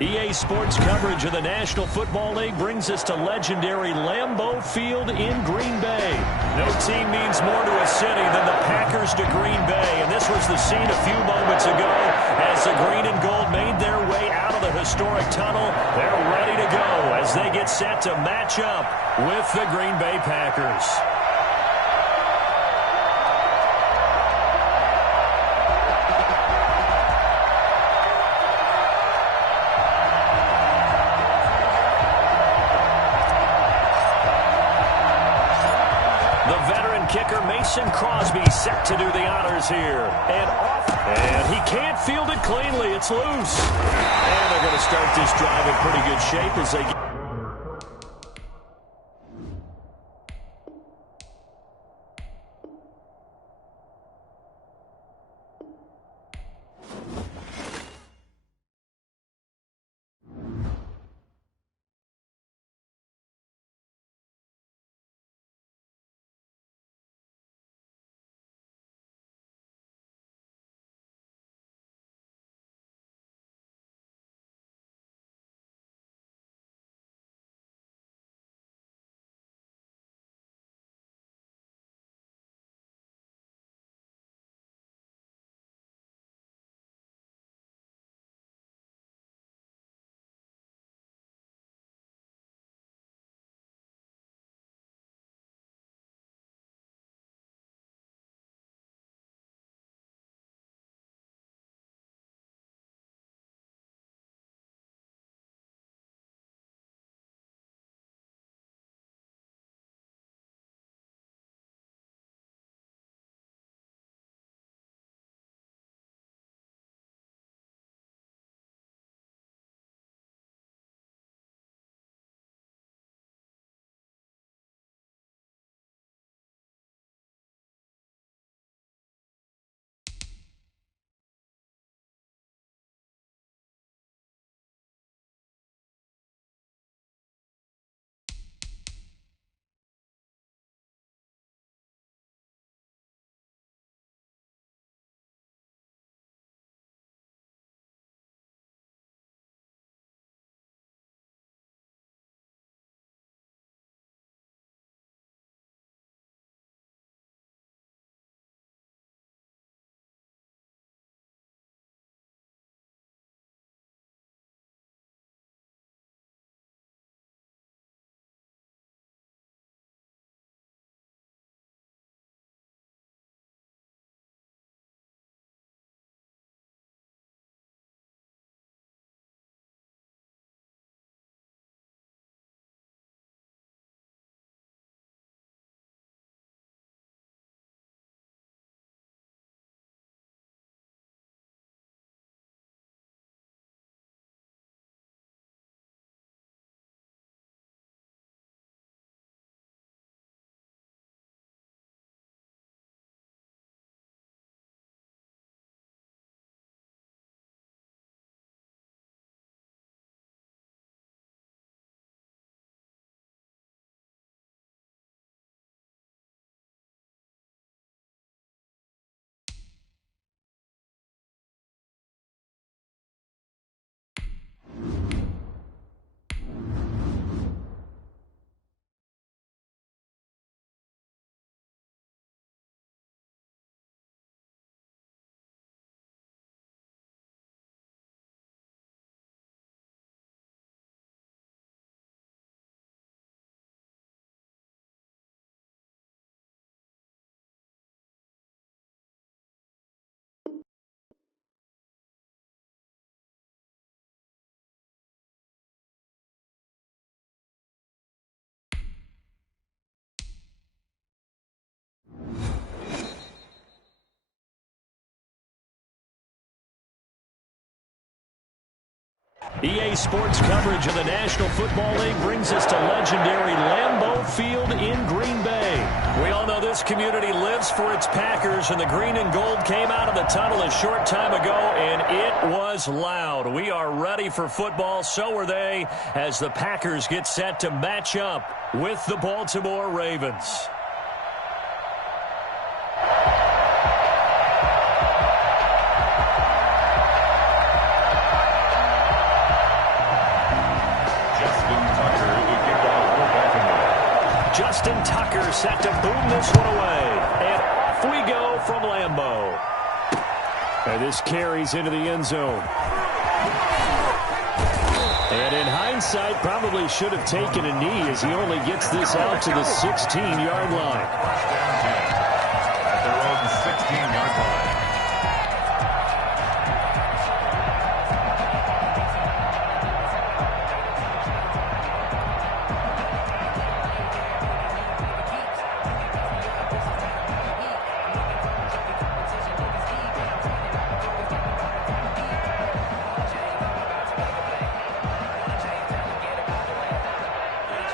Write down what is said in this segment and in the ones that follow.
EA Sports coverage of the National Football League brings us to legendary Lambeau Field in Green Bay. No team means more to a city than the Packers to Green Bay, and this was the scene a few moments ago as the green and gold made their way out of the historic tunnel. They're ready to go as they get set to match up with the Green Bay Packers. Kicker Mason Crosby set to do the honors here. And he can't field it cleanly. It's loose. And they're going to start this drive in pretty good shape as they get. EA Sports coverage of the National Football League brings us to legendary Lambeau Field in Green Bay. We all know this community lives for its Packers, and the green and gold came out of the tunnel a short time ago, and it was loud. We are ready for football. So are they as the Packers get set to match up with the Baltimore Ravens. set to boom this one away. And off we go from Lambeau. And this carries into the end zone. And in hindsight, probably should have taken a knee as he only gets this out to the 16-yard line. At their own 16-yard line.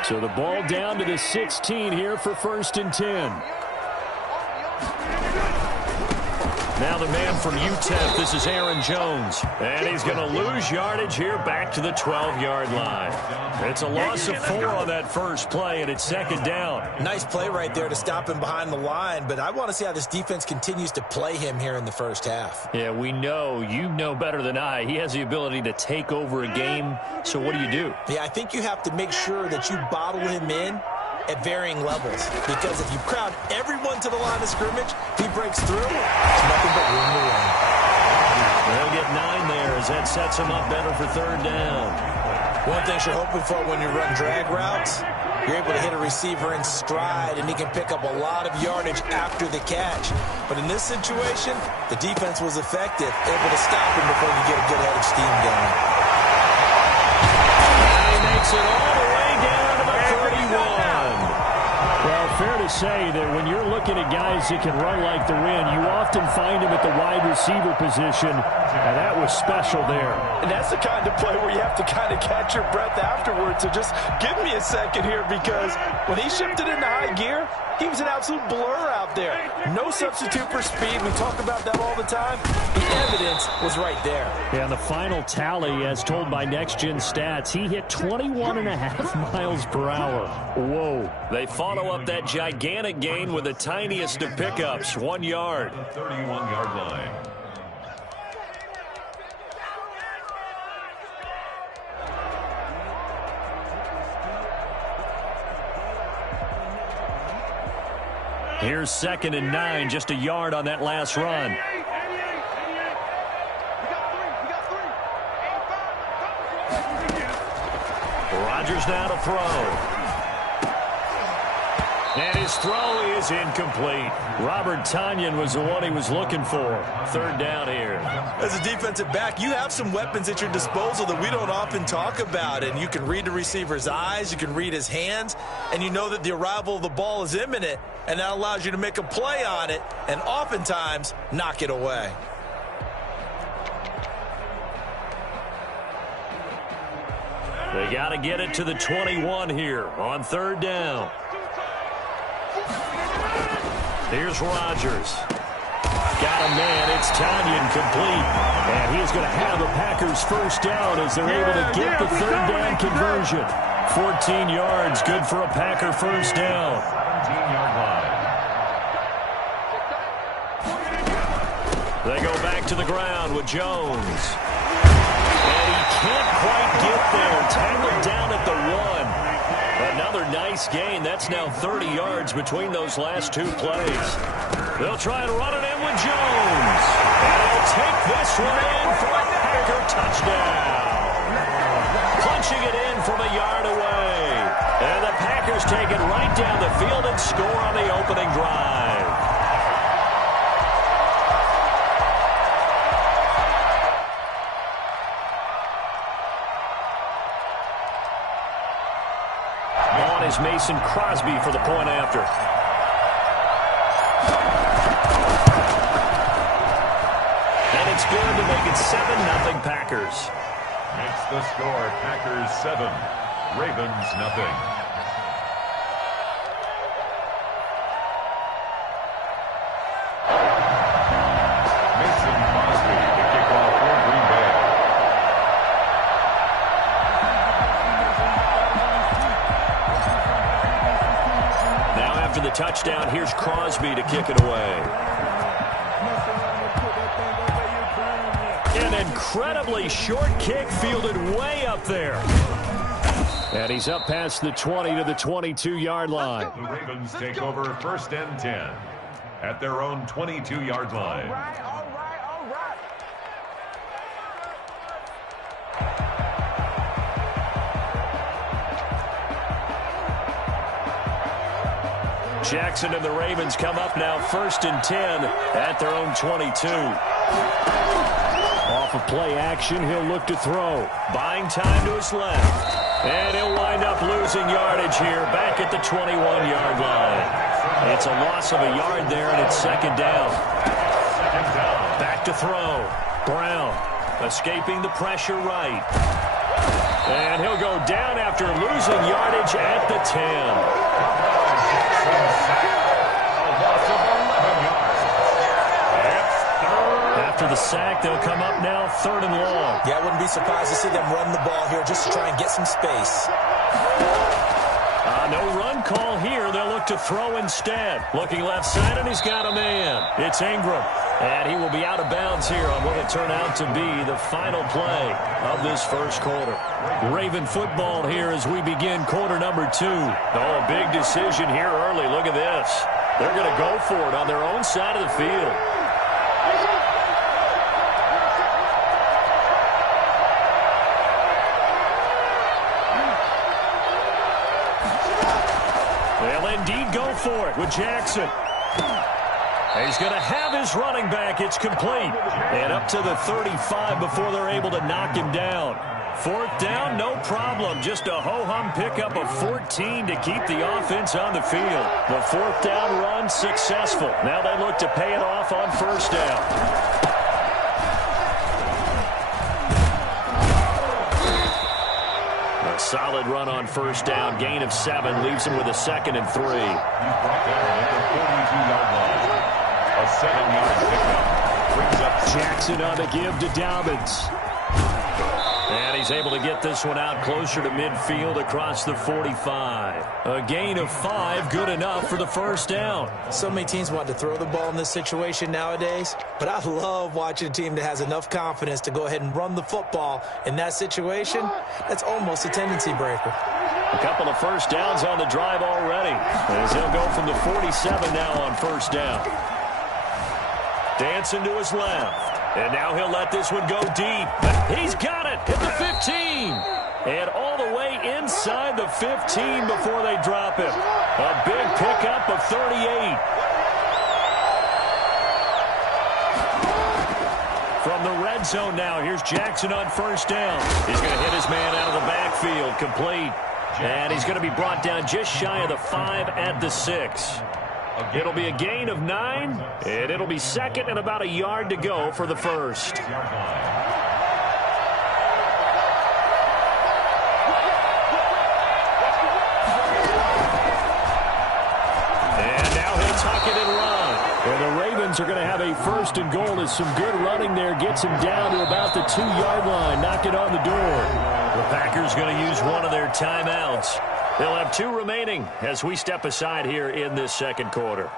So the ball down to the 16 here for 1st and 10. Now the man from UTEP, this is Aaron Jones. And he's going to lose yardage here back to the 12-yard line. It's a loss of 4 on that first play, and it's 2nd down. Nice play right there to stop him behind the line, but I want to see how this defense continues to play him here in the first half. Yeah, we know. You know better than I. He has the ability to take over a game, so what do? Yeah, I think you have to make sure that you bottle him in at varying levels, because if you crowd everyone to the line of scrimmage, if he breaks through, there's nothing but room to run. They'll get 9 there as that sets him up better for 3rd down. One thing you're hoping for when you run drag routes, you're able to hit a receiver in stride, and he can pick up a lot of yardage after the catch. But in this situation, the defense was effective, able to stop him before you get a good head of steam going. And he makes it all the way down to the 31. Well, fair to say that when you're looking at guys that can run like the wind, you often find them at the wide receiver position, and that was special there. And that's the kind of play where you have to kind of catch your breath afterwards. So just give me a second here, because when he shifted into high gear, he was an absolute blur out there. No substitute for speed. We talk about that all the time. The evidence was right there. Yeah, and the final tally, as told by Next Gen Stats, he hit 21.5 miles per hour. Whoa. They follow up that gigantic gain with the tiniest of pickups, 1 yard. 31-yard line. Here's 2nd and 9, just a yard on that last run. Rodgers now to throw. And his throw is incomplete. Robert Tonyan was the one he was looking for. 3rd down here. As a defensive back, you have some weapons at your disposal that we don't often talk about. And you can read the receiver's eyes, you can read his hands, and you know that the arrival of the ball is imminent, and that allows you to make a play on it and oftentimes knock it away. They got to get it to the 21 here on 3rd down. Here's Rodgers. Got a man. It's Tonyan complete. And he's going to have a Packers first down as they're able to get the 3rd down conversion. 14 yards, good for a Packer first down. 17-yard line. They go back to the ground with Jones. And he can't quite get there. Tackled down at the 1. Another nice gain. That's now 30 yards between those last 2 plays. They'll try and run it in with Jones. And he'll take this one in for a Packer touchdown. Punching it in from a yard away. And the Packers take it right down the field and score on the opening drive. On is Mason Crosby for the point after. And it's good to make it 7-0 Packers. Makes the score Packers 7, Ravens nothing. Mason Crosby to kick off for Green Bay. Now after the touchdown, here's Crosby to kick it away. An incredibly short kick fielded way up there. And he's up past the 20 to the 22-yard line. The Ravens take over 1st and 10 at their own 22-yard line. All right. Jackson and the Ravens come up now 1st and 10 at their own 22. Off of play action, he'll look to throw. Buying time to his left. And he'll wind up losing yardage here back at the 21-yard line. It's a loss of a yard there, and it's 2nd down. Back to throw. Brown escaping the pressure right. And he'll go down after losing yardage at the 10. After the sack, they'll come up now 3rd and long. Yeah, I wouldn't be surprised to see them run the ball here just to try and get some space. No run call here. They'll look to throw instead. Looking left side, and he's got a man. It's Ingram. And he will be out of bounds here on what will turn out to be the final play of this 1st quarter. Raven football here as we begin quarter number 2. Oh, big decision here early. Look at this. They're going to go for it on their own side of the field. They'll indeed go for it with Jackson. He's going to have his running back. It's complete. And up to the 35 before they're able to knock him down. 4th down, no problem. Just a ho-hum pickup of 14 to keep the offense on the field. The 4th down run successful. Now they look to pay it off on 1st down. Solid run on 1st down. Gain of 7 leaves him with a 2nd and 3. He's brought down at the 42-yard line. A 7-yard pickup brings up Jackson on the give to Dobbins. And he's able to get this one out closer to midfield across the 45. A gain of 5, good enough for the 1st down. So many teams want to throw the ball in this situation nowadays, but I love watching a team that has enough confidence to go ahead and run the football in that situation. That's almost a tendency breaker. A couple of 1st downs on the drive already, as he'll go from the 47 now on 1st down. Dancing to his left. And now he'll let this one go deep. He's got it at the 15. And all the way inside the 15 before they drop him. A big pickup of 38. From the red zone now, here's Jackson on 1st down. He's going to hit his man out of the backfield, complete. And he's going to be brought down just shy of the 5 at the 6. It'll be a gain of 9, and it'll be 2nd and about a yard to go for the 1st. And now he'll tuck it and run. And the Ravens are going to have a 1st and goal as some good running there gets him down to about the 2-yard line, knocked it on the door. The Packers going to use one of their timeouts. They'll have 2 remaining as we step aside here in this 2nd quarter.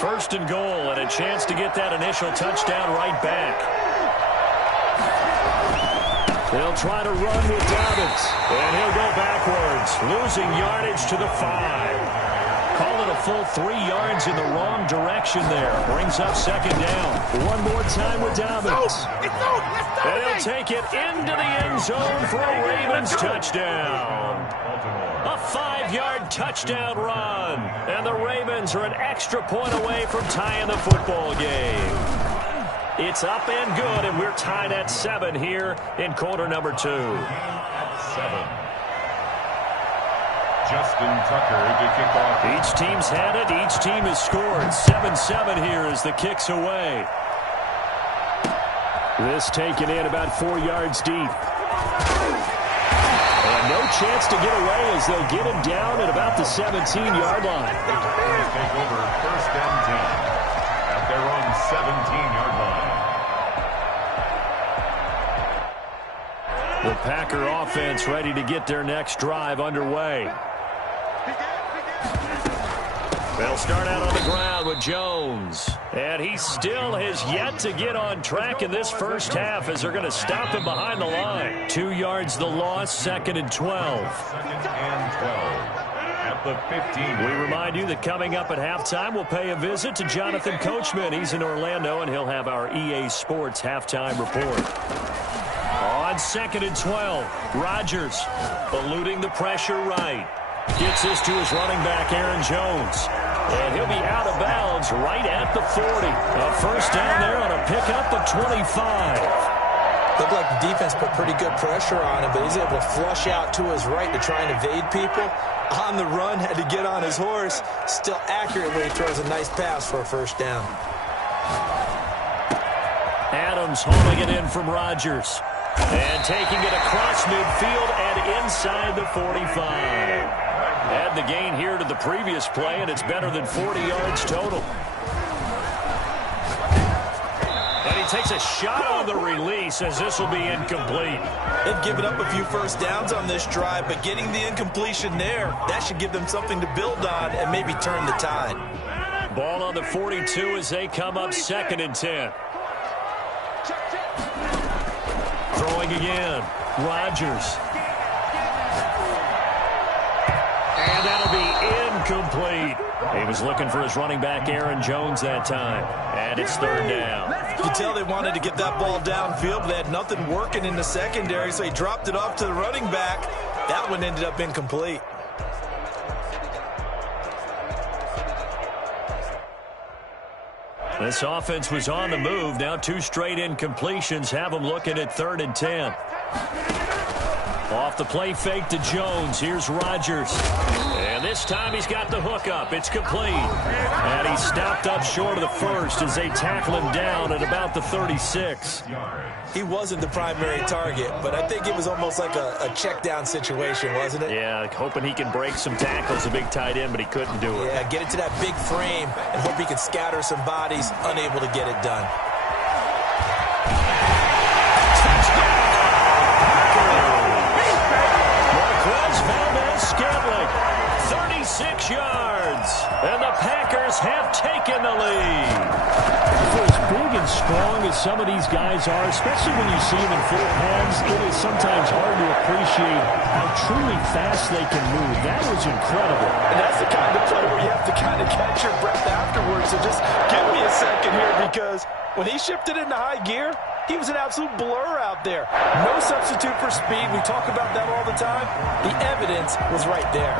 First and goal, and a chance to get that initial touchdown right back. They'll try to run with Dobbins, and he'll go backwards, losing yardage to the 5. Call it a full 3 yards in the wrong direction there. Brings up 2nd down. One more time with Dobbins. And he'll take it into the end zone for a Ravens touchdown. A 5-yard touchdown run. And the Ravens are an extra point away from tying the football game. It's up and good, and we're tied at 7 here in quarter number 2. 7. Justin Tucker to kick off. Each team's had it. Each team has scored. 7-7 here as the kick's away. This taken in about 4 yards deep. And no chance to get away as they'll get him down at about the 17-yard line. Take over 1st and 10 at their own 17-yard line. The Packer offense ready to get their next drive underway. They'll start out on the ground with Jones. And he still has yet to get on track in this first half as they're going to stop him behind the line. 2 yards the loss, 2nd and 12. 2nd and 12 at the 15. We remind you that coming up at halftime, we'll pay a visit to Jonathan Coachman. He's in Orlando, and he'll have our EA Sports halftime report. On 2nd and 12, Rodgers eluding the pressure right. Gets this to his running back, Aaron Jones. And he'll be out of bounds right at the 40. A first down there on a pickup of 25. Looked like the defense put pretty good pressure on him, but he's able to flush out to his right to try and evade people. On the run, had to get on his horse. Still accurately throws a nice pass for a first down. Adams hauling it in from Rodgers. And taking it across midfield and inside the 45. Add the gain here to the previous play, and it's better than 40 yards total. And he takes a shot on the release as this will be incomplete. They've given up a few first downs on this drive, but getting the incompletion there, that should give them something to build on and maybe turn the tide. Ball on the 42 as they come up 2nd and 10. Throwing again, Rodgers. And that'll be incomplete. He was looking for his running back, Aaron Jones, that time. And it's 3rd down. You can tell they wanted to get that ball downfield, but they had nothing working in the secondary, so he dropped it off to the running back. That one ended up incomplete. This offense was on the move. Now 2 straight incompletions have them looking at 3rd and 10. Off the play fake to Jones. Here's Rodgers. And this time he's got the hookup. It's complete. And he stopped up short of the first as they tackle him down at about the 36. He wasn't the primary target, but I think it was almost like a check down situation, wasn't it? Yeah, hoping he can break some tackles, a big tight end, but he couldn't do it. Yeah, get it to that big frame and hope he can scatter some bodies, unable to get it done. Scantling, 36 yards, and the Packers have taken the lead. For as big and strong as some of these guys are, especially when you see them in full pads, it is sometimes hard to appreciate how truly fast they can move. That was incredible. And that's the kind of play where you have to kind of catch your breath afterwards. So just give me a second here, because when he shifted into high gear, he was an absolute blur out there. No substitute for speed. We talk about that all the time. The evidence was right there.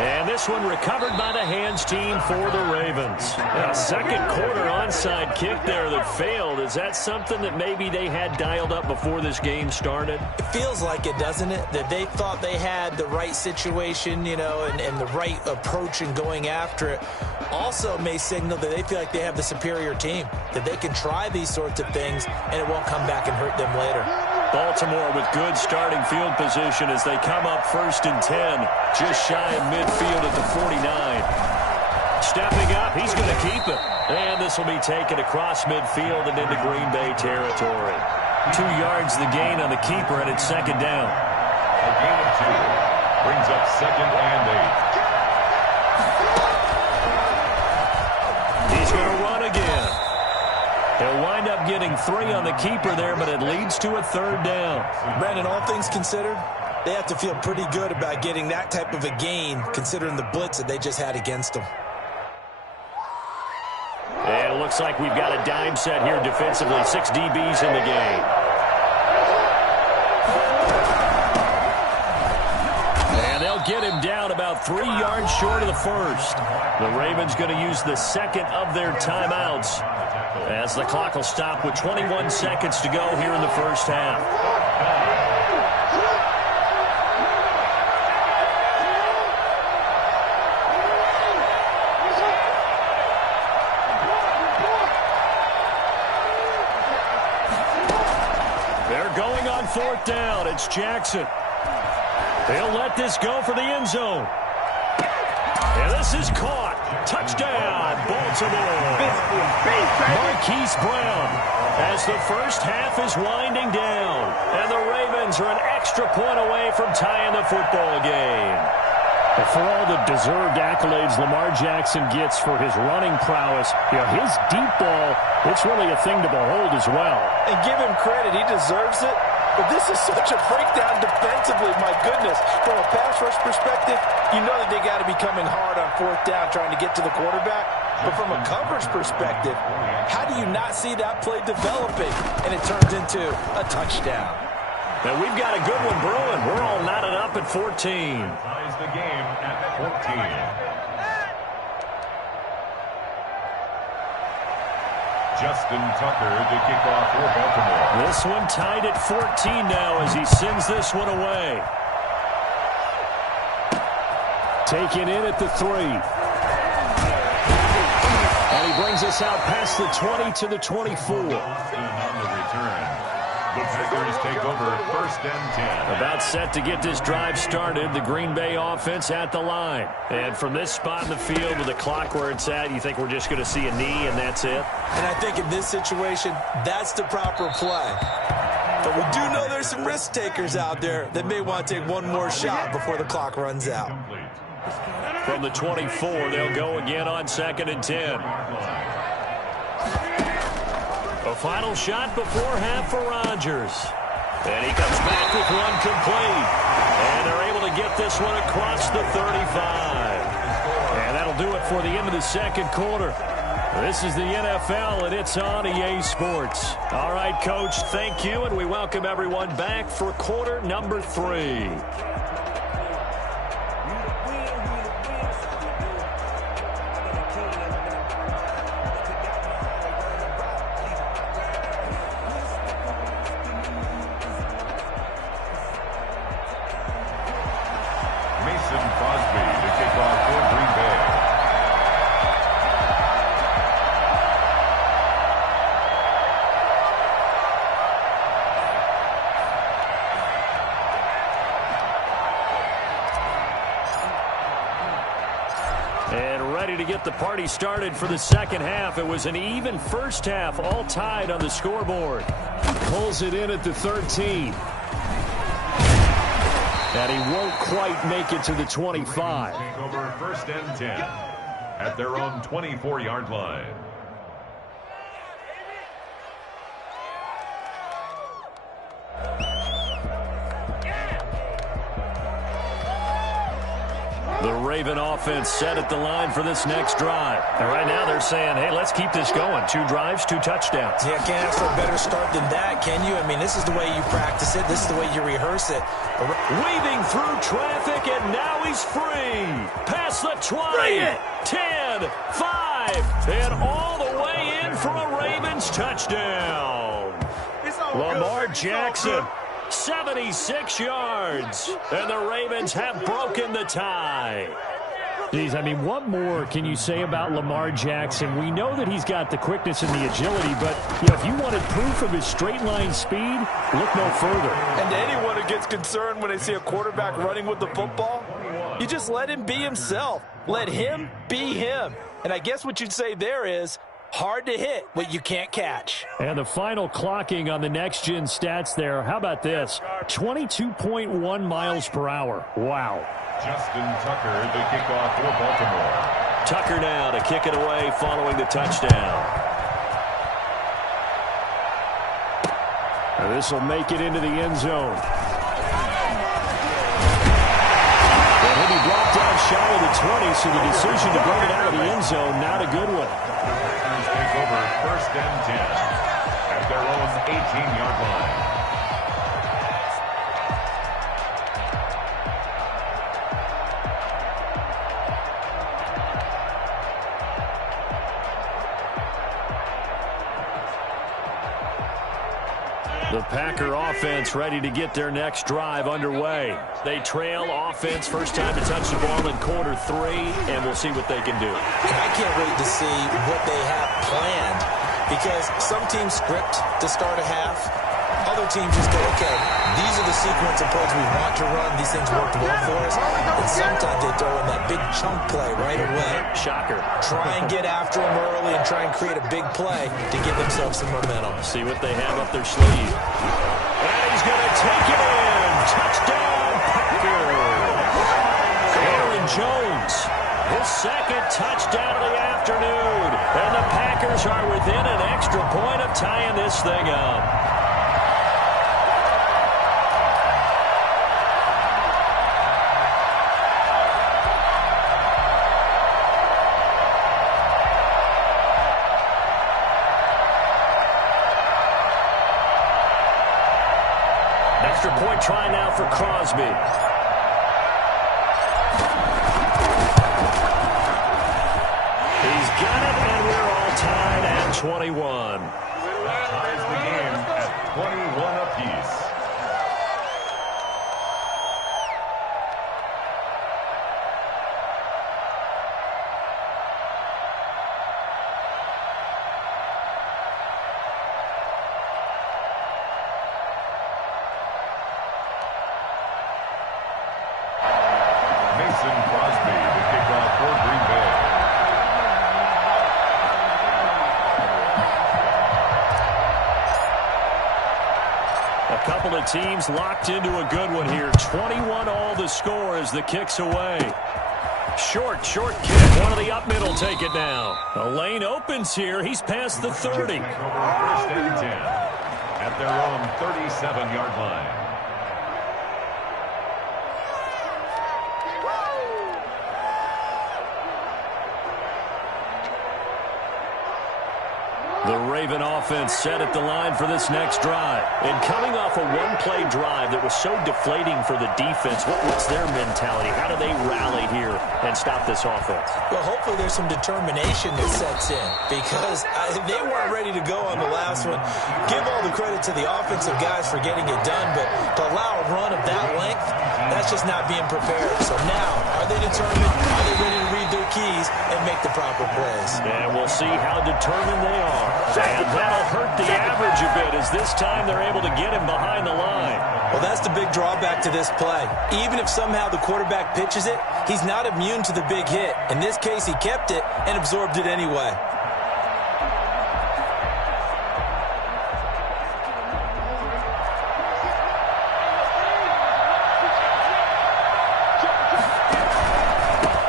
And this one recovered by the hands team for the Ravens. A second quarter onside kick there that failed. Is that something that maybe they had dialed up before this game started? It feels like it, doesn't it? That they thought they had the right situation, you know, and the right approach in going after it. Also may signal that they feel like they have the superior team, that they can try these sorts of things and it won't come back and hurt them later. Baltimore with good starting field position as they come up 1st and 10, just shy of midfield at the 49. Stepping up, he's going to keep it. And this will be taken across midfield and into Green Bay territory. 2 yards the gain on the keeper, and it's 2nd down. A gain of 2 brings up 2nd and 8. He's going to run again. He'll wind up getting 3 on the keeper there, but it leads to a 3rd down. Brandon, all things considered, they have to feel pretty good about getting that type of a gain, considering the blitz that they just had against them. And it looks like we've got a dime set here defensively. 6 DBs in the game. And they'll get him down about 3 yards short of the first. The Ravens going to use the second of their timeouts as the clock will stop with 21 seconds to go here in the first half. They're going on 4th down. It's Jackson. They'll let this go for the end zone. And This is caught. Touchdown, Baltimore. Marquise Brown as the first half is winding down. And the Ravens are an extra point away from tying the football game. And for all the deserved accolades Lamar Jackson gets for his running prowess, his deep ball, it's really a thing to behold as well. And give him credit, he deserves it. But this is such a breakdown defensively, my goodness. From a pass rush perspective, you know that they got to be coming hard on fourth down trying to get to the quarterback. But from a coverage perspective, how do you not see that play developing? And it turns into a touchdown. And we've got a good one brewing. We're all knotted up at 14. Ties the game at 14. Justin Tucker to kick off for Baltimore. This one tied at 14 now as he sends this one away. Taken in at the 3. And he brings us out past the 20 to the 24. On the return. The Packers take over 1st and 10. About set to get this drive started. The Green Bay offense at the line. And from this spot in the field with the clock where it's at, you think we're just going to see a knee and that's it? And I think in this situation, that's the proper play. But we do know there's some risk takers out there that may want to take one more shot before the clock runs out. From the 24, they'll go again on 2nd and 10. A final shot before half for Rodgers. And he comes back with one complete. And they're able to get this one across the 35. And that'll do it for the end of the second quarter. This is the NFL, and it's on EA Sports. All right, Coach, thank you, and we welcome everyone back for quarter number 3. To get the party started for the second half. It was an even first half, all tied on the scoreboard. Pulls it in at the 13. And he won't quite make it to the 25. Take over 1st and 10 at their own 24-yard line. The Raven offense set at the line for this next drive. And right now they're saying, hey, let's keep this going. 2 drives, 2 touchdowns. Yeah, can't ask for a better start than that, can you? I mean, this is the way you practice it. This is the way you rehearse it. Weaving through traffic, and now he's free. Past the 20, 10, 5, and all the way in for a Ravens touchdown. Lamar Jackson. 76 yards, and the Ravens have broken the tie. Geez, I mean, what more can you say about Lamar Jackson? We know that he's got the quickness and the agility, but if you wanted proof of his straight-line speed, look no further. And to anyone who gets concerned when they see a quarterback running with the football, you just let him be himself. Let him be him. And I guess what you'd say there is, hard to hit what you can't catch. And the final clocking on the next-gen stats there, how about this? 22.1 miles per hour. Wow. Justin Tucker, the kickoff for Baltimore. Tucker now to kick it away following the touchdown. And this will make it into the end zone. And he'll be brought down shy of the 20, so the decision to bring it out of the end zone, not a good one. Take over 1st and 10 at their own 18-yard line. The Packer offense ready to get their next drive underway. They trail offense, first time to touch the ball in quarter 3, and we'll see what they can do. I can't wait to see what they have planned, because some teams script to start a half. other teams just go, okay, these are the sequence of plays we want to run. These things worked well for us. And sometimes they throw in that big chunk play right away. Shocker. Try and get after them early and try and create a big play to give themselves some momentum. See what they have up their sleeve. And he's going to take it in. Touchdown, Packers. Aaron Jones, his second touchdown of the afternoon. And the Packers are within an extra point of tying this thing up. Extra point try now for Crosby. He's got it, and we're all tied at 21. Ties the game at 21 apiece. Mason Crosby, the kickoff for Green Bay. A couple of teams locked into a good one here. 21 all the score as the kick's away. Short kick. One of the up middle take it now. The lane opens here. He's past the 30. Back over first and 10 at their own 37-yard line. The Raven offense set at the line for this next drive. And coming off a one-play drive that was so deflating for the defense, what's their mentality? How do they rally here and stop this offense? Well, hopefully there's some determination that sets in because they weren't ready to go on the last one. Give all the credit to the offensive guys for getting it done, but to allow a run of that length, that's just not being prepared. So now, are they determined? Are they ready to read their keys and make the proper plays? And we'll see how determined they are. And that'll hurt the average a bit as this time they're able to get him behind the line. Well, that's the big drawback to this play. Even if somehow the quarterback pitches it, he's not immune to the big hit. In this case, he kept it and absorbed it anyway.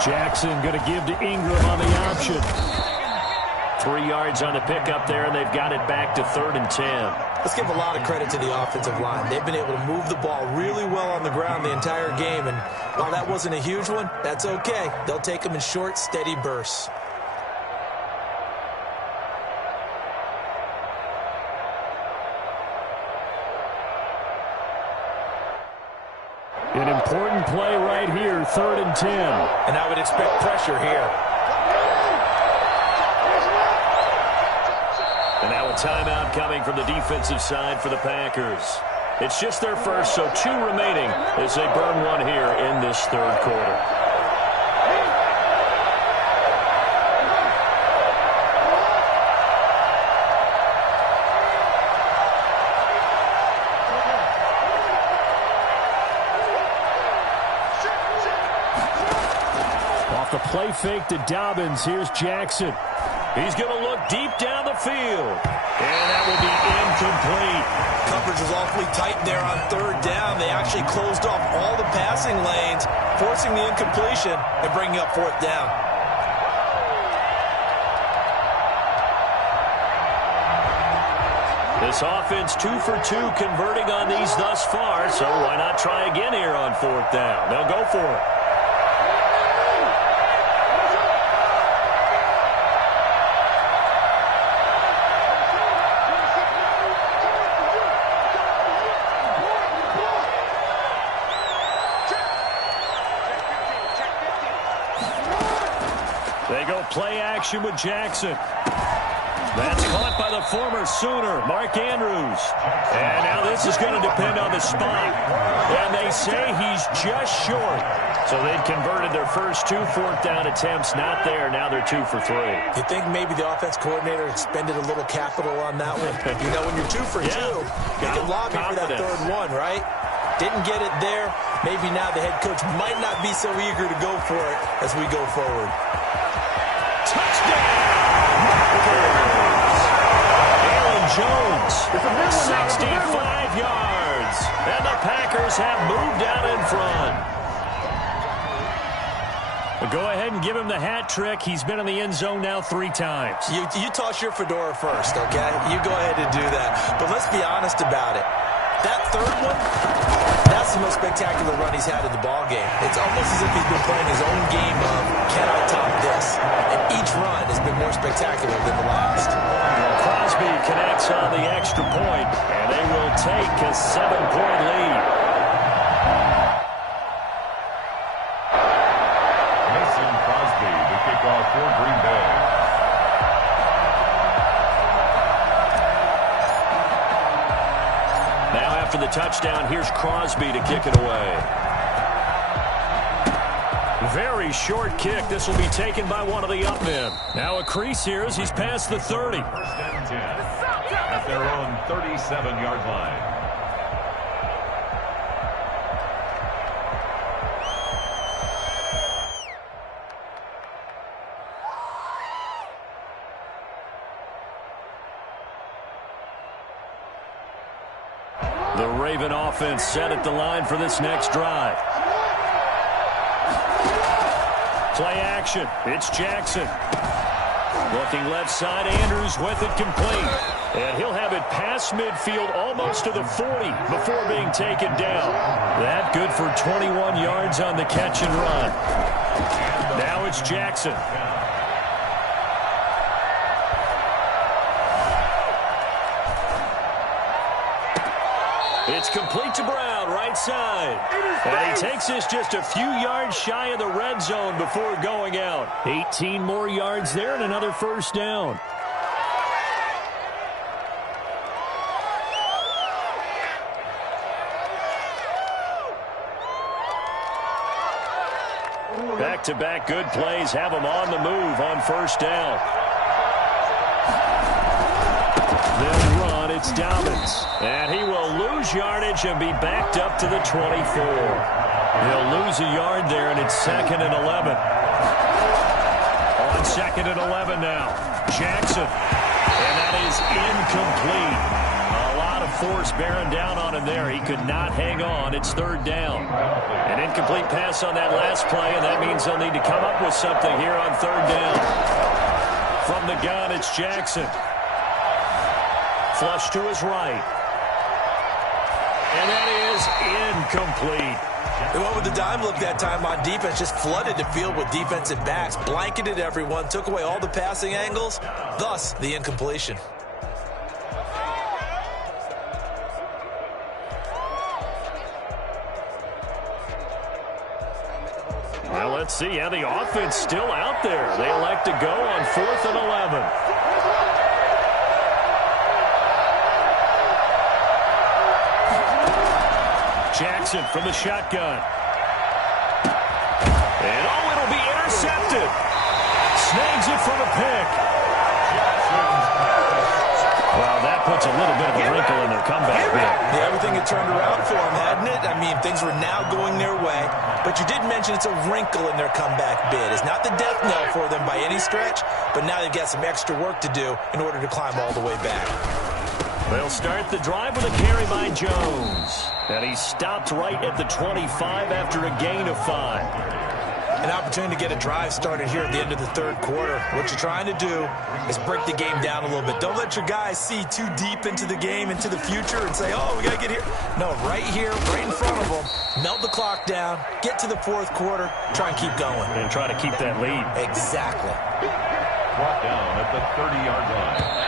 Jackson going to give to Ingram on the option. 3 yards on the pickup there, and they've got it back to 3rd and 10. Let's give a lot of credit to the offensive line. They've been able to move the ball really well on the ground the entire game, and while that wasn't a huge one, that's okay. They'll take them in short, steady bursts. An important play right here, 3rd and 10. And I would expect pressure here. And now a timeout coming from the defensive side for the Packers. It's just their first, so 2 remaining as they burn one here in this 3rd quarter. Off the play fake to Dobbins, here's Jackson. He's going to look deep down the field. And that will be incomplete. Coverage was awfully tight there on 3rd down. They actually closed off all the passing lanes, forcing the incompletion and bringing up 4th down. This offense 2 for 2 converting on these thus far, so why not try again here on 4th down? They'll go for it. They go play action with Jackson. That's caught by the former Sooner, Mark Andrews. And now this is going to depend on the spot. And they say he's just short. So they'd converted their first 2 fourth-down attempts. Not there. Now they're 2 for 3. You think maybe the offense coordinator expended a little capital on that one? You know, when you're 2 for 2, you can lobby for that third one, right? Didn't get it there. Maybe now the head coach might not be so eager to go for it as we go forward. Touchdown! Aaron Jones, 65 yards. And the Packers have moved out in front. But go ahead and give him the hat trick. He's been in the end zone now 3 times. You toss your fedora first, okay? You go ahead and do that. But let's be honest about it. That third one, that's the most spectacular run he's had in the ballgame. It's almost as if he's been playing his own game of, can I top this? And each run has been more spectacular than the last. Crosby connects on the extra point, and they will take a 7-point lead. Mason Crosby, the kickoff for Green Bay. Now after the touchdown, here's Crosby to kick it away. Very short kick. This will be taken by one of the up men. Now a crease here as he's past the 30. First and 10 at their own 37-yard line. The Raven offense set at the line for this next drive. Play action. It's Jackson. Looking left side, Andrews with it complete. And he'll have it past midfield almost to the 40 before being taken down. That good for 21 yards on the catch and run. Now it's Jackson. It's complete to Brown, right side. And he takes this just a few yards shy of the red zone before going out. 18 more yards there and another first down. Back-to-back good plays have him on the move on first down. They'll run. It's Dobbins. And he will lose yardage and be backed up to the 24. He'll lose a yard there, and it's 2nd and 11. On 2nd and 11 now. Jackson. And that is incomplete. A lot of force bearing down on him there. He could not hang on. It's 3rd down. An incomplete pass on that last play, and that means they'll need to come up with something here on 3rd down. From the gun, it's Jackson. Flush to his right. And that is incomplete. They went with the dime look that time on defense, just flooded the field with defensive backs, blanketed everyone, took away all the passing angles, thus the incompletion. Well, let's see. Yeah, the offense still out there. They elect to go on 4th and 11. Jackson from the shotgun. And oh, it'll be intercepted. Snags it for the pick. Well, that puts a little bit of a wrinkle in their comeback bid. Yeah, everything had turned around for them, hadn't it? I mean, things were now going their way. But you did mention it's a wrinkle in their comeback bid. It's not the death knell for them by any stretch, but now they've got some extra work to do in order to climb all the way back. They'll start the drive with a carry by Jones. And he stopped right at the 25 after a gain of 5. An opportunity to get a drive started here at the end of the 3rd quarter. What you're trying to do is break the game down a little bit. Don't let your guys see too deep into the game, into the future, and say, oh, we got to get here. No, right here, right in front of them. Melt the clock down, get to the 4th quarter, try and keep going. And try to keep that lead. Exactly. Brought down at the 30-yard line.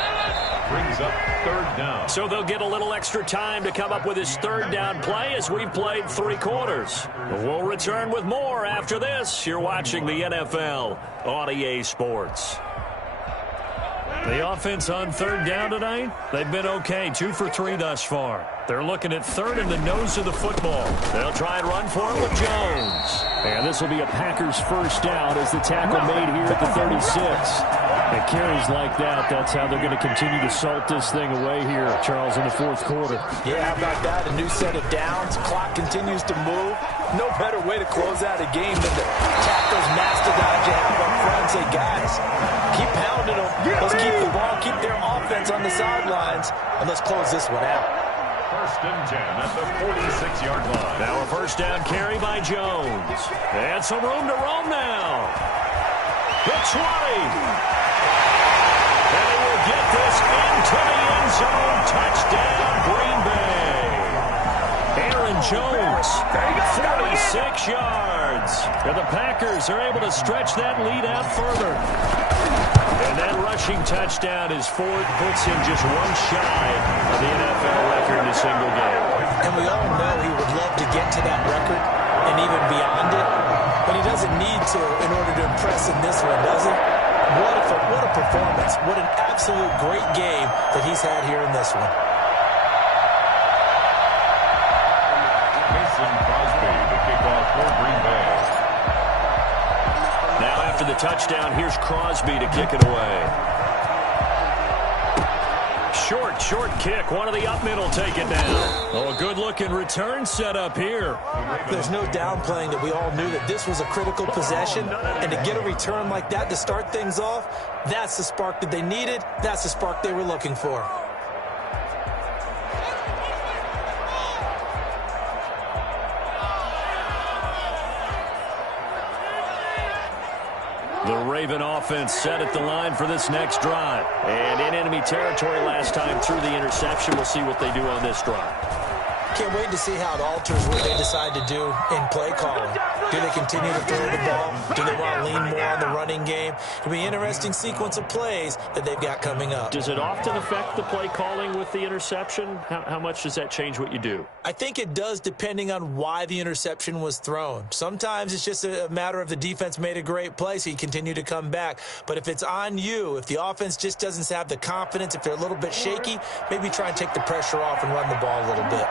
Brings up 3rd down. So they'll get a little extra time to come up with his 3rd down play as we've played 3 quarters. We'll return with more after this. You're watching the NFL on EA Sports. The offense on third down tonight, they've been okay. 2 for 3 thus far. They're looking at third in the nose of the football. They'll try and run for it with Jones. And this will be a Packers first down as the tackle made here at the 36. And carries like that, that's how they're going to continue to salt this thing away here, Charles, in the fourth quarter. Yeah, how about that? A new set of downs. Clock continues to move. No better way to close out a game than to tap those mastodons you have up front and say, guys, keep pounding them. Let's keep the ball, keep their offense on the sidelines, and let's close this one out. First and 10 at the 46-yard line. Now a first down carry by Jones. And some room to roam now. The 20. And he will get this into the end zone. Touchdown, Green Bay. Aaron Jones, 46 yards. And the Packers are able to stretch that lead out further. And that rushing touchdown is Ford puts him just one shy of the NFL record in a single game. And we all know he would love to get to that record and even beyond it, but he doesn't need to in order to impress in this one, does he? What a performance. What an absolute great game that he's had here in this one. Mason Crosby, the kickoff for Green Bay. Now after the touchdown, here's Crosby to kick it away. Short kick. One of the up middle take it down. Oh, a good-looking return set up here. There's no downplaying that we all knew that this was a critical possession, and to get a return like that to start things off, that's the spark that they needed. That's the spark they were looking for. The Raven offense set at the line for this next drive. And in enemy territory last time through the interception. We'll see what they do on this drive. Can't wait to see how it alters what they decide to do in play calling. Do they continue to throw the ball? Do they want to lean more on the running game? It'll be an interesting sequence of plays that they've got coming up. Does it often affect the play calling with the interception? How much does that change what you do? I think it does, depending on why the interception was thrown. Sometimes it's just a matter of the defense made a great play, so you continue to come back. But if it's on you, if the offense just doesn't have the confidence, if they're a little bit shaky, maybe try and take the pressure off and run the ball a little bit.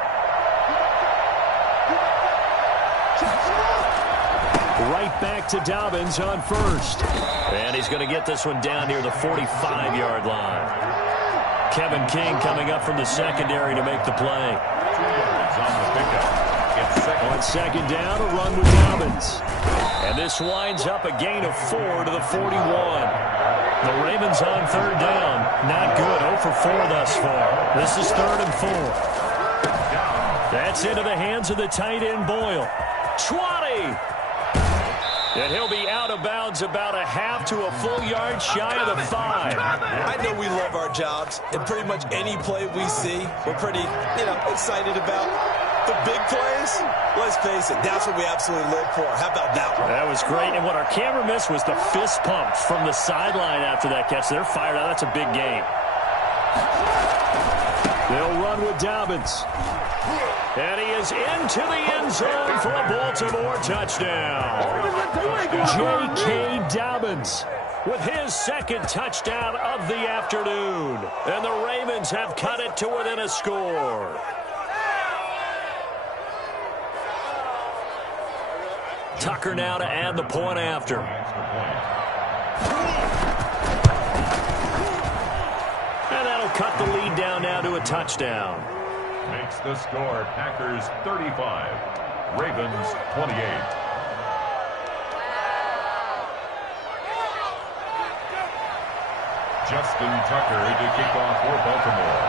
Right back to Dobbins on first. And he's going to get this one down near the 45-yard line. Kevin King coming up from the secondary to make the play. 2 yards on the pickup. On second down, a run with Dobbins. And this winds up a gain of 4 to the 41. The Ravens on third down. Not good. 0 for 4 thus far. This is 3rd and 4. That's into the hands of the tight end, Boyle. 20. And he'll be out of bounds about a half to a full yard shy of the 5. I know we love our jobs, and pretty much any play we see, we're pretty, excited about. The big plays, let's face it, that's what we absolutely live for. How about that one? That was great, and what our camera missed was the fist pump from the sideline after that catch. They're fired out. That's a big game. They'll run with Dobbins. And he is into the end zone for a Baltimore touchdown. J.K. Dobbins with his second touchdown of the afternoon. And the Ravens have cut it to within a score. Tucker now to add the point after. And that'll cut the lead down now to a touchdown. Makes the score Packers 35, Ravens 28. Justin Tucker to kick off for Baltimore.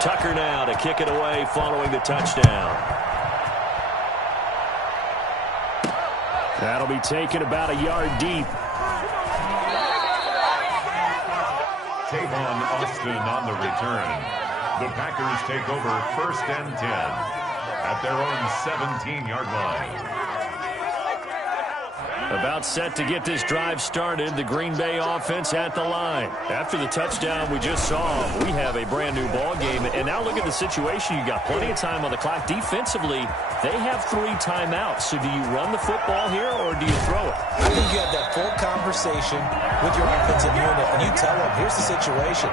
Tucker now to kick it away following the touchdown. That'll be taken about a yard deep. Tavon Austin on the return. The Packers take over 1st and 10 at their own 17-yard line. About set to get this drive started. The Green Bay offense at the line. After the touchdown we just saw, we have a brand new ball game. And now look at the situation. You got plenty of time on the clock. Defensively, they have 3 timeouts. So do you run the football here or do you throw it? I think you have that full conversation with your offensive unit, and you tell them, here's the situation.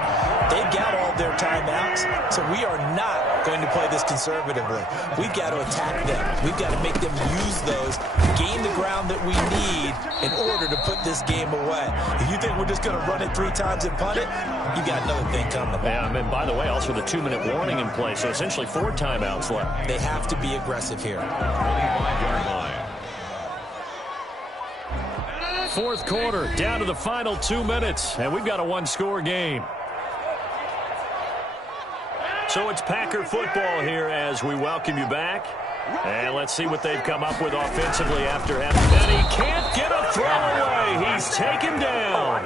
They've got all their timeouts, so we are not going to play this conservatively. We've got to attack them. We've got to make them use those, gain the ground that we need in order to put this game away. If you think we're just going to run it 3 times and punt it, you got another thing coming. Yeah, and by the way, also the 2-minute warning in play, so essentially 4 timeouts left. They have to be aggressive here. 25-yard line. Fourth quarter, down to the final 2 minutes, and we've got a 1-score game. So it's Packer football here as we welcome you back. And let's see what they've come up with offensively after having. And he can't get a throw away. He's taken down.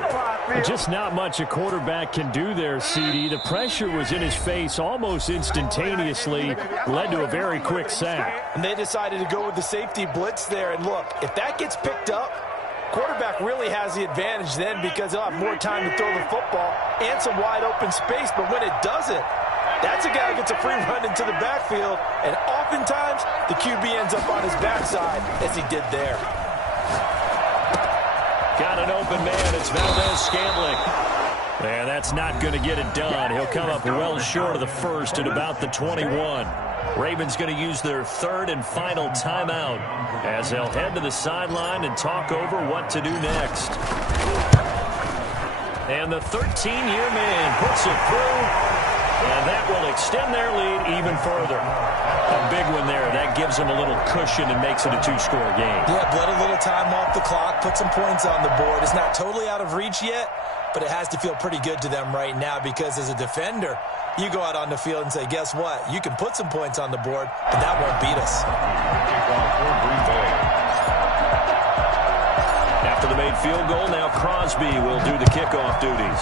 Just not much a quarterback can do there, CD. The pressure was in his face almost instantaneously, led to a very quick sack. And they decided to go with the safety blitz there. And look, if that gets picked up, quarterback really has the advantage then because he'll have more time to throw the football and some wide open space. But when it doesn't, that's a guy who gets a free run into the backfield, and oftentimes the QB ends up on his backside as he did there. Got an open man. It's Valdez-Scantling. And that's not going to get it done. He'll come up well short of the first at about the 21. Ravens going to use their 3rd and final timeout as they'll head to the sideline and talk over what to do next. And the 13-year man puts it through. And that will extend their lead even further. A big one there. That gives them a little cushion and makes it a 2-score game. Yeah, bled a little time off the clock, put some points on the board. It's not totally out of reach yet, but it has to feel pretty good to them right now because as a defender, you go out on the field and say, guess what? You can put some points on the board, but that won't beat us. Kickoff for Green Bay. After the made field goal, now Crosby will do the kickoff duties.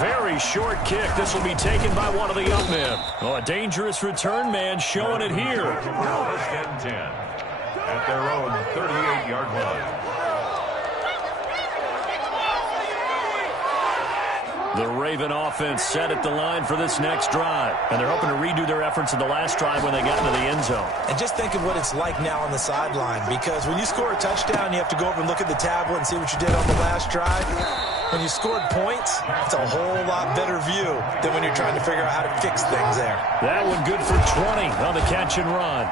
Very short kick. This will be taken by one of the young men. Oh, a dangerous return man showing it here. 1st and 10 at their own 38-yard line. The Raven offense set at the line for this next drive. And they're hoping to redo their efforts in the last drive when they got into the end zone. And just think of what it's like now on the sideline, because when you score a touchdown, you have to go over and look at the tablet and see what you did on the last drive. When you scored points, it's a whole lot better view than when you're trying to figure out how to fix things there. That one good for 20 on the catch and run.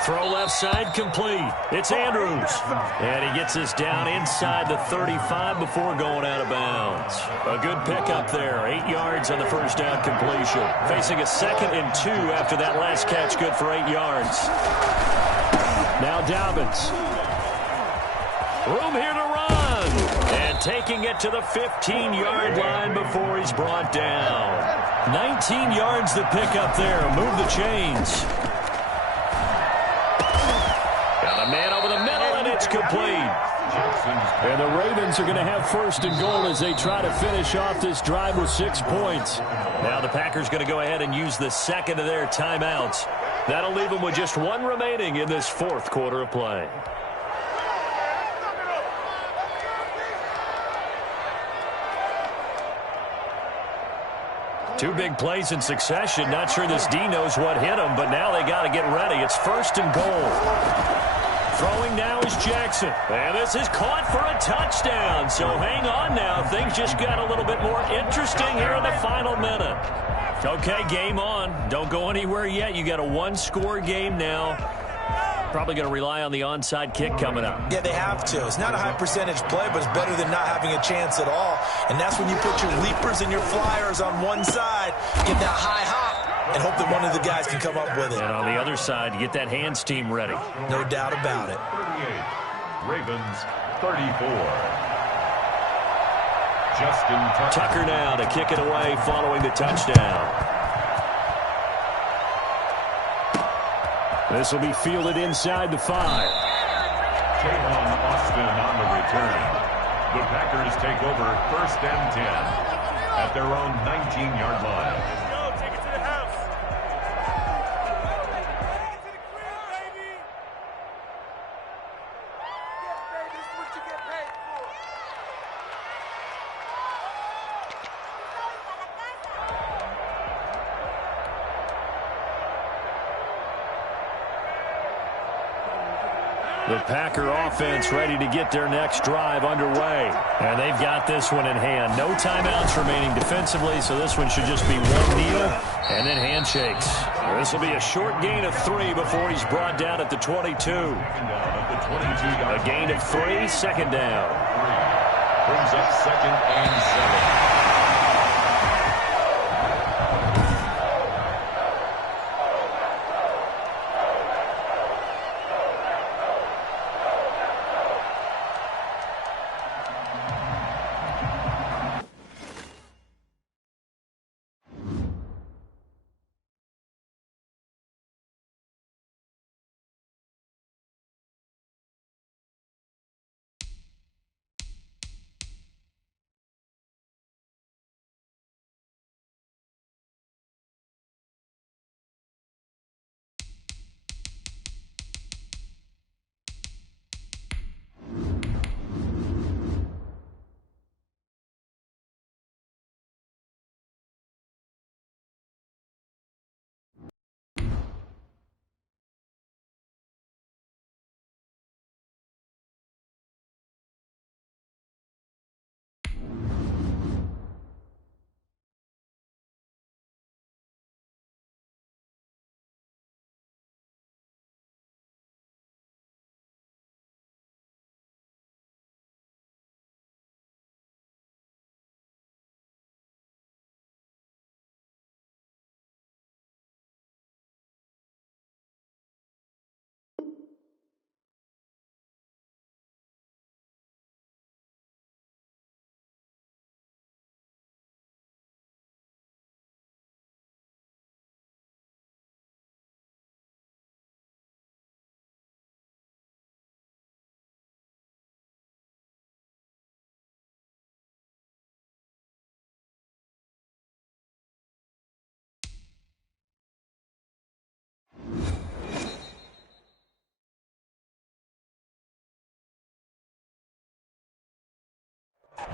Throw left side complete. It's Andrews. And he gets this down inside the 35 before going out of bounds. A good pickup there. 8 yards on the first down completion. Facing a 2nd and 2 after that last catch, good for 8 yards. Now Dobbins. Room here to run. And taking it to the 15-yard line before he's brought down. 19 yards to pick up there. Move the chains. Got a man over the middle, and it's complete. And the Ravens are going to have 1st and goal as they try to finish off this drive with 6 points. Now the Packers going to go ahead and use the 2nd of their timeouts. That'll leave them with just 1 remaining in this 4th quarter of play. Two big plays in succession. Not sure this D knows what hit him, but now they got to get ready. It's 1st and goal. Throwing now is Jackson. And this is caught for a touchdown. So hang on now. Things just got a little bit more interesting here in the final minute. Okay, game on. Don't go anywhere yet. You got a 1-score game now. Probably going to rely on the onside kick coming up. Yeah, they have to. It's not a high percentage play, but it's better than not having a chance at all. And that's when you put your leapers and your flyers on one side, get that high hop, and hope that one of the guys can come up with it. And on the other side, you get that hands team ready. No doubt about it. 38, Ravens 34. Justin Tucker now to kick it away following the touchdown. This will be fielded inside the 5. Tavon Austin on the return. The Packers take over 1st and 10 at their own 19-yard line. The Packer offense ready to get their next drive underway. And they've got this one in hand. No timeouts remaining defensively, so this one should just be one kneel and then handshakes. This will be a short gain of 3 before he's brought down at the 22. A gain of 3, second down. Brings up 2nd and 7.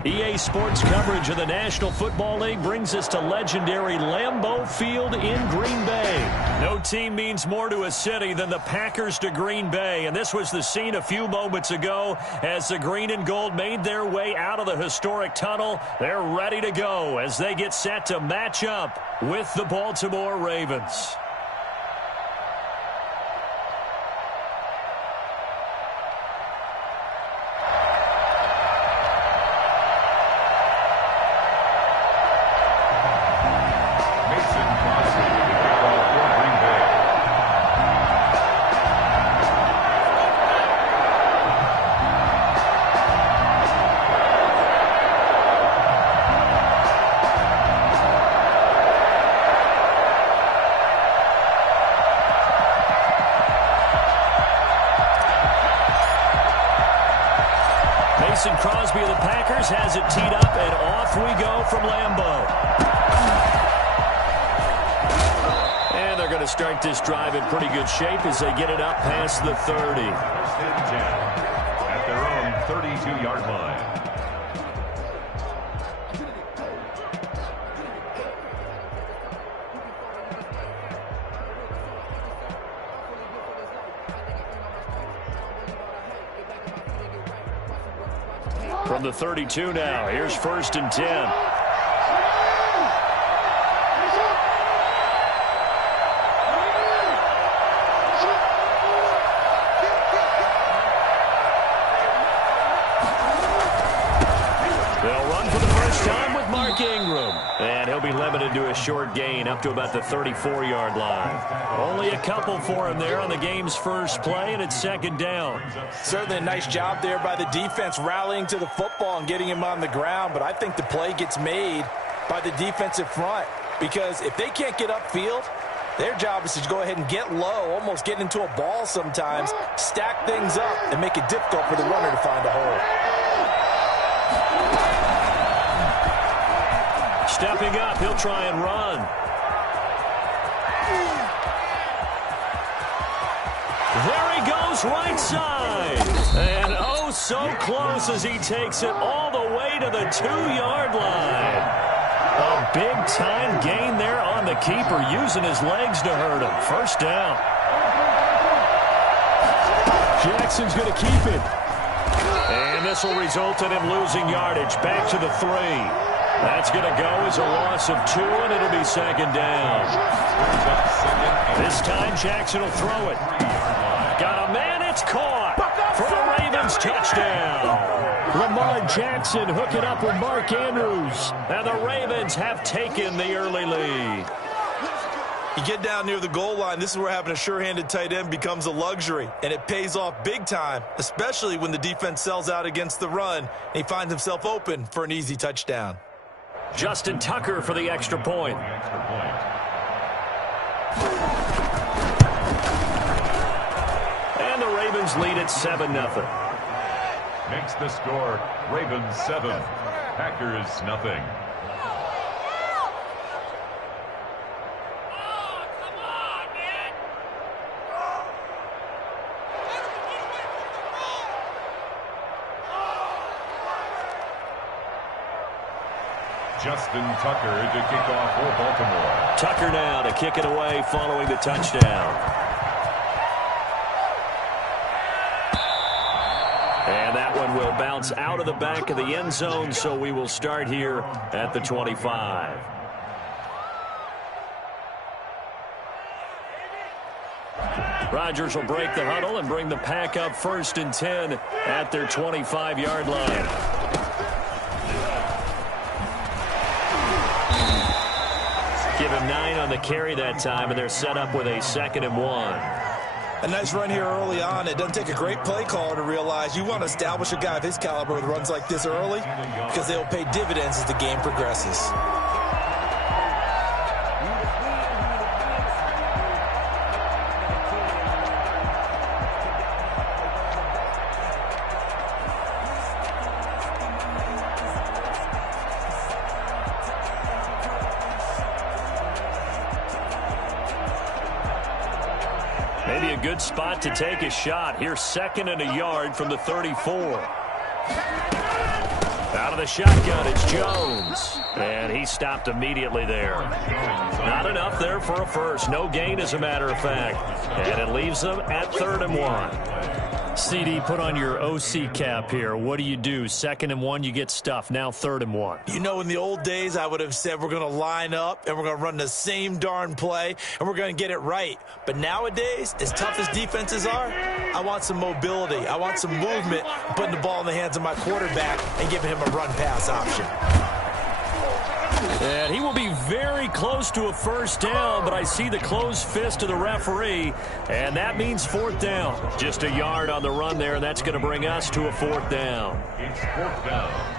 EA Sports coverage of the National Football League brings us to legendary Lambeau Field in Green Bay. No team means more to a city than the Packers to Green Bay, and this was the scene a few moments ago as the green and gold made their way out of the historic tunnel. They're ready to go as they get set to match up with the Baltimore Ravens. Mason Crosby of the Packers has it teed up, and off we go from Lambeau. And they're going to start this drive in pretty good shape as they get it up past the 30. 1st and 10 at their own 32-yard line. From the 32 now, here's 1st and 10. They'll run for the first time with Mark Ingram. And he'll be limited to a short gain up to about the 34-yard line. Only a couple for him there on the game's first play, and it's 2nd down. Certainly a nice job there by the defense rallying to the football and getting him on the ground, but I think the play gets made by the defensive front because if they can't get upfield, their job is to go ahead and get low, almost get into a ball sometimes, stack things up, and make it difficult for the runner to find a hole. Stepping up, he'll try and run. There he goes, right side. And oh, so close as he takes it all the way to the 2-yard line. A big-time gain there on the keeper, using his legs to hurt him. First down. Jackson's going to keep it. And this will result in him losing yardage. Back to the 3. That's going to go as a loss of 2, and it'll be second down. This time, Jackson will throw it. Got a man, it's caught for a Ravens touchdown. Lamar Jackson hooking up with Mark Andrews. And the Ravens have taken the early lead. You get down near the goal line, this is where having a sure-handed tight end becomes a luxury, and it pays off big time, especially when the defense sells out against the run, and he finds himself open for an easy touchdown. Justin Tucker for the extra point. And the Ravens lead at 7-0. Makes the score Ravens 7, Packers nothing. Justin Tucker to kick off for Baltimore. Tucker now to kick it away following the touchdown. And that one will bounce out of the back of the end zone, so we will start here at the 25. Rodgers will break the huddle and bring the pack up 1st and 10 at their 25-yard line. Give him 9 on the carry that time, and they're set up with a 2nd and 1. A nice run here early on. It doesn't take a great play caller to realize you want to establish a guy of his caliber with runs like this early because they will pay dividends as the game progresses. Maybe a good spot to take a shot. Here's 2nd and a yard from the 34. Out of the shotgun, it's Jones. And he stopped immediately there. Not enough there for a first. No gain, as a matter of fact. And it leaves them at 3rd and 1. CD, put on your OC cap here. What do you do? 2nd and 1, you get stuffed. Now 3rd and 1. You know, in the old days, I would have said we're going to line up and we're going to run the same darn play and we're going to get it right. But nowadays, as tough as defenses are, I want some mobility. I want some movement, putting the ball in the hands of my quarterback and giving him a run-pass option. And he will be very close to a first down, but I see the closed fist of the referee, and that means 4th down. Just a yard on the run there, and that's going to bring us to a 4th down. It's 4th down.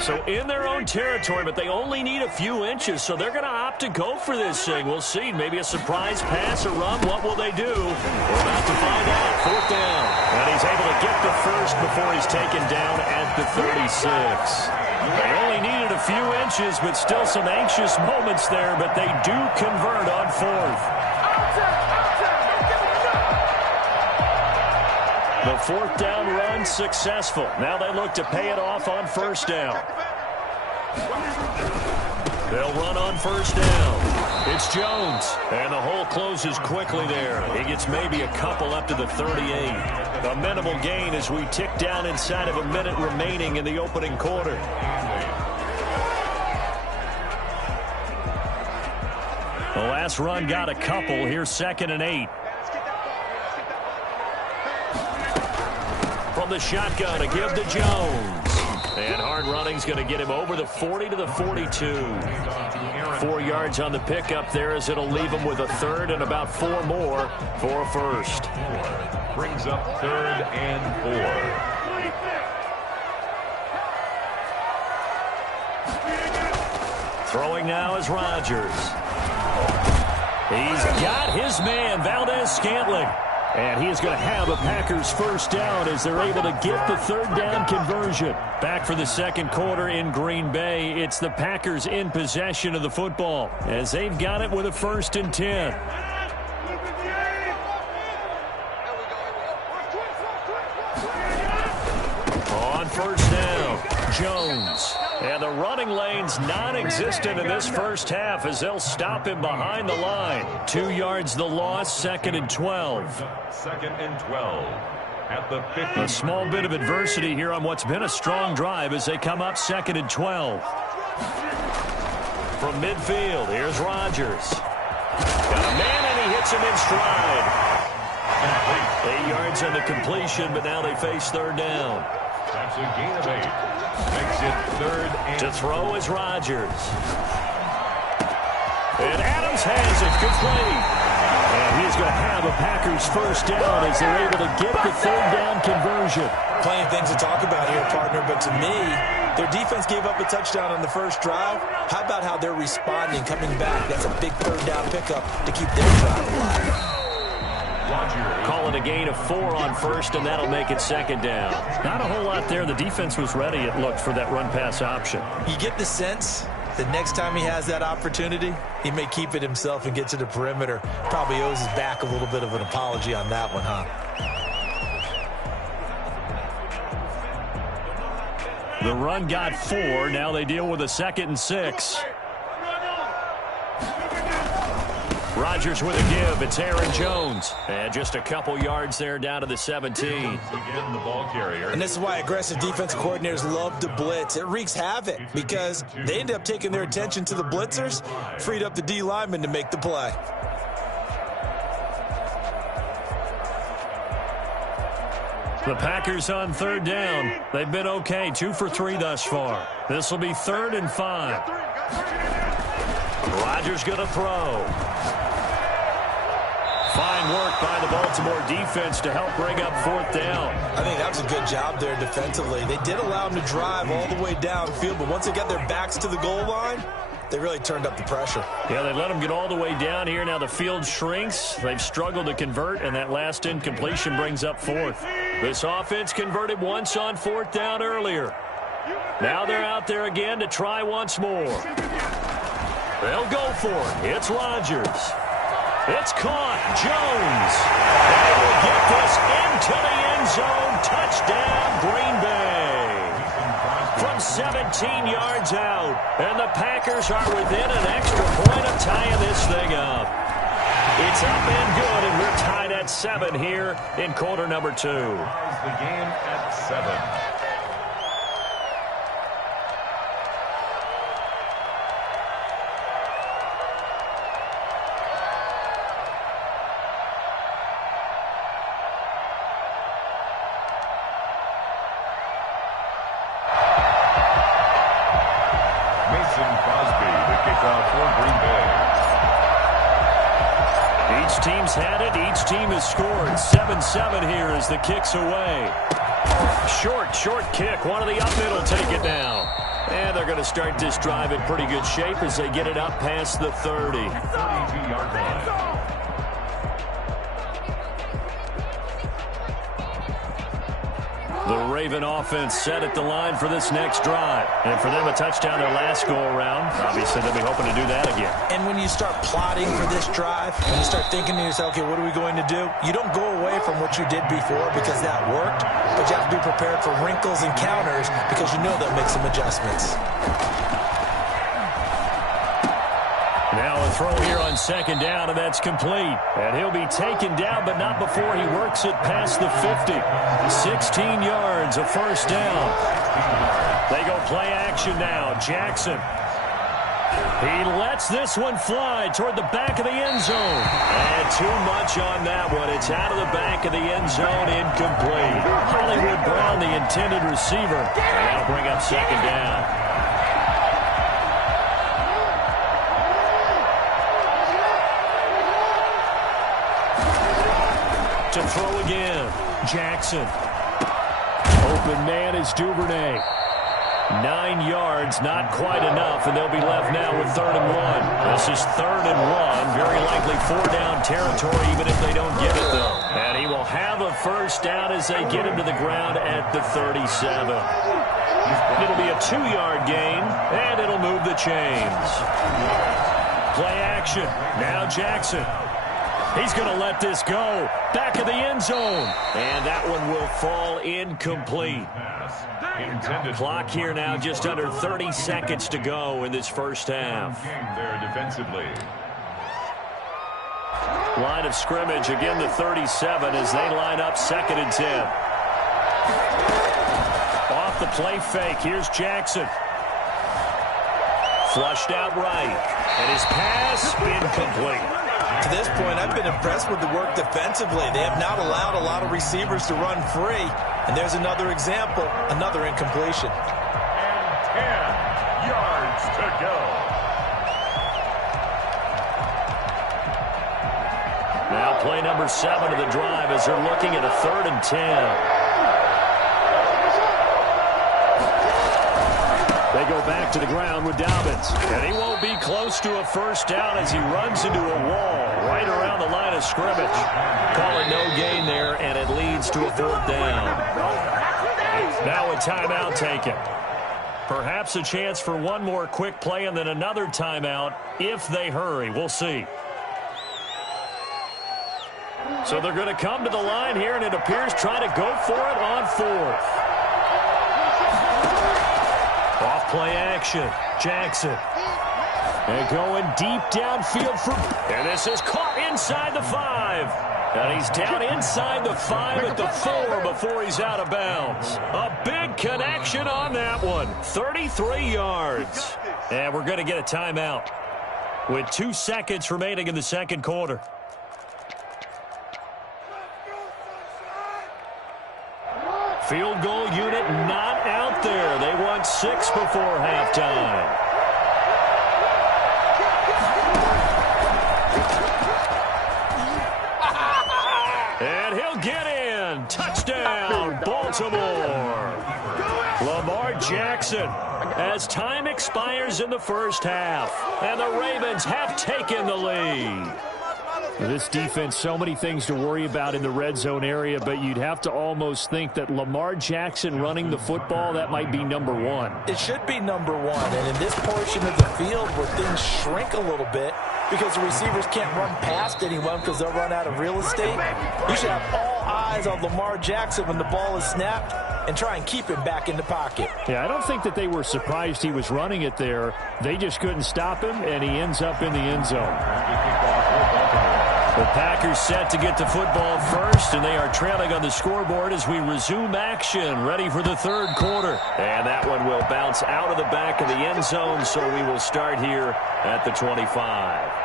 So in their own territory, but they only need a few inches, so they're going to opt to go for this thing. We'll see. Maybe a surprise pass or run. What will they do? We're about to find out. 4th down. And he's able to get the first before he's taken down at the 36. They only needed a few inches, but still some anxious moments there, but they do convert on 4th. The 4th down run successful. Now they look to pay it off on 1st down. They'll run on 1st down. It's Jones. And the hole closes quickly there. He gets maybe a couple up to the 38. A minimal gain as we tick down inside of a minute remaining in the opening quarter. The last run got a couple. Here's 2nd and 8. From the shotgun to give to Jones. And hard running's going to get him over the 40 to the 42. 4 yards on the pickup there as it'll leave him with a 3rd and about 4 more for a first. Brings up 3rd and 4. Throwing now is Rodgers. He's got his man, Valdez-Scantling. And he is going to have a Packers first down as they're able to get the 3rd down conversion. Back for the 2nd quarter in Green Bay. It's the Packers in possession of the football as they've got it with a 1st and 10. On 1st down, Jones. And the running lane's non-existent in this first half as they'll stop him behind the line. 2 yards the loss, 2nd and 12. 2nd and 12 at the 50. A small bit of adversity here on what's been a strong drive as they come up 2nd and 12. From midfield, here's Rodgers. Got a man and he hits him in stride. 8 yards on the completion, but now they face 3rd down. That's a gain of 8. Makes it 3rd and to throw is Rodgers. And Adams has it complete. And he's going to have a Packers first down as they're able to get the 3rd down conversion. Plenty of things to talk about here, partner, but to me, their defense gave up a touchdown on the first drive. How about how they're responding, coming back? That's a big 3rd down pickup to keep their drive alive. Call it a gain of 4 on first, and that'll make it 2nd down. Not a whole lot there. The defense was ready, it looked, for that run-pass option. You get the sense that next time he has that opportunity, he may keep it himself and get to the perimeter. Probably owes his back a little bit of an apology on that one, huh? The run got 4. Now they deal with a 2nd and 6. Rodgers with a give. It's Aaron Jones. And just a couple yards there down to the 17. Again, the ball carrier. And this is why aggressive defensive coordinators love to blitz. It wreaks havoc because they end up taking their attention to the blitzers, freed up the D lineman to make the play. The Packers on 3rd down. They've been okay. 2 for 3 thus far. This will be 3rd and 5. Rodgers going to throw. Fine work by the Baltimore defense to help bring up 4th down. I think that was a good job there defensively. They did allow them to drive all the way downfield, but once they got their backs to the goal line, they really turned up the pressure. Yeah, they let them get all the way down here. Now the field shrinks. They've struggled to convert, and that last incompletion brings up 4th. This offense converted once on 4th down earlier. Now they're out there again to try once more. They'll go for it. It's Rodgers. It's caught. Jones. And they will get this into the end zone. Touchdown, Green Bay. From 17 yards out. And the Packers are within an extra point of tying this thing up. It's up and good, and we're tied at 7 here in quarter number 2. The game at 7. Team's had it. Each team has scored. 7-7 here as the kick's away. Short kick. One of the up middle take it now. And they're going to start this drive in pretty good shape as they get it up past the 30. 32-yard line. The Raven offense set at the line for this next drive. And for them, a touchdown their last go-around. Obviously, they'll be hoping to do that again. And when you start plotting for this drive, when you start thinking to yourself, okay, what are we going to do? You don't go away from what you did before because that worked, but you have to be prepared for wrinkles and counters because you know they'll make some adjustments. Now a throw here on 2nd down, and that's complete. And he'll be taken down, but not before he works it past the 50. 16 yards, a first down. They go play action now. Jackson. He lets this one fly toward the back of the end zone. And too much on that one. It's out of the back of the end zone, incomplete. Hollywood Brown, the intended receiver. And that'll bring up 2nd down. To throw again. Jackson. Open man is Duvernay. 9 yards, not quite enough, and they'll be left now with 3rd and 1. This is 3rd and 1. Very likely 4-down territory, even if they don't get it, though. And he will have a first down as they get him to the ground at the 37. It'll be a 2-yard gain, and it'll move the chains. Play action. Now Jackson. He's going to let this go. back of the end zone. And that one will fall incomplete. Clock here now, just under 30 seconds to go in this first half. There defensively. Line of scrimmage, again the 37 as they line up 2nd and 10. Off the play fake, here's Jackson. Flushed out right, and his pass incomplete. To this point, I've been impressed with the work defensively. They have not allowed a lot of receivers to run free. And there's another example, another incompletion. And 10 yards to go. Now play number 7 of the drive as they're looking at a 3rd and 10. They go back to the ground with Dobbins. And he won't be close to a first down as he runs into a wall right around the line of scrimmage. Call it no gain there, and it leads to a 4th down. Now a timeout taken. Perhaps a chance for one more quick play and then another timeout if they hurry. We'll see. So they're going to come to the line here, and it appears trying to go for it on 4th. Off play action, Jackson. And going deep downfield and this is caught inside the 5. And he's down inside the 5 at the 4 before he's out of bounds. A big connection on that one. 33 yards. And we're going to get a timeout with 2 seconds remaining in the second quarter. Field goal unit not out there. They want 6 before halftime. And he'll get in. Touchdown, Baltimore. Lamar Jackson as time expires in the first half. And the Ravens have taken the lead. This defense, so many things to worry about in the red zone area, but you'd have to almost think that Lamar Jackson running the football, that might be number 1. It should be number 1, and in this portion of the field where things shrink a little bit because the receivers can't run past anyone because they'll run out of real estate, you should have all eyes on Lamar Jackson when the ball is snapped and try and keep him back in the pocket. Yeah, I don't think that they were surprised he was running it there. They just couldn't stop him, and he ends up in the end zone. The Packers set to get the football first, and they are trailing on the scoreboard as we resume action, ready for the third quarter. And that one will bounce out of the back of the end zone, so we will start here at the 25.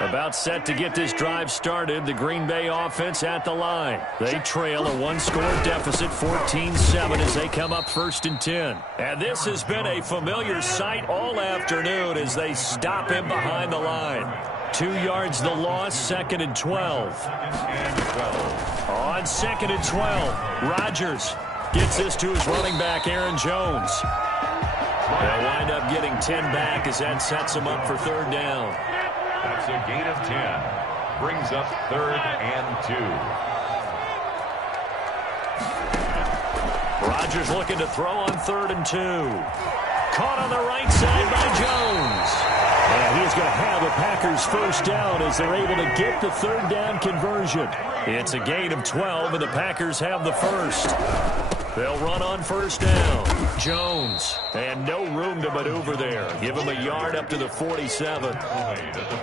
About set to get this drive started, the Green Bay offense at the line. They trail a 1-score deficit, 14-7, as they come up 1st and 10. And this has been a familiar sight all afternoon as they stop him behind the line. 2 yards the loss, 2nd and 12. On 2nd and 12, Rodgers gets this to his running back, Aaron Jones. They'll wind up getting 10 back as that sets them up for 3rd down. That's a gain of 10. Brings up 3rd and 2. Rodgers looking to throw on 3rd and 2. Caught on the right side by Jones. And he's going to have a Packers first down as they're able to get the 3rd down conversion. It's a gain of 12, and the Packers have the first. They'll run on 1st down. Jones, and no room to maneuver there. Give him a yard up to the 47. I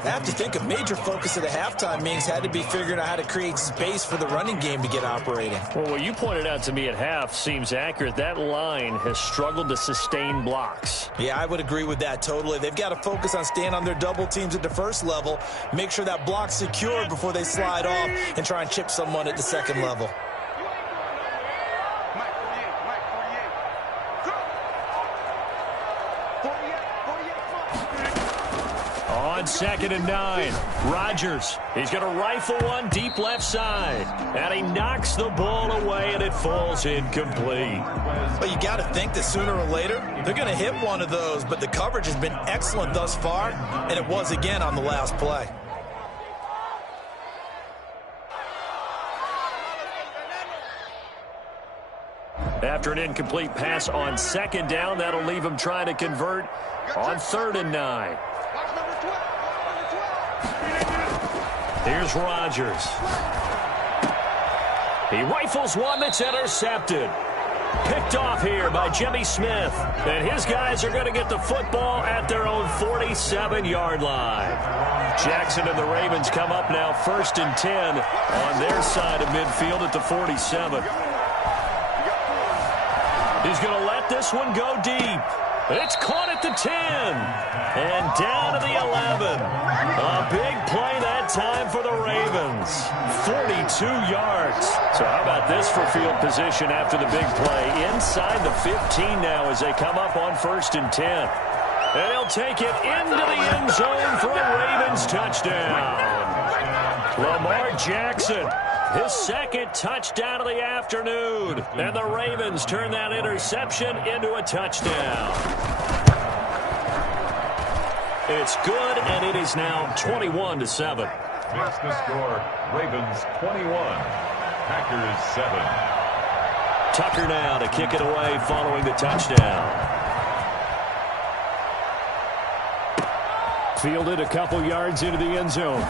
have to think a major focus of the halftime meetings had to be figuring out how to create space for the running game to get operating. Well, what you pointed out to me at half seems accurate. That line has struggled to sustain blocks. Yeah, I would agree with that totally. They've got to focus on staying on their double teams at the first level, make sure that block's secured before they slide off and try and chip someone at the second level. On 2nd and 9, Rodgers. He's going to rifle one deep left side. And he knocks the ball away, and it falls incomplete. But you got to think that sooner or later, they're going to hit one of those. But the coverage has been excellent thus far, and it was again on the last play. After an incomplete pass on 2nd down, that'll leave him trying to convert on 3rd and 9. Here's Rodgers. He rifles one that's intercepted. Picked off here by Jimmy Smith. And his guys are going to get the football at their own 47-yard line. Jackson and the Ravens come up now 1st and 10 on their side of midfield at the 47. He's going to let this one go deep. It's caught at the 10. And down to the 11. A big play that time for the Ravens. 42 yards. So how about this for field position after the big play? Inside the 15 now as they come up on 1st and 10. And he'll take it into the end zone for a Ravens touchdown. Lamar Jackson, his 2nd touchdown of the afternoon. And the Ravens turn that interception into a touchdown. It's good, and it is now 21-7. Makes the score, Ravens 21, Packers 7. Tucker now to kick it away following the touchdown. Fielded a couple yards into the end zone.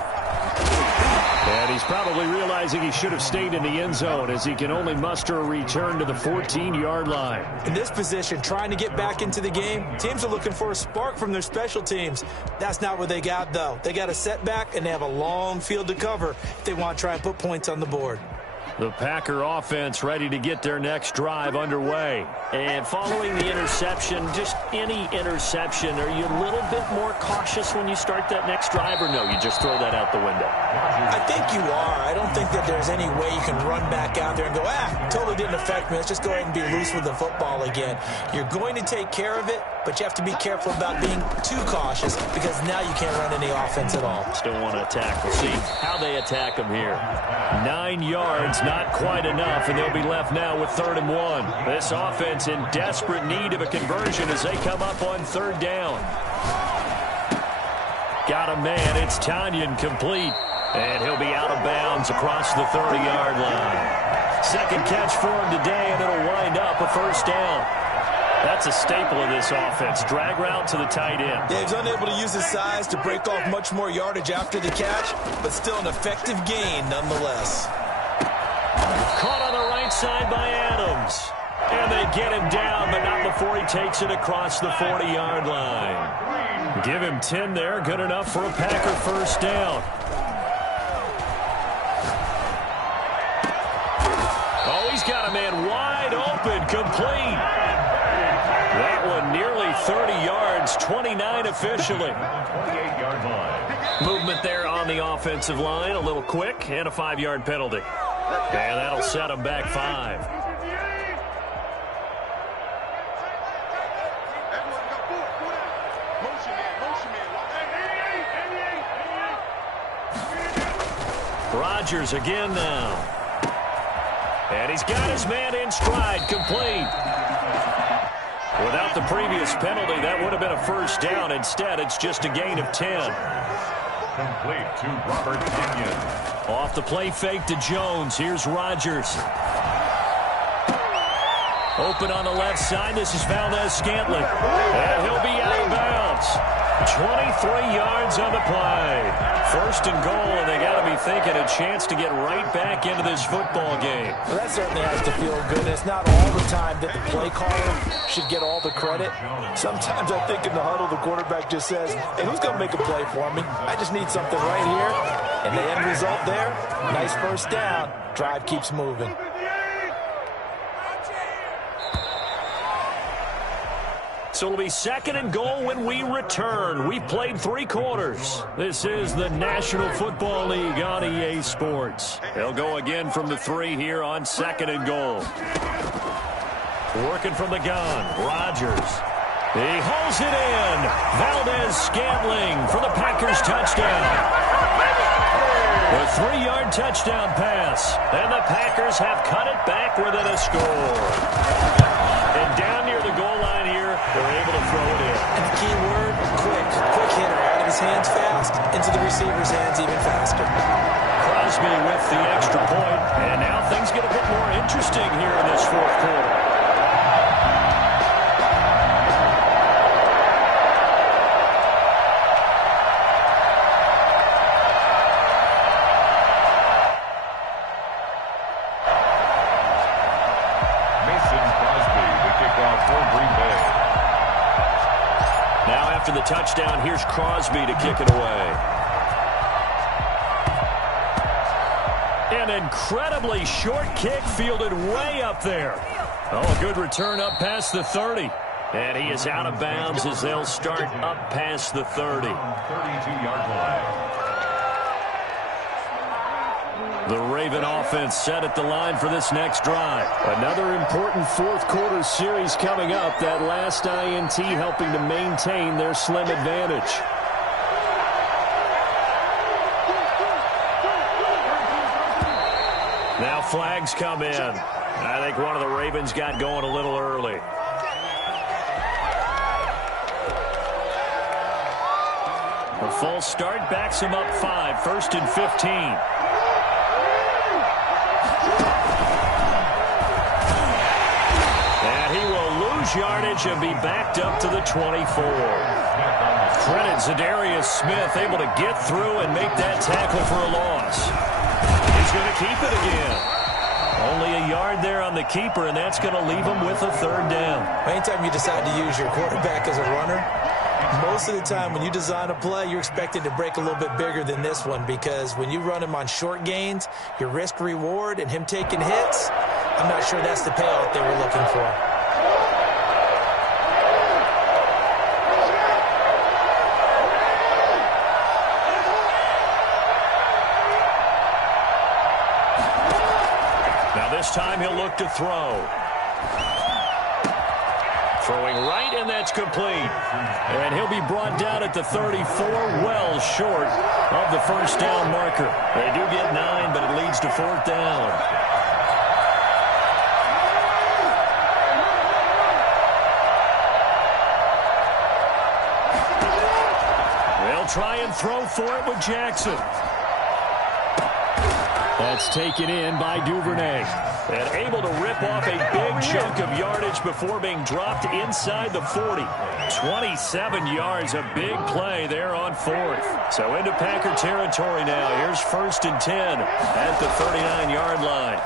And he's probably realizing he should have stayed in the end zone as he can only muster a return to the 14-yard line. In this position, trying to get back into the game, teams are looking for a spark from their special teams. That's not what they got, though. They got a setback, and they have a long field to cover if they want to try and put points on the board. The Packer offense ready to get their next drive underway. And following the interception, just any interception, are you a little bit more cautious when you start that next drive, or no, you just throw that out the window? I think you are. I don't think that there's any way you can run back out there and go, totally didn't affect me. Let's just go ahead and be loose with the football again. You're going to take care of it, but you have to be careful about being too cautious because now you can't run any offense at all. Still want to attack. We'll see how they attack them here. 9 yards, not quite enough, and they'll be left now with 3rd and 1. This offense in desperate need of a conversion as they come up on 3rd down. Got a man. It's Tanyan complete. And he'll be out of bounds across the 30-yard line. 2nd catch for him today, and it'll wind up a 1st down. That's a staple of this offense. Drag route to the tight end. Yeah, he's unable to use his size to break off much more yardage after the catch, but still an effective gain nonetheless. Caught on the right side by Adams. And they get him down, but not before he takes it across the 40-yard line. Give him 10 there. Good enough for a Packer 1st down. Oh, he's got a man wide open, complete. That one nearly 30 yards, 29 officially. 28-yard line. Movement there on the offensive line, a little quick, and a 5-yard penalty. And that'll set him back 5. Rodgers again now. And he's got his man in stride, complete. Without the previous penalty, that would have been a 1st down. Instead, it's just a gain of 10. Complete to Robert Tanyan. Off the play fake to Jones. Here's Rodgers. Open on the left side. This is Valdez-Scantling. And he'll be out of bounds. 23 yards on the play. 1st and goal, and they got to be thinking a chance to get right back into this football game. Well, that certainly has to feel good. It's not all the time that the play caller should get all the credit. Sometimes I think in the huddle, the quarterback just says, hey, who's going to make a play for me? I just need something right here. And the end result there, nice 1st down. Drive keeps moving. So it'll be 2nd and goal when we return. We've played 3 quarters. This is the National Football League on EA Sports. They'll go again from the 3 here on 2nd and goal. Working from the gun, Rodgers. He holds it in. Valdez-Scantling for the Packers touchdown. A 3-yard touchdown pass. And the Packers have cut it back within a score. And down near the goal line here, they're able to throw it in. And the key word, quick. Quick hitter. Out of his hands fast, into the receiver's hands even faster. Crosby with the extra point. And now things get a bit more interesting here in this 4th quarter. touchdown. Here's Crosby to kick it away. An incredibly short kick fielded way up there. Oh, a good return up past the 30. And he is out of bounds as they'll start up past the 30. 32-yard line. The Raven offense set at the line for this next drive. Another important fourth quarter series coming up. That last INT helping to maintain their slim advantage. Now flags come in. I think one of the Ravens got going a little early. A false start backs him up 5, 1st and 15. And he will lose yardage and be backed up to the 24. Credit Zadarius Smith, able to get through and make that tackle for a loss. He's going to keep it again. Only a yard there on the keeper, and that's going to leave him with a 3rd down. Anytime you decide to use your quarterback as a runner, most of the time when you design a play, you're expected to break a little bit bigger than this one, because when you run him on short gains, your risk-reward and him taking hits, I'm not sure that's the payout they were looking for. Now this time he'll look to throw. Throwing right, and that's complete. And he'll be brought down at the 34, well short of the 1st down marker. They do get 9, but it leads to 4th down. They'll try and throw for it with Jackson. That's taken in by Duvernay. And able to rip off a big chunk of yardage before being dropped inside the 40. 27 yards, a big play there on 4th. So into Packer territory now. Here's 1st and 10 at the 39-yard line.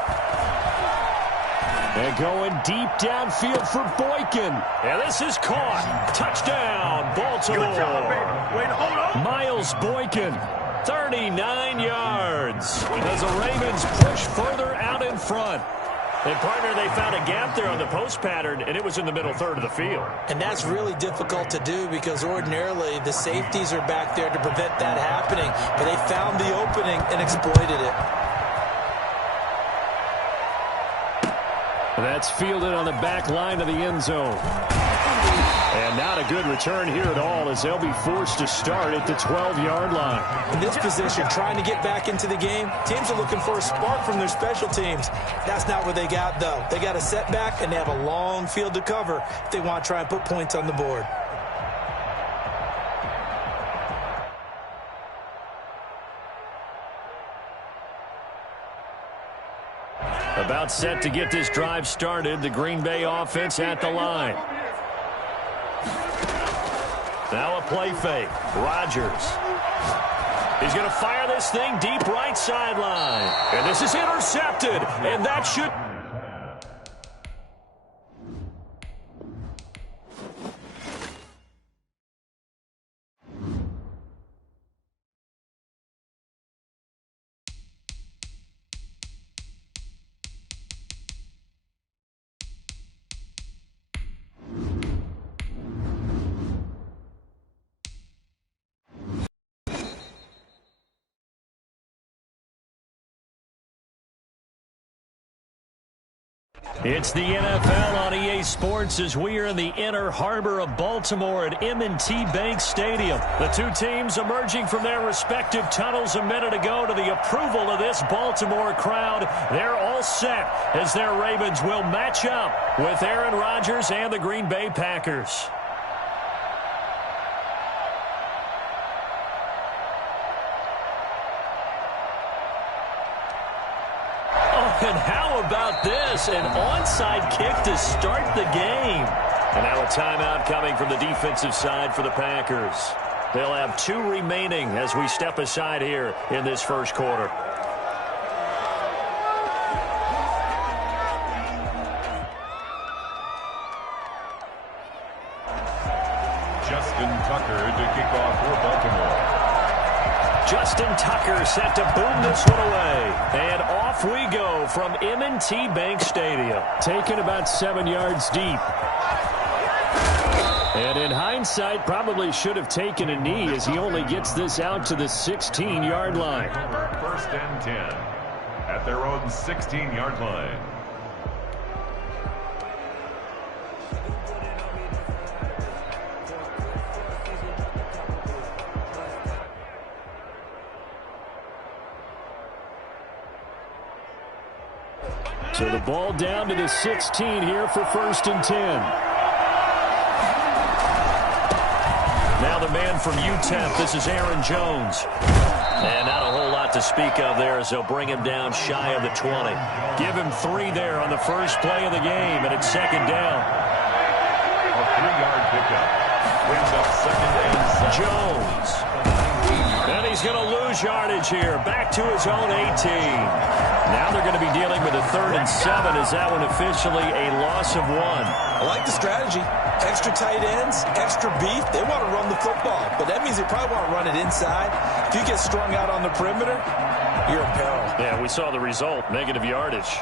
And going deep downfield for Boykin. And this is caught. Touchdown, Baltimore. Wait, hold on. Miles Boykin, 39 yards. As the Ravens push further out in front. And, partner, they found a gap there on the post pattern, and it was in the middle 3rd of the field. And that's really difficult to do, because ordinarily the safeties are back there to prevent that happening. But they found the opening and exploited it. That's fielded on the back line of the end zone. And not a good return here at all, as they'll be forced to start at the 12-yard line. In this position, trying to get back into the game, teams are looking for a spark from their special teams. That's not what they got, though. They got a setback, and they have a long field to cover if they want to try and put points on the board. About set to get this drive started, the Green Bay offense at the line. Now a play fake. Rodgers. He's going to fire this thing deep right sideline. And this is intercepted. And that should... It's the NFL on EA Sports as we are in the inner harbor of Baltimore at M&T Bank Stadium. The two teams emerging from their respective tunnels a minute ago to the approval of this Baltimore crowd. They're all set as their Ravens will match up with Aaron Rodgers and the Green Bay Packers. And how about this? An onside kick to start the game. And now a timeout coming from the defensive side for the Packers. They'll have 2 remaining as we step aside here in this first quarter. Justin Tucker Justin Tucker set to boom this one away. And off we go from M&T Bank Stadium. Taken about 7 yards deep. And in hindsight, probably should have taken a knee as he only gets this out to the 16-yard line. First and 10 at their own 16-yard line. So the ball down to the 16 here for first and 10. Now the man from UTEP, this is Aaron Jones. And not a whole lot to speak of there as they'll bring him down shy of the 20. Give him 3 there on the first play of the game, and it's second down. A 3-yard pickup brings up second and 7. Jones. And he's going to lose yardage here. Back to his own 18. Now they're going to be dealing with a 3rd and 7. Is that one officially a loss of 1? I like the strategy. Extra tight ends, extra beef. They want to run the football, but that means they probably want to run it inside. If you get strung out on the perimeter, you're in peril. Yeah, we saw the result, negative yardage.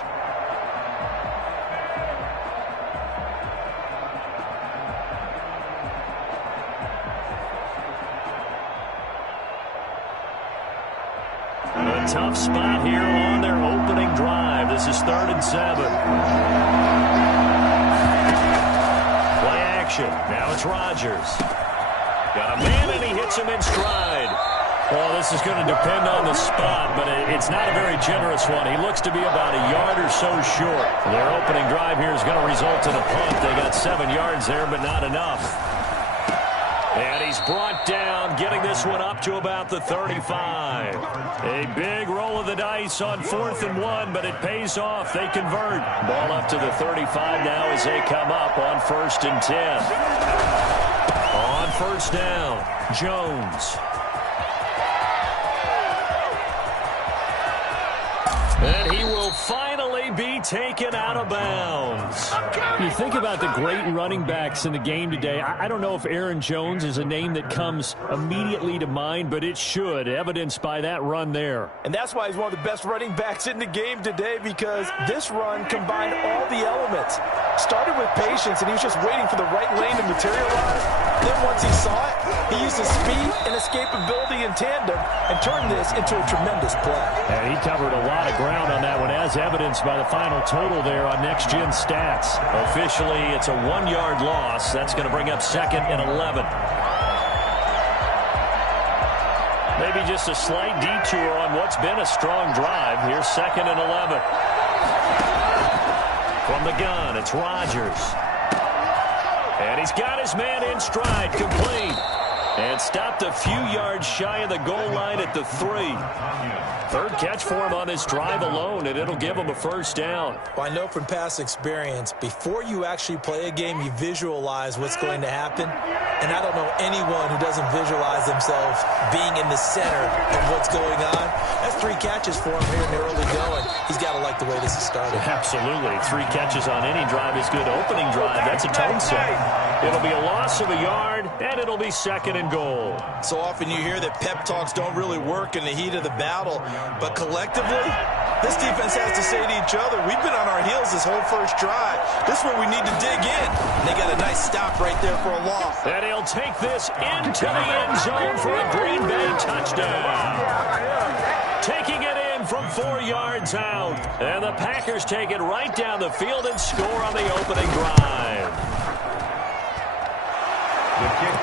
A tough spot here on their opening drive. This is 3rd and 7. Play action. Now it's Rodgers. Got a man, and he hits him in stride. Well, this is going to depend on the spot, but it's not a very generous one. He looks to be about a yard or so short. Their opening drive here is going to result in a punt. They got 7 yards there, but not enough. And he's brought down, getting this one up to about the 35. A big roll of the dice on 4th and 1, but it pays off. They convert. Ball up to the 35 now as they come up on 1st and 10. On 1st down, Jones. And he will finally be taken out of bounds. You think about the great running backs in the game today. I don't know if Aaron Jones is a name that comes immediately to mind, but it should, evidenced by that run there. And that's why he's one of the best running backs in the game today, because this run combined all the elements. Started with patience, and he was just waiting for the right lane to materialize. Then once he saw it, he used his speed and escapability in tandem and turned this into a tremendous play. And he covered a lot of ground on that one, as evidenced by the final total there on Next Gen Stats. Officially, it's a 1-yard loss. That's going to bring up 2nd and 11. Maybe just a slight detour on what's been a strong drive. Here's 2nd and 11. From the gun, it's Rodgers. And he's got his man in stride, complete. And stopped a few yards shy of the goal line at the 3. 3rd catch for him on this drive alone, and it'll give him a 1st down. Well, I know from past experience, before you actually play a game, you visualize what's going to happen. And I don't know anyone who doesn't visualize themselves being in the center of what's going on. That's 3 catches for him here in the early going. He's got to like the way this is started. Absolutely. 3 catches on any drive is good. Opening drive, that's a tone set. It'll be a loss of a yard, and it'll be 2nd and goal. So often you hear that pep talks don't really work in the heat of the battle, but collectively, this defense has to say to each other, we've been on our heels this whole first drive. This is where we need to dig in. And they got a nice stop right there for a loss. And he'll take this into the end zone for a Green Bay touchdown. Taking it in from 4 yards out. And the Packers take it right down the field and score on the opening drive.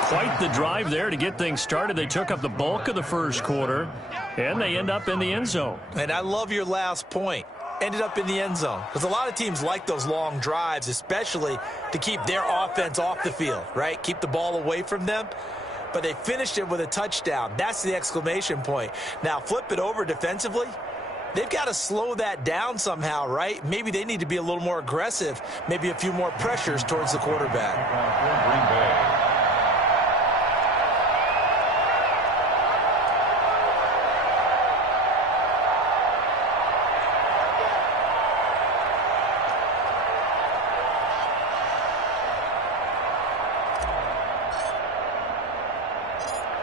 Quite the drive there to get things started. They took up the bulk of the first quarter, and they end up in the end zone. And I love your last point. Ended up in the end zone. Because a lot of teams like those long drives, especially to keep their offense off the field, right? Keep the ball away from them. But they finished it with a touchdown. That's the exclamation point. Now, flip it over defensively. They've got to slow that down somehow, right? Maybe they need to be a little more aggressive. Maybe a few more pressures towards the quarterback. Green Bay.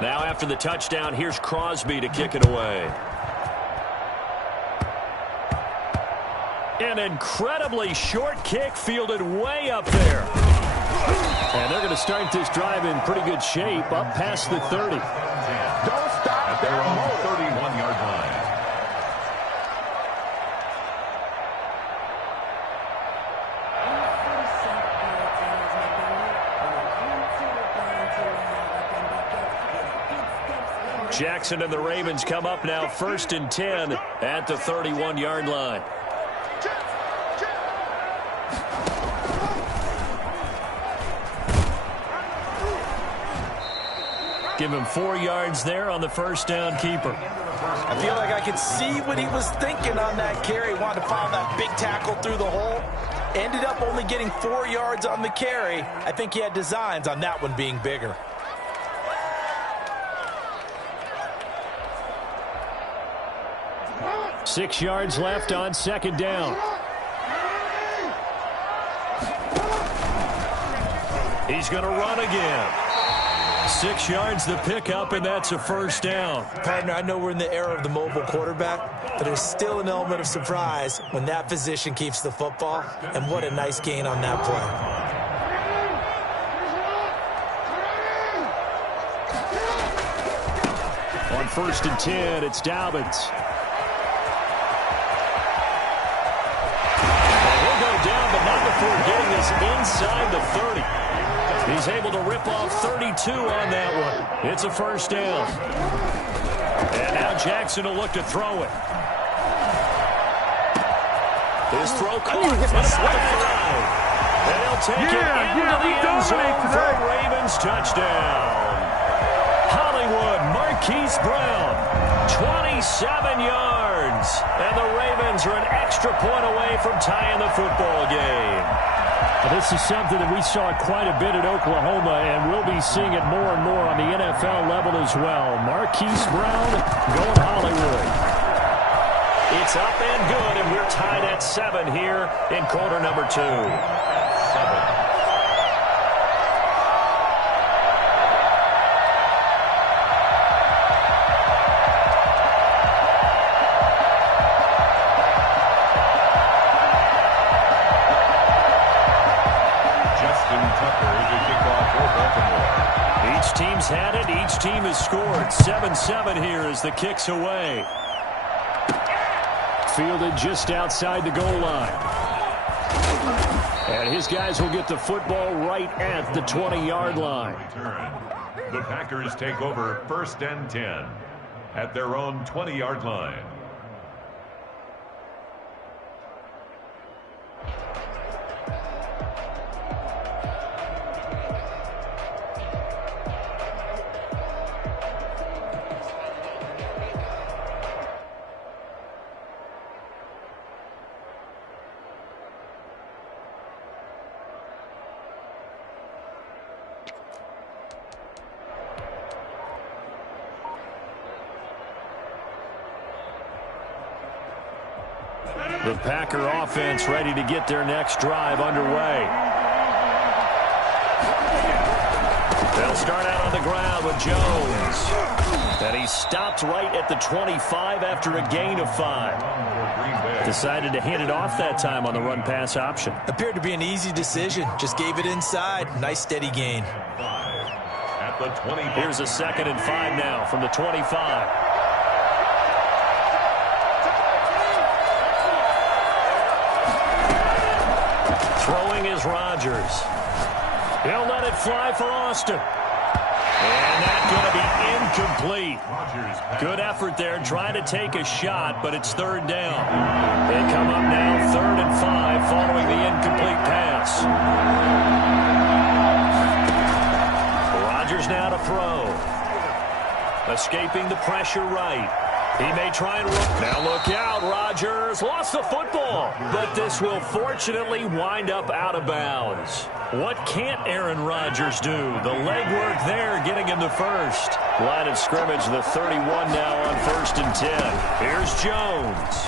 Now after the touchdown, here's Crosby to kick it away. An incredibly short kick fielded way up there. And they're going to start this drive in pretty good shape, up past the 30. Don't stop at their own 31-yard line. Jackson and the Ravens come up now 1st and 10 at the 31-yard line. Give him 4 yards there on the first down keeper. I feel like I could see what he was thinking on that carry. Wanted to follow that big tackle through the hole. Ended up only getting 4 yards on the carry. I think he had designs on that one being bigger. Six yards left on second down. He's going to run again. 6 yards the pickup, and that's a first down. Partner, I know we're in the era of the mobile quarterback, but there's still an element of surprise when that position keeps the football, and what a nice gain on that play. On 1st and 10, it's Dobbins. He'll go down, but not before getting this inside the 30. He's able to rip off 32 on that one. It's a first down. And now Jackson will look to throw it. His throw caught at about the 5. And he'll take it into the end zone for a Ravens touchdown. Hollywood Marquise Brown, 27 yards. And the Ravens are an extra point away from tying the football game. This is something that we saw quite a bit at Oklahoma, and we'll be seeing it more and more on the NFL level as well. Marquise Brown going Hollywood. It's up and good, and we're tied at 7 here in quarter number 2. 7. Each team's had it. Each team has scored. 7-7 here as the kick's away. Fielded just outside the goal line. And his guys will get the football right at the 20-yard line. The Packers take over 1st and 10 at their own 20-yard line. The Packer offense ready to get their next drive underway. They'll start out on the ground with Jones. And he stopped right at the 25 after a gain of 5. Decided to hand it off that time on the run-pass option. Appeared to be an easy decision. Just gave it inside. Nice steady gain. At the 20. Here's a 2nd and 5 now from the 25. Throwing is Rodgers. He'll let it fly for Austin. And that's going to be incomplete. Good effort there trying to take a shot, but it's 3rd down. They come up now 3rd and 5 following the incomplete pass. Rodgers now to throw. Escaping the pressure right. He may try and run. Now look out. Rodgers lost the football. But this will fortunately wind up out of bounds. What can't Aaron Rodgers do? The legwork there getting him the first. Line of scrimmage, the 31 now on 1st and 10. Here's Jones.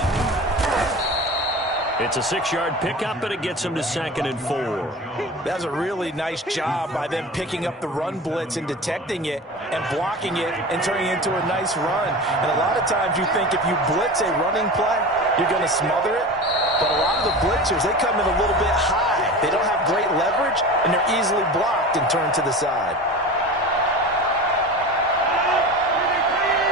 It's a 6-yard pickup, and it gets him to 2nd and 4. That's a really nice job by them picking up the run blitz and detecting it and blocking it and turning it into a nice run. And a lot of times you think if you blitz a running play, you're going to smother it. But a lot of the blitzers, they come in a little bit high. They don't have great leverage, and they're easily blocked and turned to the side.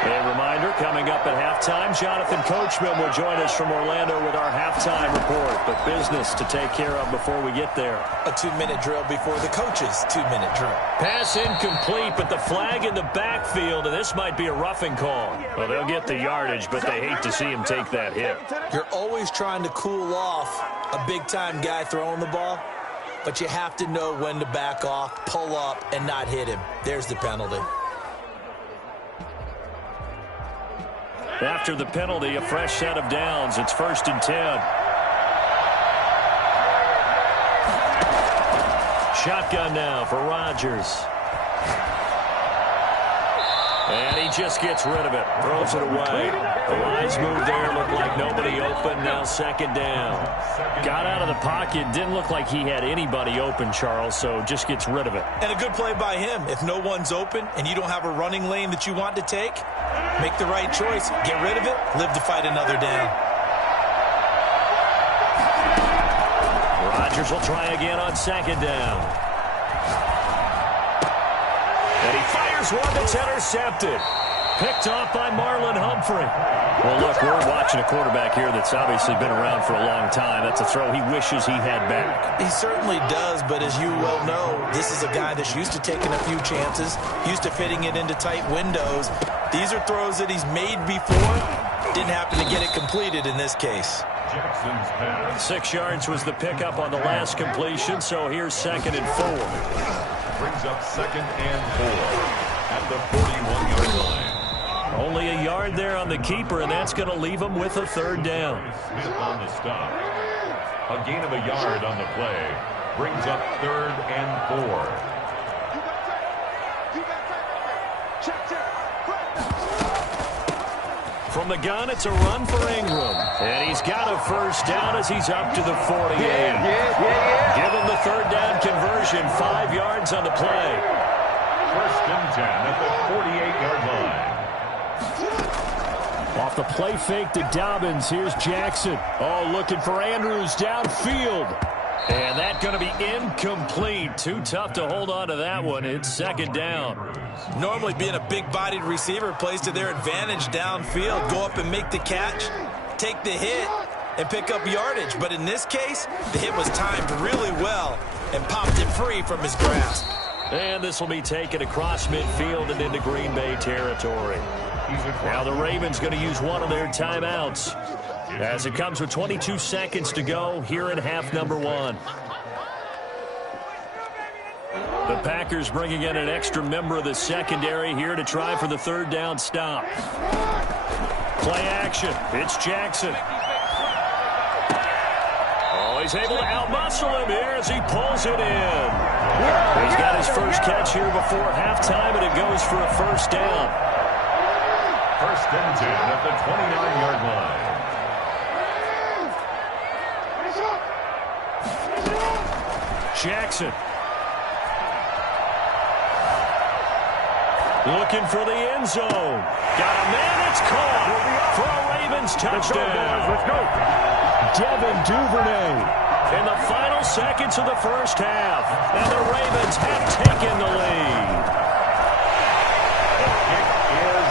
A reminder, coming up at halftime, Jonathan Coachman will join us from Orlando with our halftime report. But business to take care of before we get there. A 2-minute drill before the coach's 2-minute drill. Pass incomplete, but the flag in the backfield, and this might be a roughing call. Well, they'll get the yardage, but they hate to see him take that hit. You're always trying to cool off a big-time guy throwing the ball, but you have to know when to back off, pull up, and not hit him. There's the penalty. After the penalty, a fresh set of downs. It's 1st and 10. Shotgun now for Rodgers. And he just gets rid of it. Throws it away. The lines moved there. Looked like nobody open. Now 2nd down. Got out of the pocket. Didn't look like he had anybody open, Charles, so just gets rid of it. And a good play by him. If no one's open and you don't have a running lane that you want to take, make the right choice. Get rid of it. Live to fight another down. Rodgers will try again on 2nd down. And he fires one that's intercepted. Picked off by Marlon Humphrey. Well, look, we're watching a quarterback here that's obviously been around for a long time. That's a throw he wishes he had back. He certainly does, but as you well know, this is a guy that's used to taking a few chances, used to fitting it into tight windows. These are throws that he's made before. Didn't happen to get it completed in this case. Jackson's pass. 6 yards was the pickup on the last completion, so here's 2nd and 4. Brings up 2nd and 4 at the 41-yard line. Only a yard there on the keeper, and that's going to leave him with a 3rd down. Smith on the stop. A gain of a yard on the play. Brings up 3rd and 4. From the gun, it's a run for Ingram. And he's got a 1st down as he's up to the 48. Give him the 3rd down conversion, 5 yards on the play. 1st and 10 at the 48-yard line. Off the play fake to Dobbins, here's Jackson. Oh, looking for Andrews downfield. And that's going to be incomplete. Too tough to hold on to that one. It's 2nd down. Normally being a big-bodied receiver plays to their advantage downfield. Go up and make the catch, take the hit, and pick up yardage. But in this case, the hit was timed really well and popped it free from his grasp. And this will be taken across midfield and into Green Bay territory. Now the Ravens going to use one of their timeouts as it comes with 22 seconds to go here in half number 1. The Packers bringing in an extra member of the secondary here to try for the 3rd down stop. Play action. It's Jackson. Oh, he's able to outmuscle him here as he pulls it in. He's got his first catch here before halftime, and it goes for a 1st down. 1st and 10 at the 29-yard line. Jackson. Looking for the end zone. Got a man that's caught for a Ravens touchdown. Let's go. Devin Duvernay. In the final seconds of the 1st half, and the Ravens have taken the lead.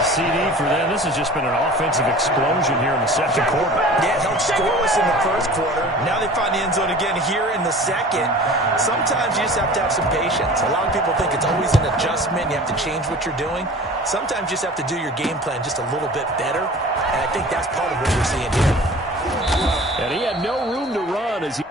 CD for them. This has just been an offensive explosion here in the 2nd quarter. Yeah, held scoreless in the 1st quarter. Now they find the end zone again here in the 2nd. Sometimes you just have to have some patience. A lot of people think it's always an adjustment. You have to change what you're doing. Sometimes you just have to do your game plan just a little bit better. And I think that's part of what we're seeing here. And he had no room to run as he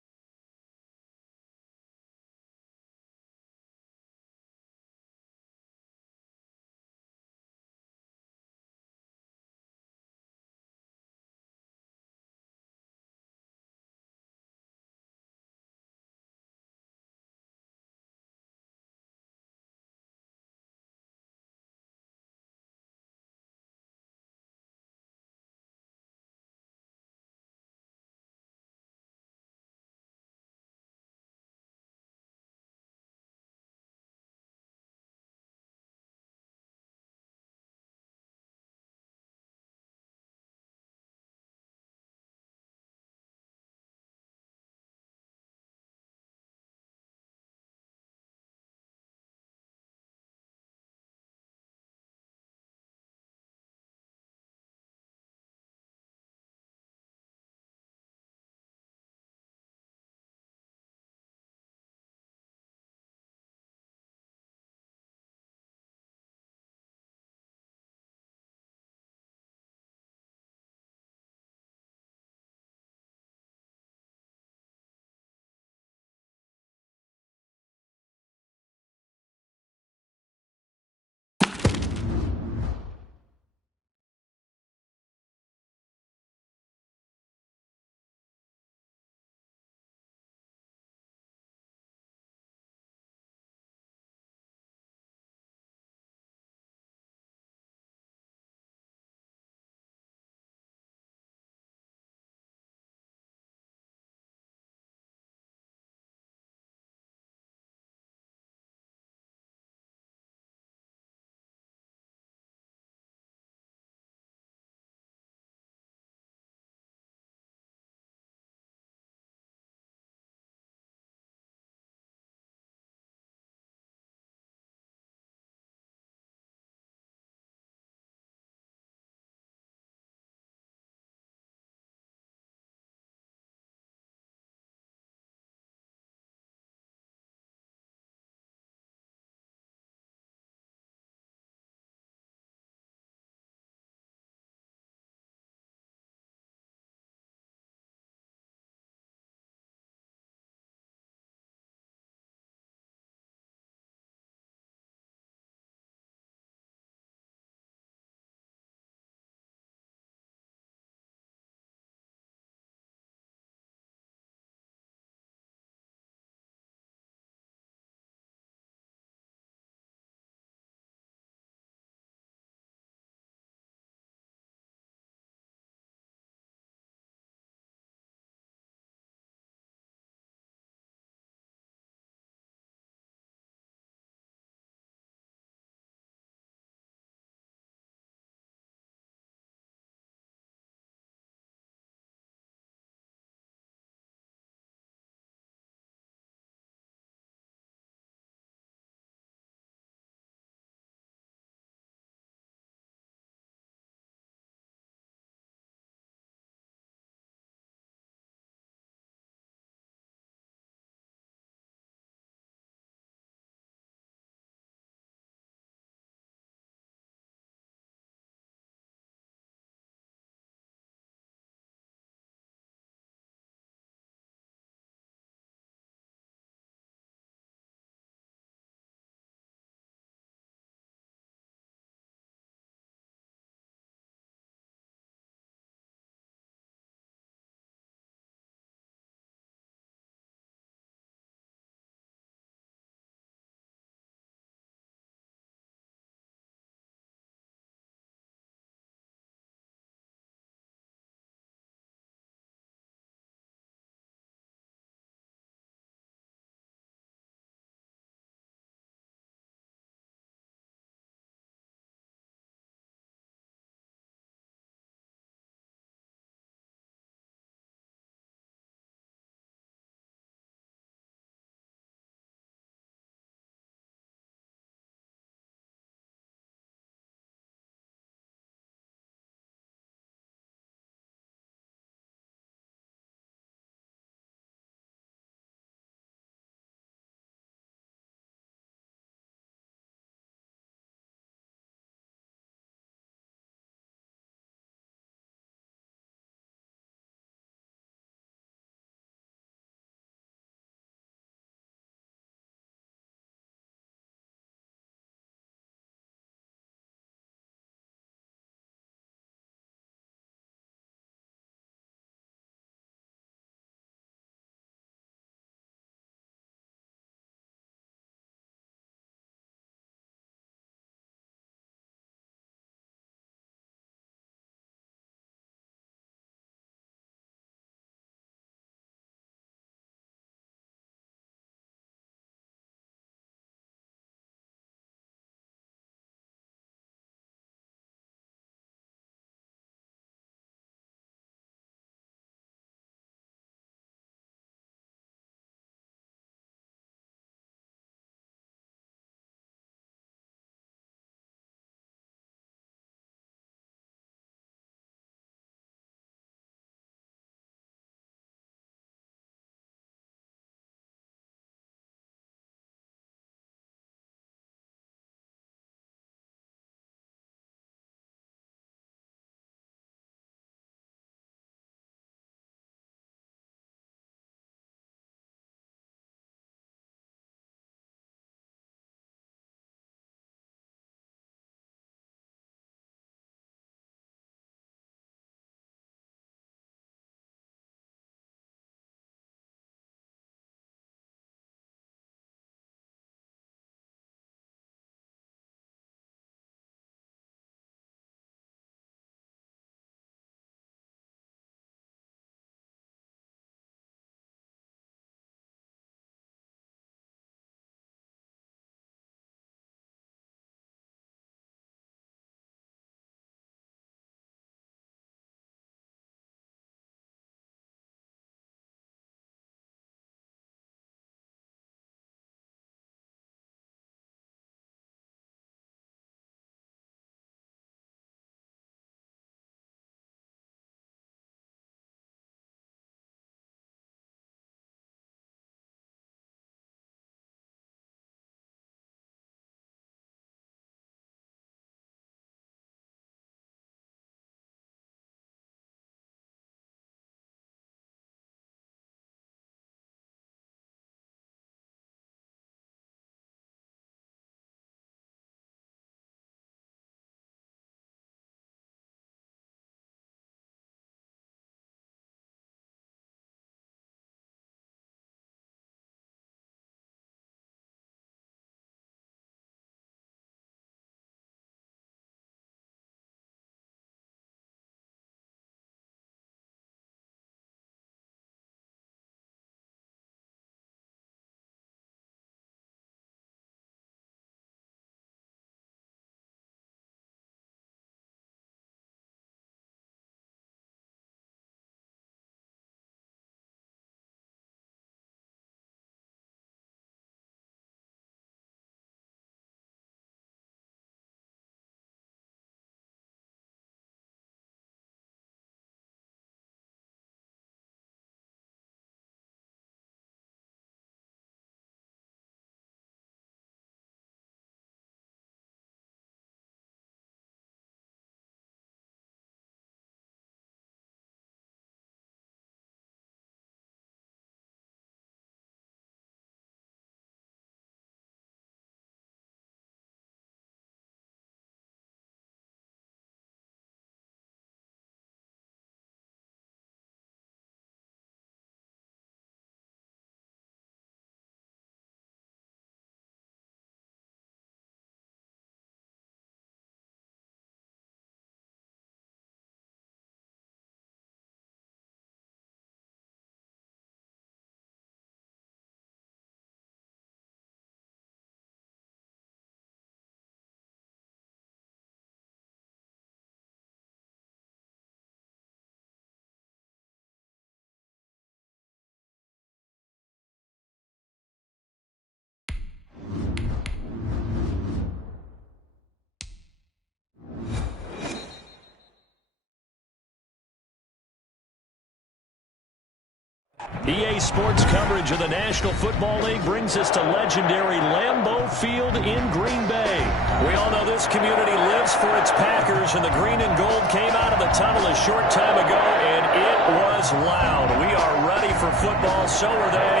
EA Sports coverage of the National Football League brings us to legendary Lambeau Field in Green Bay. We all know this community lives for its Packers, and the green and gold came out of the tunnel a short time ago, and it was loud. We are ready for football, so are they,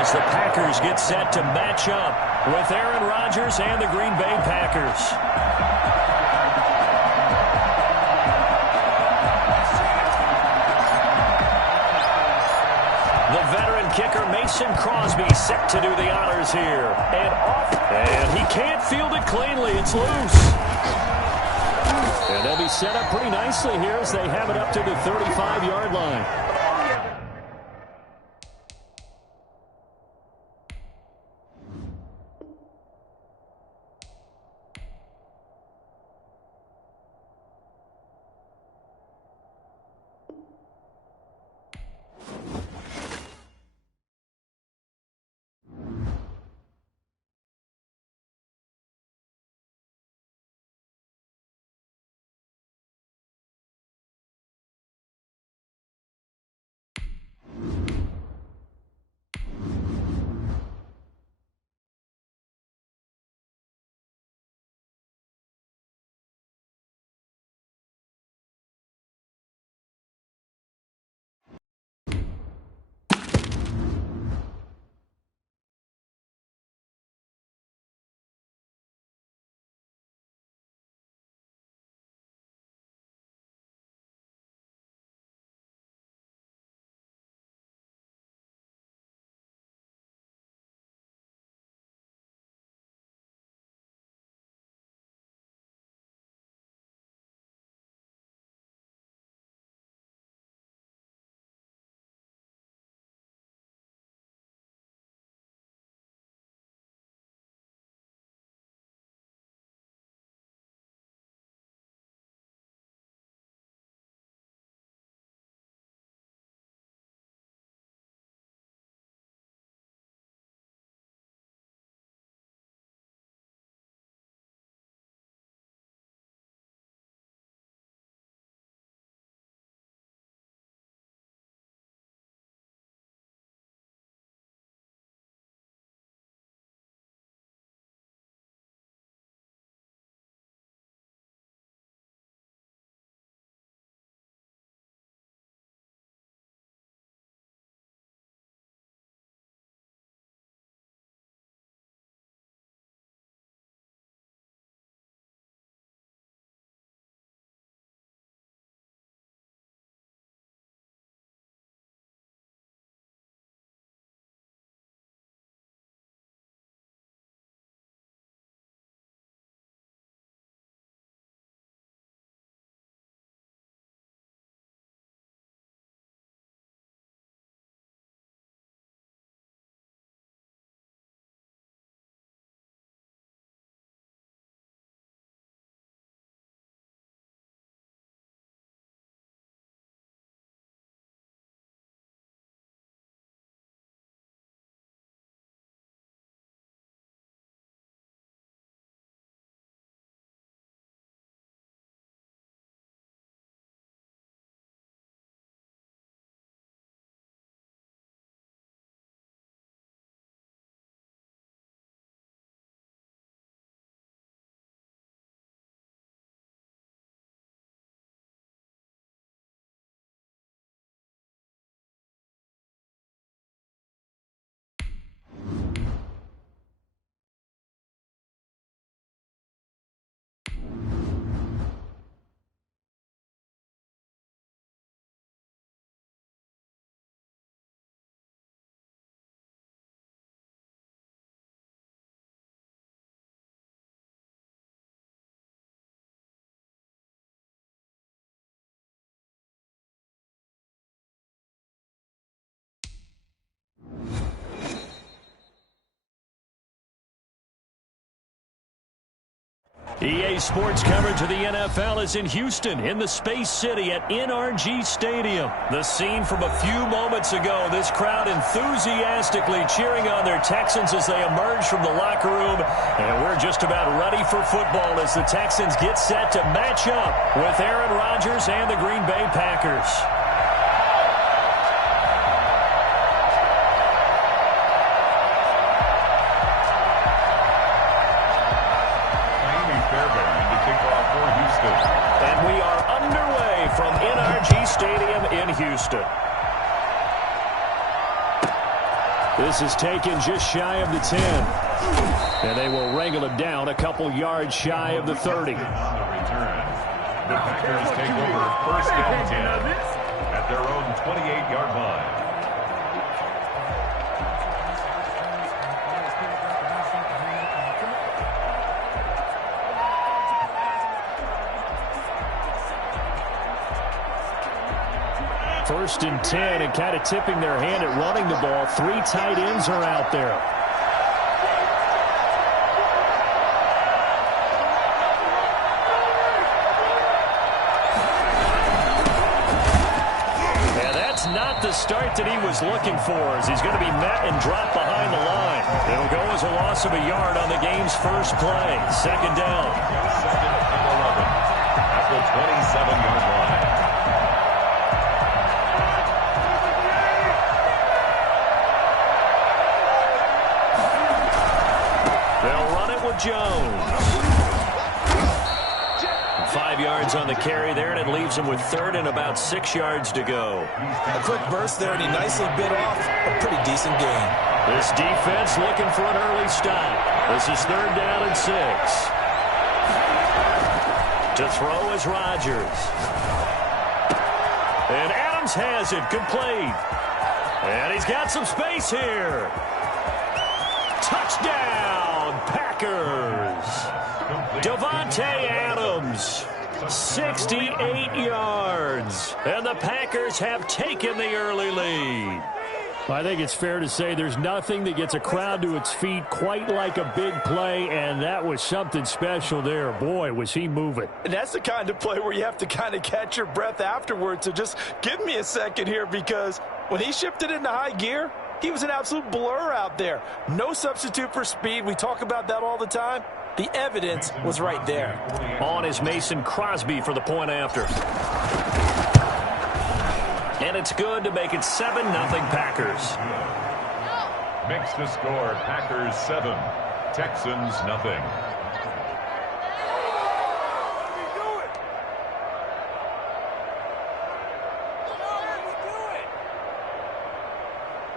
as the Packers get set to match up with Aaron Rodgers and the Green Bay Packers. The veteran kicker Mason Crosby set to do the honors here. And he can't field it cleanly. It's loose. And they'll be set up pretty nicely here as they have it up to the 35-yard line. EA Sports coverage of the NFL is in Houston, in the Space City at NRG Stadium. The scene from a few moments ago, this crowd enthusiastically cheering on their Texans as they emerge from the locker room. And we're just about ready for football as the Texans get set to match up with Aaron Rodgers and the Green Bay Packers. Houston. This is taken just shy of the 10. And they will wrangle it down a couple yards shy of the 30. On the return, the Packers take over first and 10 at their own 28-yard line. First and 10, and kind of tipping their hand at running the ball. 3 tight ends are out there. And that's not the start that he was looking for, as he's going to be met and dropped behind the line. It'll go as a loss of a yard on the game's first play. Second down. Second and 11 at the 27-yard line. Jones. 5 yards on the carry there, and it leaves him with third and about 6 yards to go. A quick burst there, and he nicely bit off a pretty decent gain. This defense looking for an early stop. This is third down and 6. To throw is Rodgers. And Adams has it, complete. And he's got some space here. Touchdown, Packers. Davante Adams, 68 yards. And the Packers have taken the early lead. I think it's fair to say there's nothing that gets a crowd to its feet quite like a big play, and that was something special there. Boy, was he moving. And that's the kind of play where you have to kind of catch your breath afterwards. So just give me a second here, because when he shifted into high gear, he was an absolute blur out there. No substitute for speed. We talk about that all the time. The evidence was right there. On is Mason Crosby for the point after. And it's good to make it 7-0 Packers. Makes the score Packers 7, Texans nothing.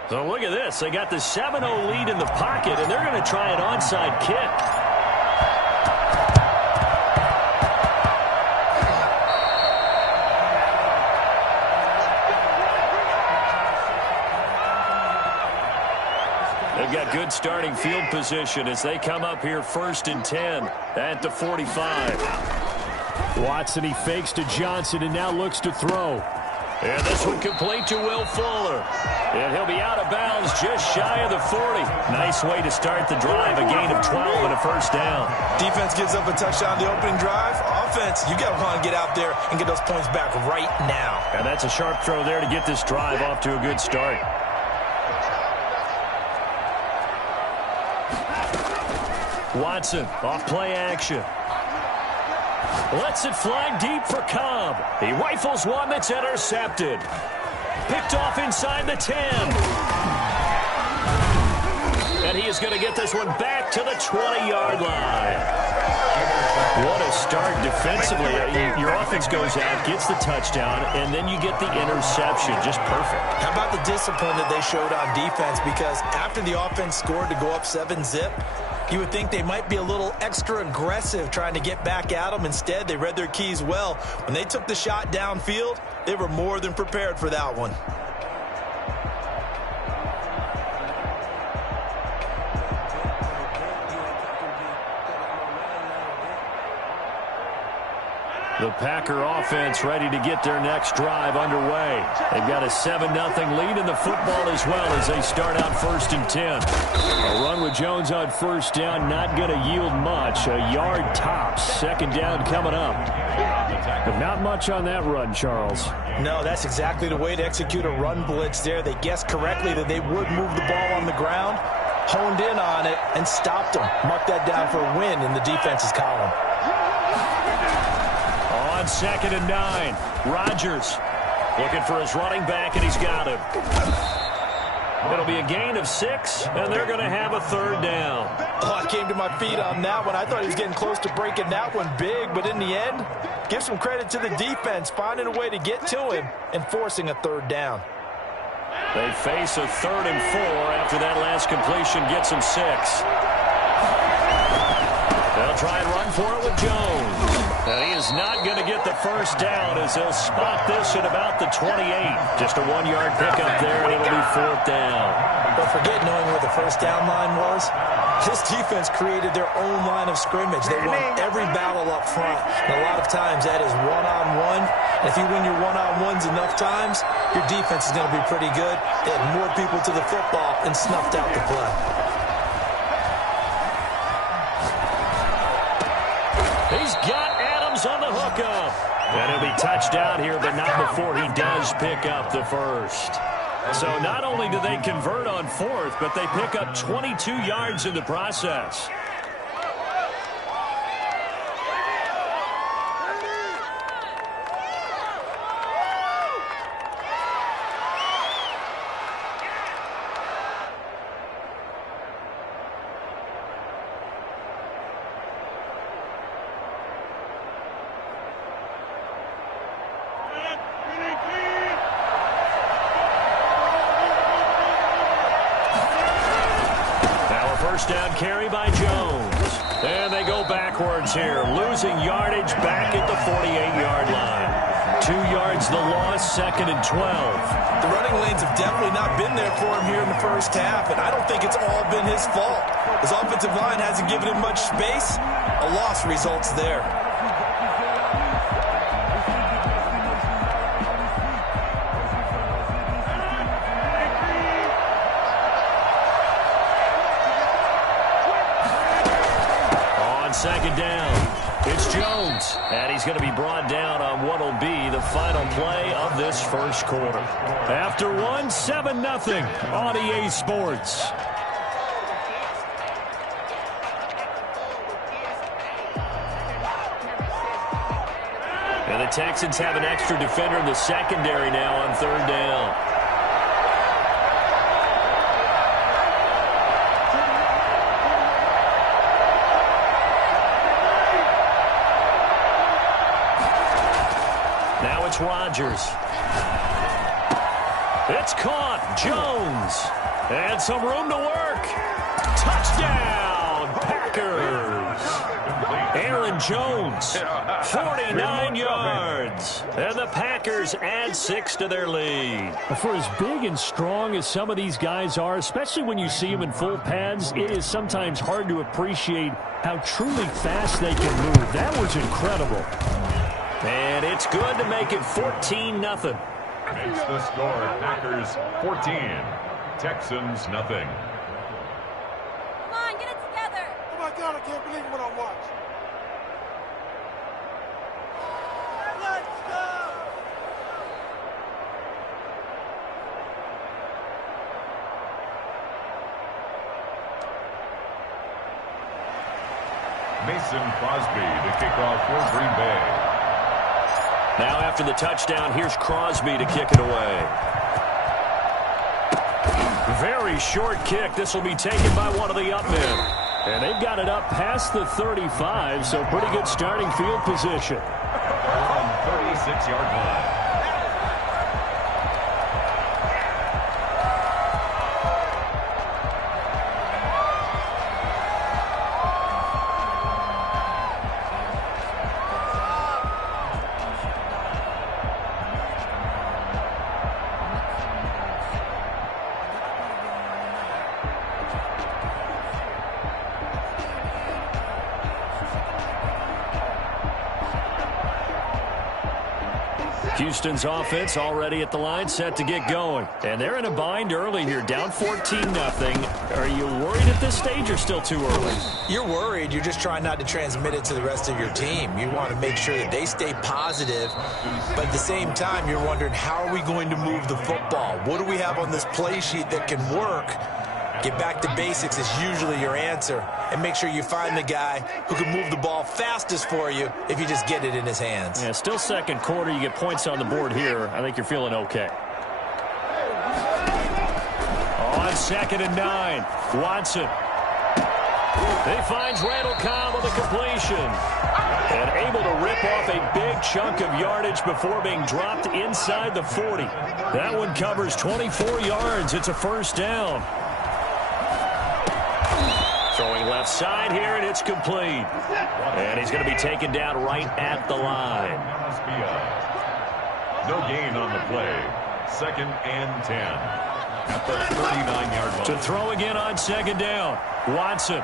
So look at this. They got the 7-0 lead in the pocket, and they're going to try an onside kick. They've got good starting field position as they come up here first and 10 at the 45. Watson, he fakes to Johnson and now looks to throw. And this one complete to Will Fuller. And he'll be out of bounds just shy of the 40. Nice way to start the drive, a gain of 12 and a first down. Defense gives up a touchdown the opening drive. Offense, you got to want to get out there and get those points back right now. And that's a sharp throw there to get this drive off to a good start. Watson, off play action. Lets it fly deep for Cobb. He rifles one that's intercepted. Picked off inside the 10. And he is going to get this one back to the 20-yard line. What a start defensively. Your offense goes out, gets the touchdown, and then you get the interception. Just perfect. How about the discipline that they showed on defense? Because after the offense scored to go up 7-zip, you would think they might be a little extra aggressive trying to get back at them. Instead, they read their keys well. When they took the shot downfield, they were more than prepared for that one. The Packer offense ready to get their next drive underway. They've got a 7-0 lead in the football as well as they start out first and 10. A run with Jones on first down, not going to yield much. A yard tops. Second down coming up. But not much on that run, Charles. No, that's exactly the way to execute a run blitz there. They guessed correctly that they would move the ball on the ground, honed in on it, and stopped them. Mark that down for a win in the defense's column. On second and 9, Rodgers looking for his running back, and he's got him. It'll be a gain of 6, and they're going to have a 3rd down. Oh, I came to my feet on that one. I thought he was getting close to breaking that one big, but in the end, give some credit to the defense, finding a way to get to him and forcing a 3rd down. They face a 3rd and 4 after that last completion gets them 6. They'll try and run for it with Jones. And he is not going to get the 1st down as they'll spot this at about the 28. Just a 1-yard pickup there, and it'll be 4th down. Don't forget knowing where the 1st down line was. This defense created their own line of scrimmage. They won every battle up front. And a lot of times that is one-on-one. And if you win your one-on-ones enough times, your defense is going to be pretty good. They had more people to the football and snuffed out the play. He's got Adams on the hookup. And he'll be touched out here, but not before he does pick up the 1st. So not only do they convert on 4th, but they pick up 22 yards in the process. Down carry by Jones. And they go backwards here, losing yardage back at the 48-yard line. 2 yards the loss, 2nd and 12. The running lanes have definitely not been there for him here in the first half, and I don't think it's all been his fault. His offensive line hasn't given him much space. A loss results there. Second down. It's Jones. And he's going to be brought down on what will be the final play of this first quarter. After 7-0 on EA Sports. And the Texans have an extra defender in the secondary now on 3rd down. Rodgers. It's caught. Jones. And some room to work. Touchdown, Packers. Aaron Jones, 49 yards. And the Packers add 6 to their lead. For as big and strong as some of these guys are, especially when you see them in full pads, it is sometimes hard to appreciate how truly fast they can move. That was incredible. And it's good to make it 14-0. Makes the score Packers 14, Texans nothing. Come on, get it together. Oh my God, I can't believe what I watched. Let's go! Mason Crosby to kick off for Green Bay. Now after the touchdown, here's Crosby to kick it away. Very short kick. This will be taken by one of the up men. And they've got it up past the 35, so pretty good starting field position. From 36-yard line. Houston's offense already at the line, set to get going. And they're in a bind early here, down 14-0. Are you worried at this stage or still too early? You're worried. You're just trying not to transmit it to the rest of your team. You want to make sure that they stay positive, but at the same time, you're wondering, how are we going to move the football? What do we have on this play sheet that can work? Get back to basics is usually your answer, and make sure you find the guy who can move the ball fastest for you if you just get it in his hands. Yeah, still second quarter. You get points on the board here. I think you're feeling okay. on 2nd and 9. Watson. He finds Randall Cobb on the completion. And able to rip off a big chunk of yardage before being dropped inside the 40. That one covers 24 yards. It's a first down. Throwing left side here, and it's complete. And he's going to be taken down right at the line. No gain on the play. 2nd and 10. At the 39-yard line. To throw again on 2nd down. Watson.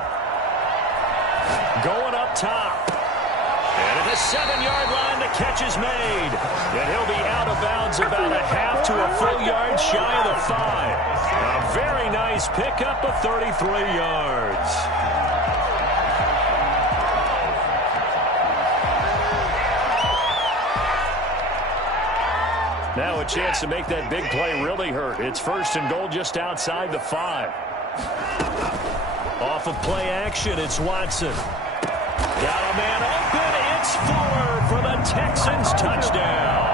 Going up top. And at the 7-yard line, the catch is made. And he'll be out of bounds about a half to a full yard shy of the 5. A very nice pickup of 33 yards. Now a chance to make that big play really hurt. It's 1st and goal just outside the 5. Off of play action, it's Watson. Got a man open. It's Fuller for the Texans touchdown.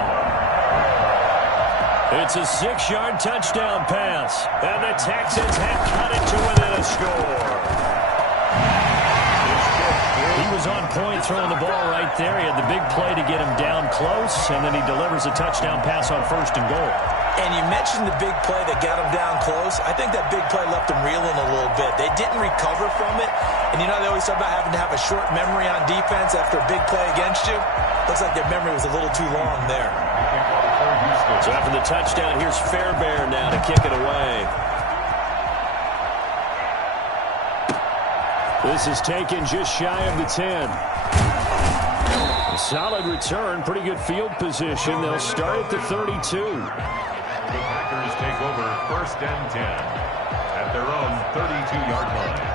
It's a 6-yard touchdown pass. And the Texans have cut it to within a score. He was on point throwing the ball right there. He had the big play to get him down close, and then he delivers a touchdown pass on 1st and goal. And you mentioned the big play that got him down close. I think that big play left him reeling a little bit. They didn't recover from it. And you know they always talk about having to have a short memory on defense after a big play against you. Looks like their memory was a little too long there. So after the touchdown, here's Fairbairn now to kick it away. This is taken just shy of the 10. A solid return, pretty good field position. They'll start at the 32. The Packers take over 1st and 10 at their own 32-yard line.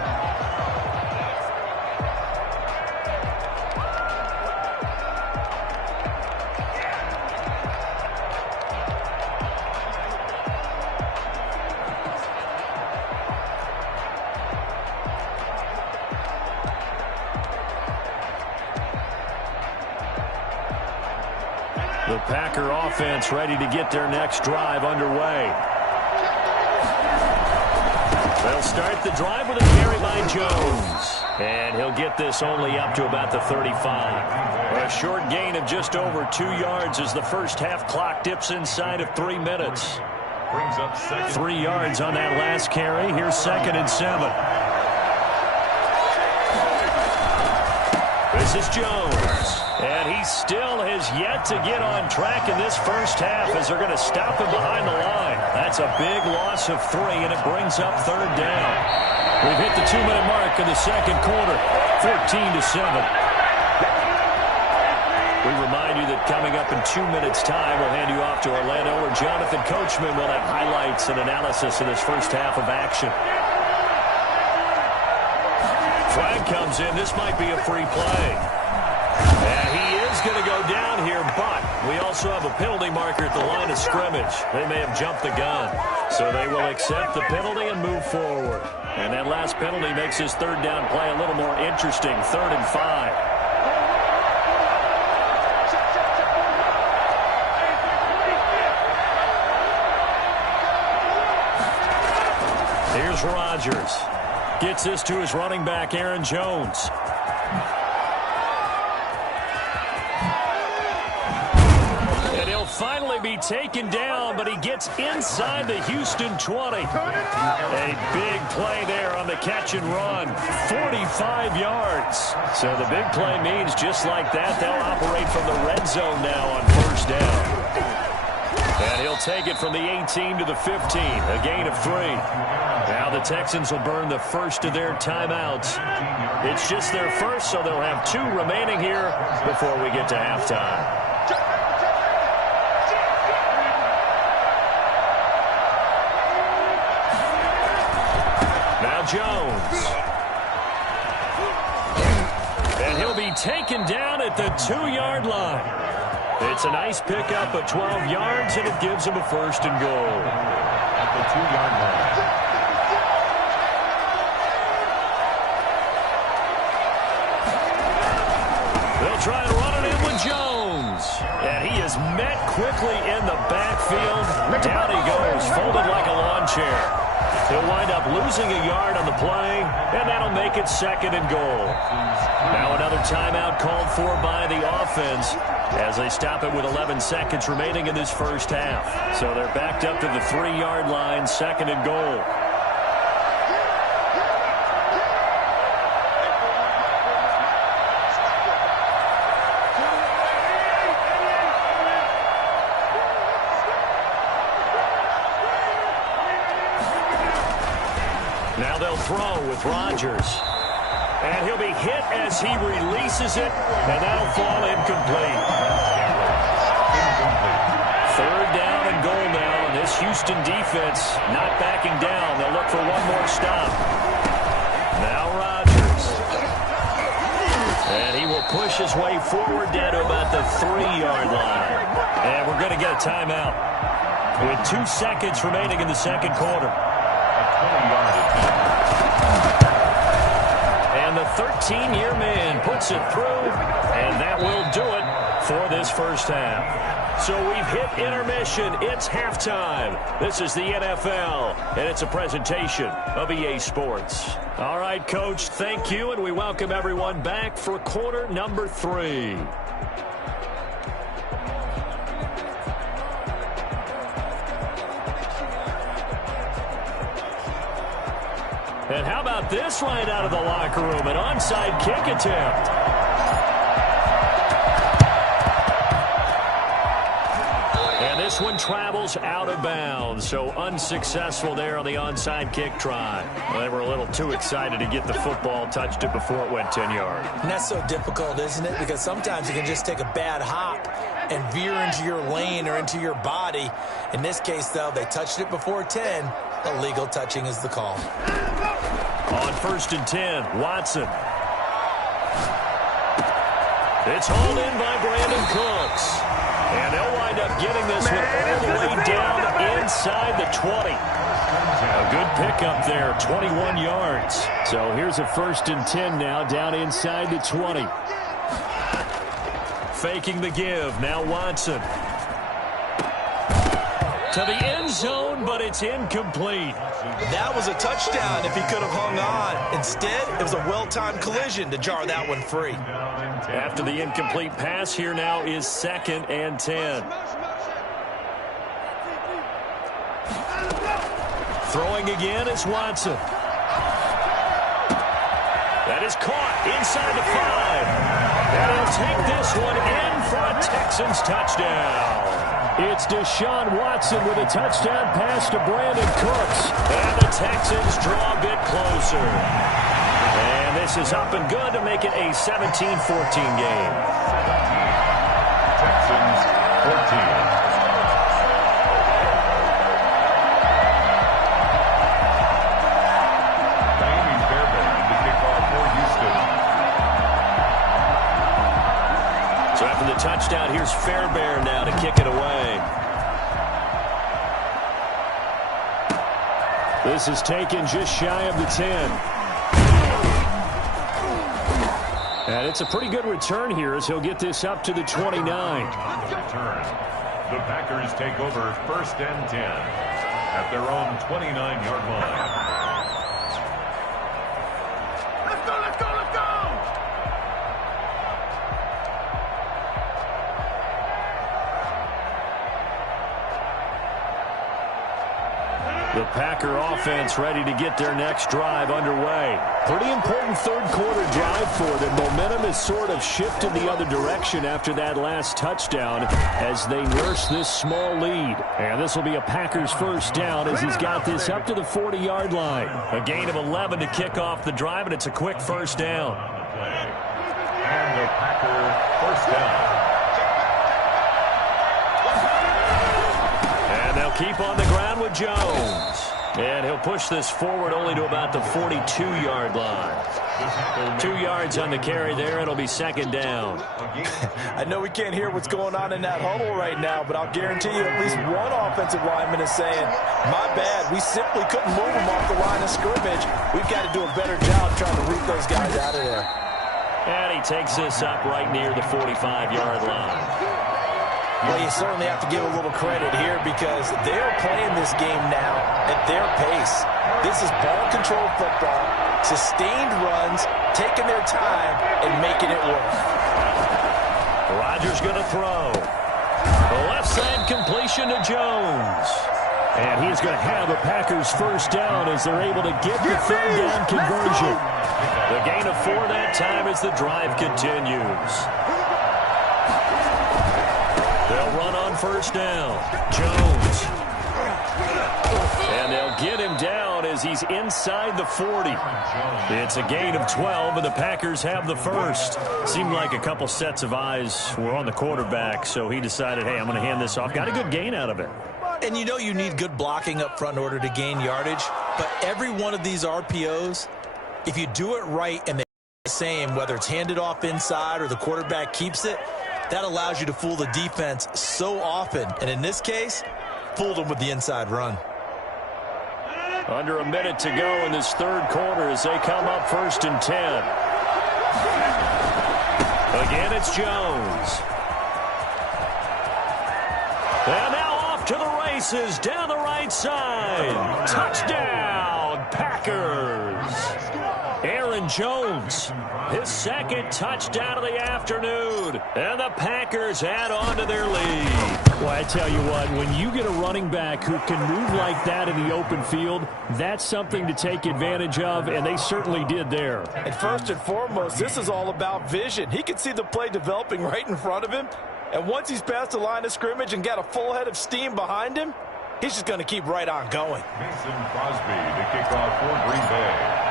The Packer offense ready to get their next drive underway. They'll start the drive with a carry by Jones. And he'll get this only up to about the 35. A short gain of just over 2 yards as the first half clock dips inside of 3 minutes. Brings up 3 yards on that last carry. Here's 2nd and 7. This is Jones. And he still has yet to get on track in this first half as they're going to stop him behind the line. That's a big loss of 3, and it brings up 3rd down. We've hit the 2-minute mark in the second quarter, 14-7. We remind you that coming up in 2 minutes' time, we'll hand you off to Orlando, where Jonathan Coachman will have highlights and analysis of this first half of action. Flag comes in. This might be a free play. And he is going to go down here, but we also have a penalty marker at the line of scrimmage. They may have jumped the gun. So they will accept the penalty and move forward. And that last penalty makes his 3rd down play a little more interesting. 3rd and 5. Here's Rodgers. Gets this to his running back, Aaron Jones. And he'll finally be taken down, but he gets inside the Houston 20. A big play there on the catch and run. 45 yards. So the big play means just like that, they'll operate from the red zone now on 1st down. And he'll take it from the 18 to the 15, a gain of 3. Now the Texans will burn the first of their timeouts. It's just their first, so they'll have 2 remaining here before we get to halftime. Now Jones. And he'll be taken down at the 2-yard line. It's a nice pickup of 12 yards, and it gives him a 1st and goal. At the 2-yard line. They'll try and run it in with Jones. And he is met quickly in the backfield. Down he goes, folded like a lawn chair. He'll wind up losing a yard on the play, and that'll make it 2nd and goal. Now another timeout called for by the offense as they stop it with 11 seconds remaining in this first half. So they're backed up to the 3-yard line, 2nd and goal. Now they'll throw with Rodgers. And he'll be hit as he releases it, and that'll fall incomplete. 3rd down and goal now, and this Houston defense not backing down. They'll look for one more stop. Now Rodgers. And he will push his way forward down to about the 3-yard line. And we're going to get a timeout with 2 seconds remaining in the second quarter. A 20-yard attempt. And the 13-year man puts it through, and that will do it for this first half. So we've hit intermission. It's halftime. This is the NFL, and it's a presentation of EA Sports. All right, Coach, thank you, and we welcome everyone back for quarter number 3. And how about this right out of the locker room? An onside kick attempt. And this one travels out of bounds. So unsuccessful there on the onside kick try. Well, they were a little too excited to get the football, touched it before it went 10 yards. And that's so difficult, isn't it? Because sometimes you can just take a bad hop and veer into your lane or into your body. In this case, though, they touched it before 10. Illegal touching is the call. On 1st and 10, Watson. It's hauled in by Brandon Cooks. And they'll wind up getting this one all the way down inside the 20. A good pickup there, 21 yards. So here's a 1st and 10 now, down inside the 20. Faking the give, now Watson. To the end zone, but it's incomplete. That was a touchdown if he could have hung on. Instead, it was a well-timed collision to jar that one free. After the incomplete pass, here now is 2nd and 10. Throwing again, it's Watson. That is caught inside the 5. And he'll take this one in for a Texans touchdown. It's Deshaun Watson with a touchdown pass to Brandon Cooks. And the Texans draw a bit closer. And this is up and good to make it a 17-14 game. Texans 14. So after the touchdown, here's Fairbairn now to kick it away. This is taken just shy of the 10. And it's a pretty good return here as he'll get this up to the 29. On the return, the Packers take over 1st and 10 at their own 29-yard line. Let's go, let's go, let's go! The Packer offense ready to get their next drive underway. Pretty important third quarter drive for them. Momentum has sort of shifted the other direction after that last touchdown as they nurse this small lead. And this will be a Packers 1st down as he's got this up to the 40-yard line. A gain of 11 to kick off the drive, and it's a quick 1st down. And the Packer 1st down. And they'll keep on the ground with Jones. And he'll push this forward only to about the 42-yard line. 2 yards on the carry there. It'll be 2nd down. I know we can't hear what's going on in that huddle right now, but I'll guarantee you at least one offensive lineman is saying, my bad, we simply couldn't move them off the line of scrimmage. We've got to do a better job trying to root those guys out of there. And he takes this up right near the 45-yard line. Well, you certainly have to give a little credit here because they're playing this game now at their pace. This is ball control football, sustained runs, taking their time and making it work. Rodgers going to throw. The left side completion to Jones. And he's going to have the Packers first down as they're able to get the third down conversion. The gain of 4 that time as the drive continues. They'll run on first down. Jones. And they'll get him down as he's inside the 40. It's a gain of 12, and the Packers have the first. Seemed like a couple sets of eyes were on the quarterback, so he decided, hey, I'm going to hand this off. Got a good gain out of it. And you know you need good blocking up front in order to gain yardage, but every one of these RPOs, if you do it right and they're the same, whether it's handed off inside or the quarterback keeps it, that allows you to fool the defense so often. And in this case, fooled them with the inside run. Under a minute to go in this third quarter as they come up 1st and 10. Again, it's Jones. And now off to the races down the right side. Touchdown, Packers. Aaron Jones, his second touchdown of the afternoon. And the Packers add on to their lead. Well, I tell you what, when you get a running back who can move like that in the open field, that's something to take advantage of, and they certainly did there. And first and foremost, this is all about vision. He can see the play developing right in front of him. And once he's past the line of scrimmage and got a full head of steam behind him, he's just going to keep right on going. Mason Crosby to kick off for Green Bay.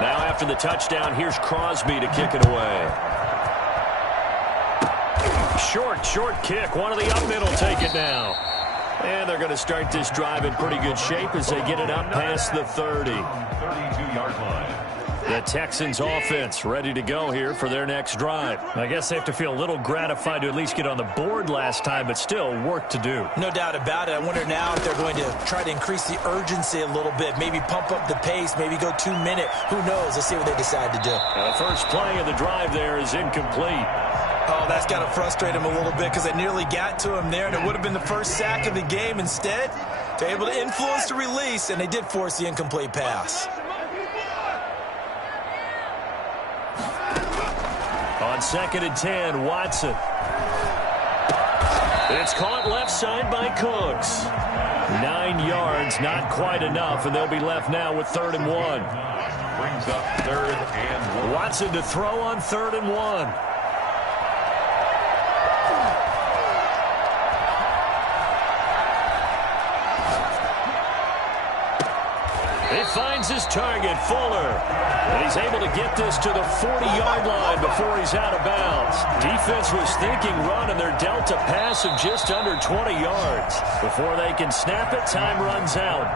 Now after the touchdown, here's Crosby to kick it away. Short kick. One of the up middle take it now. And they're going to start this drive in pretty good shape as they get it up past the 30. 32-yard line. The Texans offense ready to go here for their next drive. I guess they have to feel a little gratified to at least get on the board last time, but still work to do. No doubt about it. I wonder now if they're going to try to increase the urgency a little bit, maybe pump up the pace, maybe go 2 minute. Who knows? Let's see what they decide to do. The first play of the drive there is incomplete. Oh, that's got to frustrate him a little bit because they nearly got to him there, and it would have been the first sack of the game. Instead, they're able to influence the release, and they did force the incomplete pass. On 2nd and 10, Watson. It's caught left side by Cooks. 9 yards, not quite enough, and they'll be left now with 3rd and 1. Brings up 3rd and 1. Watson to throw on 3rd and 1. He finds his target, Fuller. And he's able to get this to the 40-yard line before he's out of bounds. Defense was thinking run, and they're dealt a pass of just under 20 yards. Before they can snap it, time runs out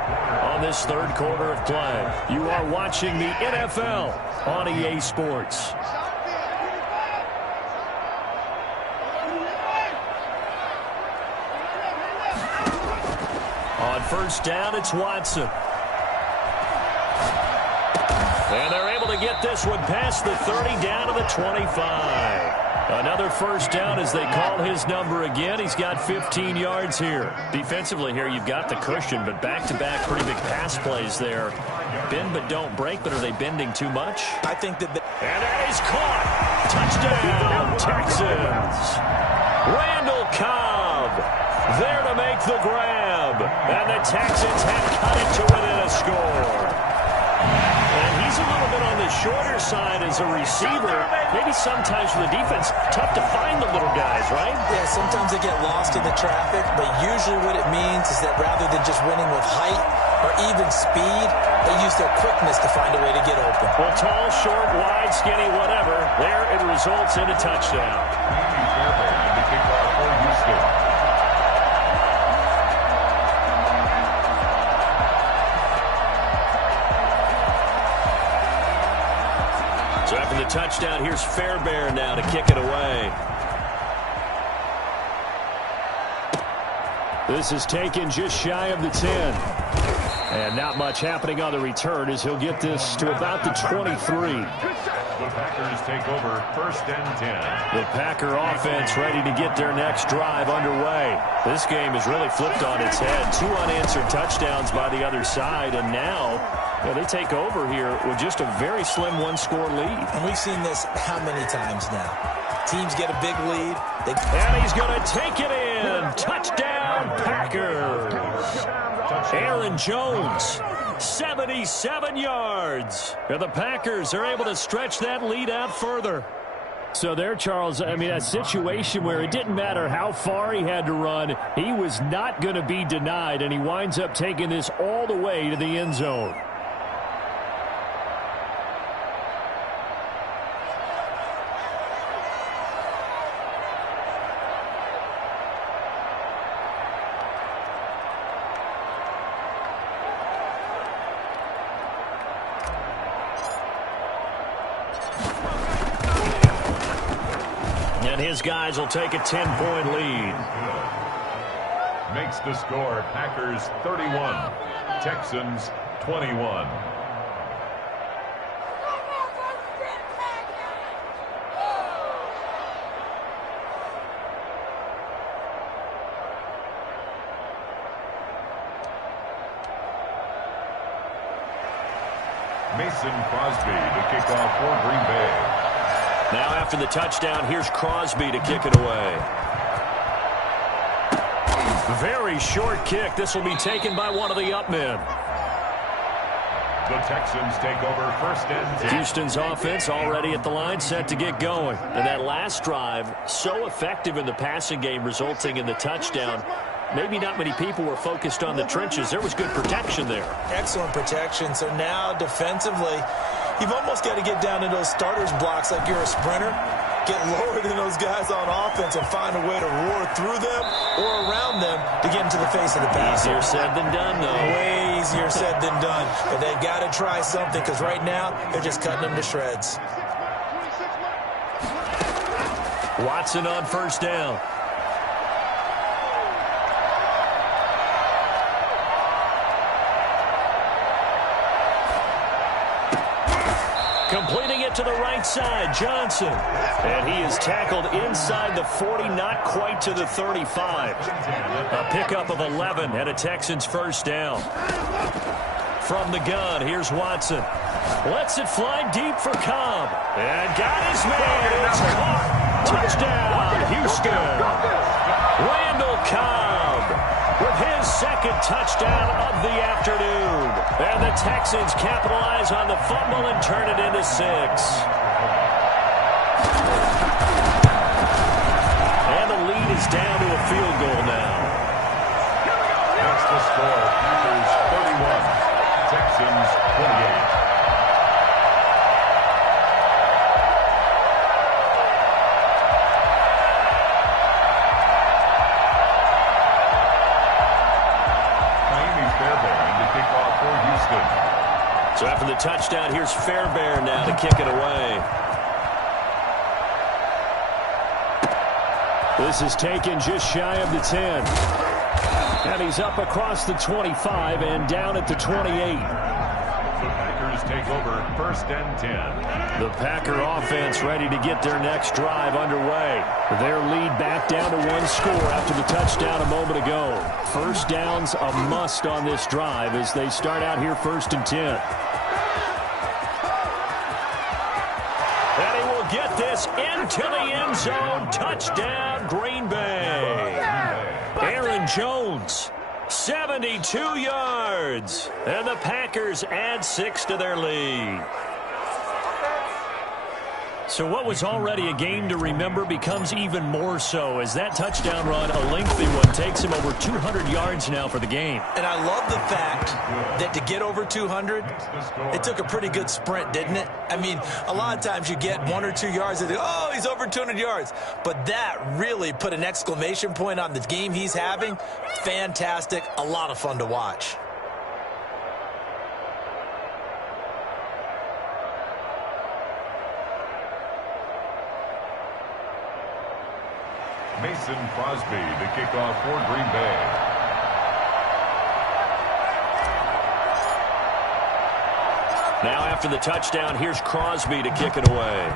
on this third quarter of play. You are watching the NFL on EA Sports. On first down, it's Watson. And they're able to get this one past the 30 down to the 25. Another first down as they call his number again. He's got 15 yards here. Defensively here, you've got the cushion, but back-to-back pretty big pass plays there. Bend but don't break, but are they bending too much? I think that... And that is caught. Touchdown, Texans. Randall Cobb there to make the grab. And the Texans have cut it to within a score. And he's a little bit on the shorter side as a receiver. Maybe sometimes for the defense, tough to find the little guys, right? Yeah, sometimes they get lost in the traffic, but usually what it means is that rather than just winning with height or even speed, they use their quickness to find a way to get open. Well, tall, short, wide, skinny, whatever, there it results in a touchdown. The kickoff for Houston. So after the touchdown, here's Fairbairn now to kick it away. This is taken just shy of the 10. And not much happening on the return as he'll get this to about the 23. The Packers take over 1st and 10. The Packer offense ready to get their next drive underway. This game is really flipped on its head. 2 unanswered touchdowns by the other side, and now they take over here with just a very slim 1-score lead. And we've seen this how many times now? Teams get a big lead. And he's going to take it in. Touchdown, Packers. Aaron Jones, 77 yards. And the Packers are able to stretch that lead out further. So there, Charles, I mean, a situation where it didn't matter how far he had to run, he was not going to be denied, and he winds up taking this all the way to the end zone. And his guys will take a 10-point lead. Makes the score Packers 31, Texans 21. Mason Crosby to kick off for Green Bay. Now after the touchdown, here's Crosby to kick it away. Very short kick. This will be taken by one of the up men. The Texans take over 1st and 10. Houston's offense already at the line, set to get going. And that last drive, so effective in the passing game, resulting in the touchdown. Maybe not many people were focused on the trenches. There was good protection there. Excellent protection. So now defensively, you've almost got to get down to those starters blocks like you're a sprinter. Get lower than those guys on offense and find a way to roar through them or around them to get into the face of the pass. Easier said than done, though. Way easier said than done. But they've got to try something because right now they're just cutting them to shreds. Watson on 1st down. Completing it to the right side, Johnson. And he is tackled inside the 40, not quite to the 35. A pickup of 11 and a Texans 1st down. From the gun, here's Watson. Lets it fly deep for Cobb. And got his man. It's caught. Touchdown, Houston. Randall Cobb with his 2nd touchdown of the afternoon. And the Texans capitalize on the fumble and turn it into 6. And the lead is down to a field goal now. That's the score. Packers 31, Texans 28. So after the touchdown, here's Fairbairn now to kick it away. This is taken just shy of the 10. And he's up across the 25 and down at the 28. The Packers take over 1st and 10. The Packer offense ready to get their next drive underway. Their lead back down to 1 score after the touchdown a moment ago. 1st down's a must on this drive as they start out here 1st and 10. And he will get this into the end zone. Touchdown, Green Bay. Aaron Jones, 72 yards. And the Packers add 6 to their lead. So what was already a game to remember becomes even more so as that touchdown run, a lengthy one, takes him over 200 yards now for the game. And I love the fact that to get over 200, it took a pretty good sprint, didn't it? I mean, a lot of times you get 1 or 2 yards and oh, he's over 200 yards. But that really put an exclamation point on the game he's having. Fantastic. A lot of fun to watch. Mason Crosby to kick off for Green Bay. Now after the touchdown, here's Crosby to kick it away.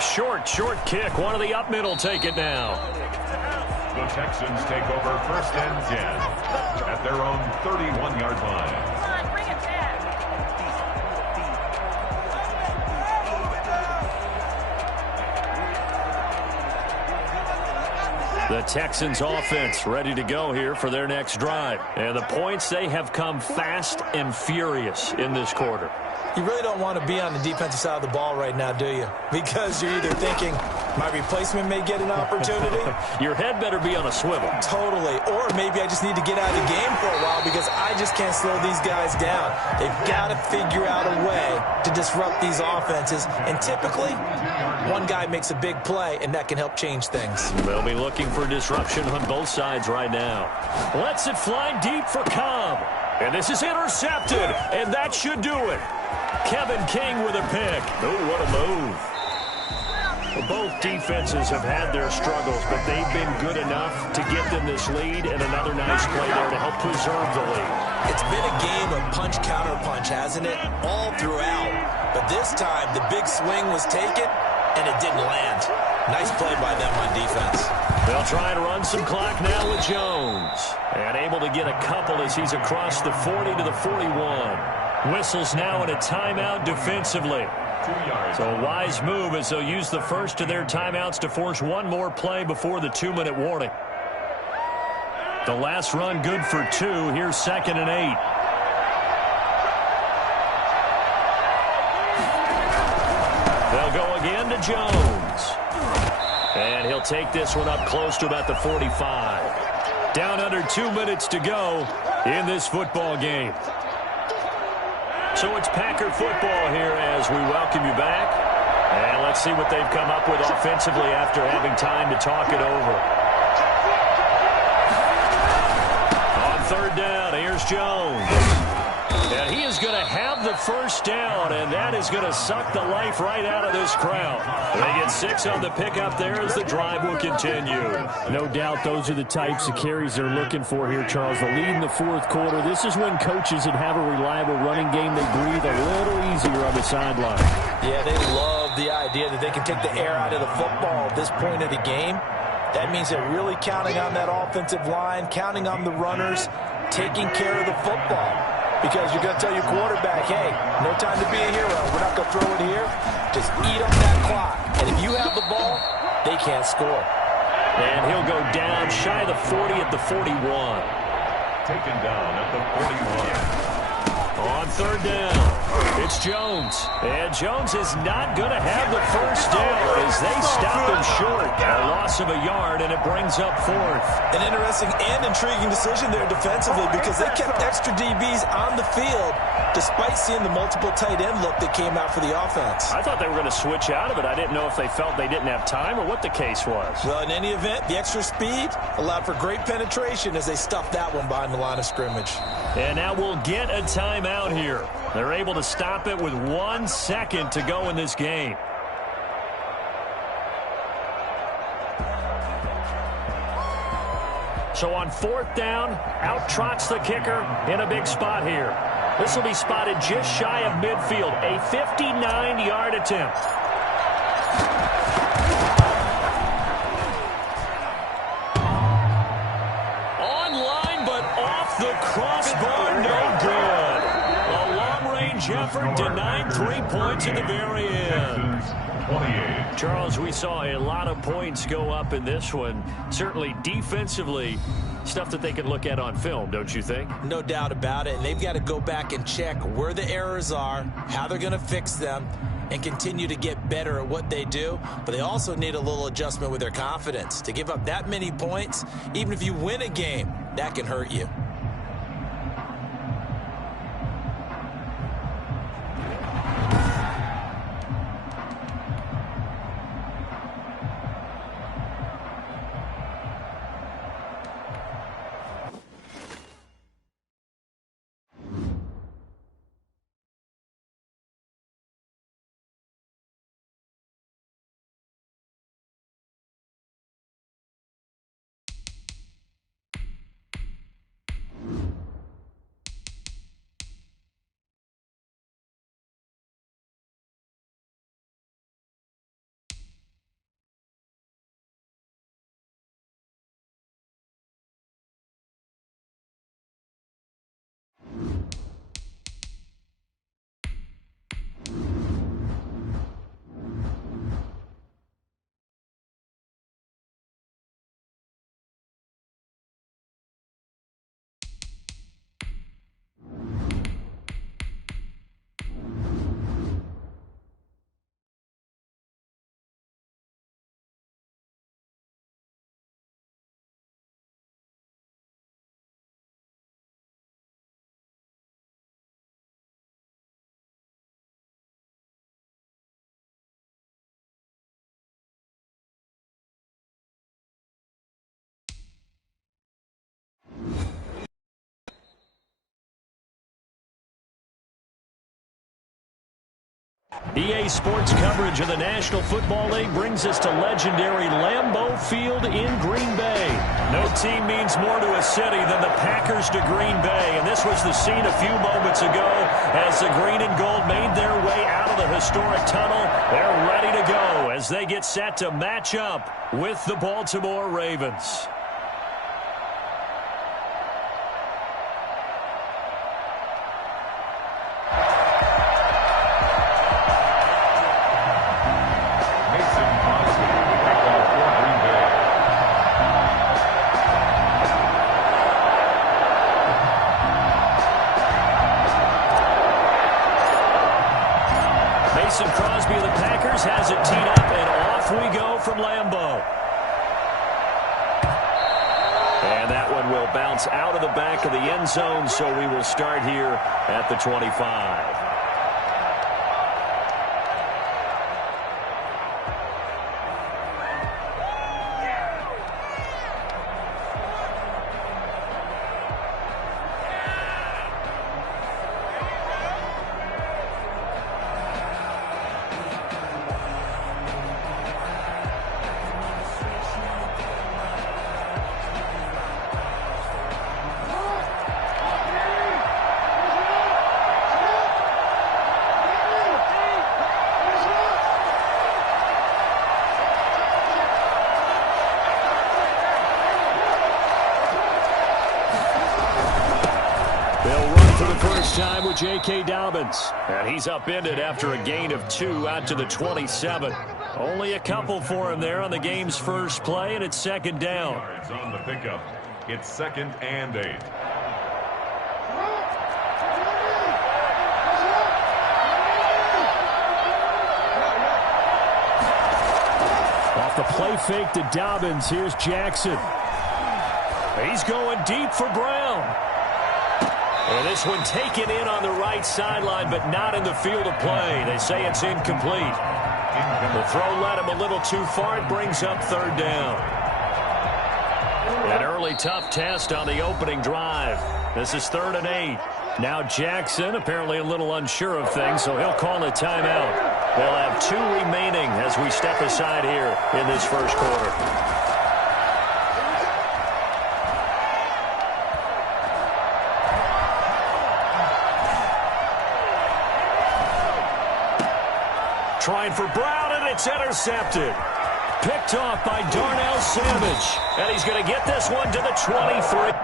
Short kick. One of the up middle take it now. The Texans take over 1st and 10 at their own 31-yard line. Come on, bring it back. The Texans offense ready to go here for their next drive. And the points, they have come fast and furious in this quarter. You really don't want to be on the defensive side of the ball right now, do you? Because you're either thinking, my replacement may get an opportunity. Your head better be on a swivel. Totally. Or maybe I just need to get out of the game for a while because I just can't slow these guys down. They've got to figure out a way to disrupt these offenses. And typically, one guy makes a big play, and that can help change things. They'll be looking for disruption on both sides right now. Lets it fly deep for Cobb. And this is intercepted, and that should do it. Kevin King with a pick. Oh, what a move. Well, both defenses have had their struggles, but they've been good enough to get them this lead, and another nice play there to help preserve the lead. It's been a game of punch-counter-punch, hasn't it? All throughout. But this time, the big swing was taken, and it didn't land. Nice play by them on defense. They'll try and run some clock now with Jones. And able to get a couple as he's across the 40 to the 41. Whistles now in a timeout defensively. 2 yards. So a wise move as they'll use the first of their timeouts to force one more play before the 2-minute warning. The last run good for 2. Here's 2nd and 8. They'll go again to Jones. And he'll take this one up close to about the 45. Down under 2 minutes to go in this football game. So it's Packer football here as we welcome you back. And let's see what they've come up with offensively after having time to talk it over. On 3rd down, here's Jones. And he is going to have the first down, and that is going to suck the life right out of this crowd. They get 6 on the pickup there as the drive will continue. No doubt those are the types of carries they're looking for here, Charles. The lead in the 4th quarter. This is when coaches that have a reliable running game, they breathe a little easier on the sideline. Yeah, they love the idea that they can take the air out of the football at this point of the game. That means they're really counting on that offensive line, counting on the runners, taking care of the football. Because you're going to tell your quarterback, hey, no time to be a hero. We're not going to throw it here. Just eat up that clock. And if you have the ball, they can't score. And he'll go down shy of the 40 at the 41. Taken down at the 41. On 3rd down, it's Jones. And Jones is not going to have the first down as they stop him short. A loss of a yard, and it brings up 4th. An interesting and intriguing decision there defensively because they kept extra DBs on the field despite seeing the multiple tight end look that came out for the offense. I thought they were going to switch out of it. I didn't know if they felt they didn't have time or what the case was. Well, in any event, the extra speed allowed for great penetration as they stuffed that one behind the line of scrimmage. And now we'll get a timeout here. They're able to stop it with 1 second to go in this game. So on 4th down, out trots the kicker in a big spot here. This will be spotted just shy of midfield, a 59-yard attempt. Online, but off the crossbar, no good. A long-range effort denied 3 points at the very end. 28. Charles, we saw a lot of points go up in this one. Certainly defensively, stuff that they can look at on film, don't you think? No doubt about it. And they've got to go back and check where the errors are, how they're going to fix them, and continue to get better at what they do. But they also need a little adjustment with their confidence. To give up that many points, even if you win a game, that can hurt you. EA Sports coverage of the National Football League brings us to legendary Lambeau Field in Green Bay. No team means more to a city than the Packers to Green Bay, and this was the scene a few moments ago as the green and gold made their way out of the historic tunnel. They're ready to go as they get set to match up with the Baltimore Ravens. Mason Crosby of the Packers has it teed up, and off we go from Lambeau. And that one will bounce out of the back of the end zone, so we will start here at the 25. Time with J.K. Dobbins, and he's upended after a gain of 2 out to the 27. Only a couple for him there on the game's first play, and it's second down. It's on the pickup. It's 2nd and 8. Off the play fake to Dobbins, here's Jackson. He's going deep for Brown. And this one taken in on the right sideline, but not in the field of play. They say it's incomplete. The throw led him a little too far. It brings up 3rd down. An early tough test on the opening drive. This is 3rd and 8. Now Jackson apparently a little unsure of things, so he'll call a timeout. They'll have 2 remaining as we step aside here in this first quarter. Trying for Brown, and it's intercepted. Picked off by Darnell Savage. And he's going to get this one to the 23.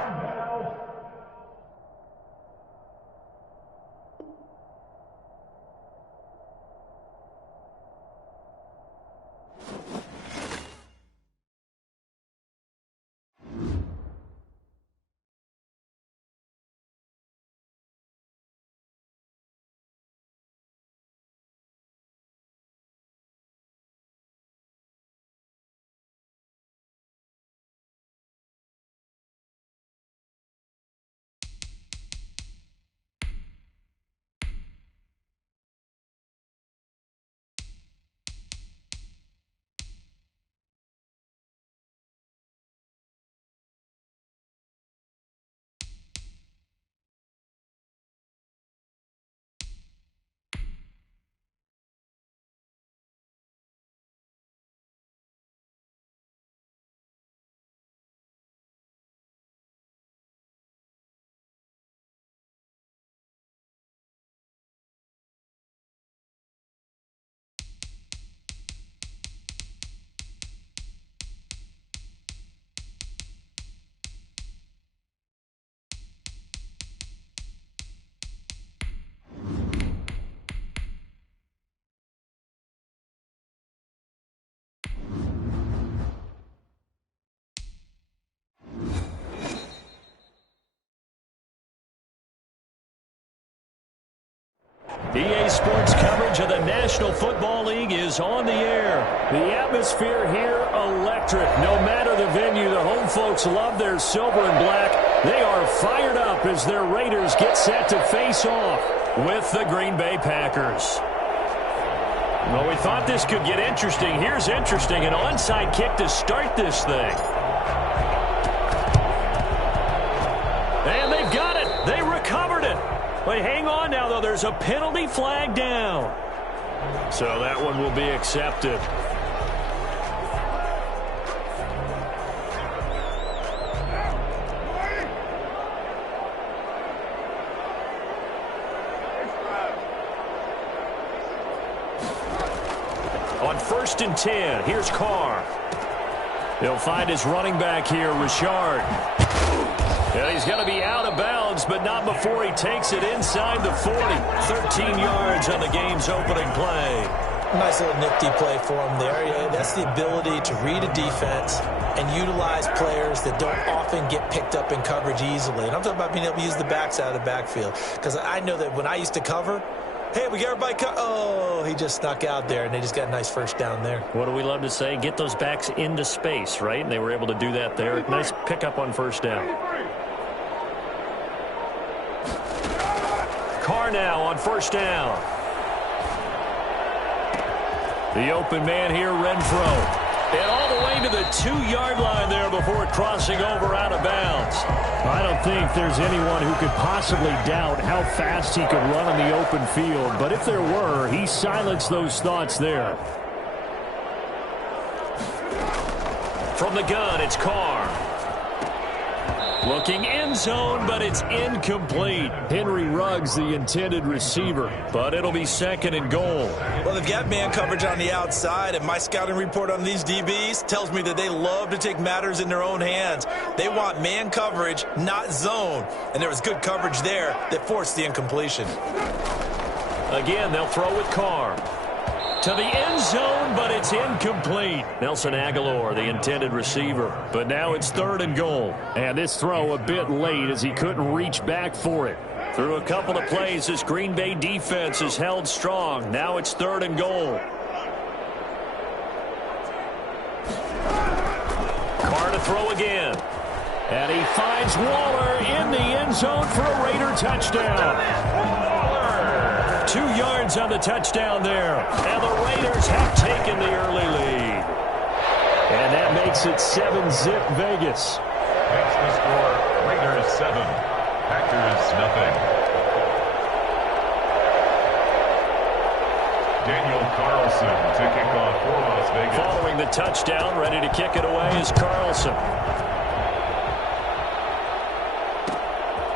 EA Sports coverage of the National Football League is on the air. The atmosphere here electric. No matter the venue, the home folks love their silver and black. They are fired up as their Raiders get set to face off with the Green Bay Packers. Well, we thought this could get interesting. Here's interesting. An onside kick to start this thing. And they've got it. They recovered it. But hang on now, though. There's a penalty flag down. So that one will be accepted. On 1st and 10, here's Carr. He'll find his running back here, Richard. And he's going to be out of bounds, but not before he takes it inside the 40. 13 yards on the game's opening play. Nice little nifty play for him there. Yeah, that's the ability to read a defense and utilize players that don't often get picked up in coverage easily. And I'm talking about being able to use the backside of the backfield. Because I know that when I used to cover, hey, we got everybody oh, he just snuck out there, and they just got a nice first down there. What do we love to say? Get those backs into space, right? And they were able to do that there. Nice pickup on first down. Carr now on first down. The open man here, Renfro. And all the way to the 2-yard line there before crossing over out of bounds. I don't think there's anyone who could possibly doubt how fast he could run on the open field. But if there were, he silenced those thoughts there. From the gun, it's Carr. Looking end zone, but it's incomplete. Henry Ruggs, the intended receiver, but it'll be 2nd and goal. Well, they've got man coverage on the outside, and my scouting report on these DBs tells me that they love to take matters in their own hands. They want man coverage, not zone, and there was good coverage there that forced the incompletion. Again, they'll throw with Carr. To the end zone, but it's incomplete. Nelson Aguilar, the intended receiver. But now it's 3rd and goal. And this throw a bit late as he couldn't reach back for it. Through a couple of plays, this Green Bay defense is held strong. Now it's 3rd and goal. Carr to throw again. And he finds Waller in the end zone for a Raider touchdown. 2 yards on the touchdown there. And the Raiders have taken the early lead. And that makes it 7-zip Vegas. Makes the score Raiders 7, Packers nothing. Daniel Carlson to kick off for Las Vegas. Following the touchdown, ready to kick it away is Carlson.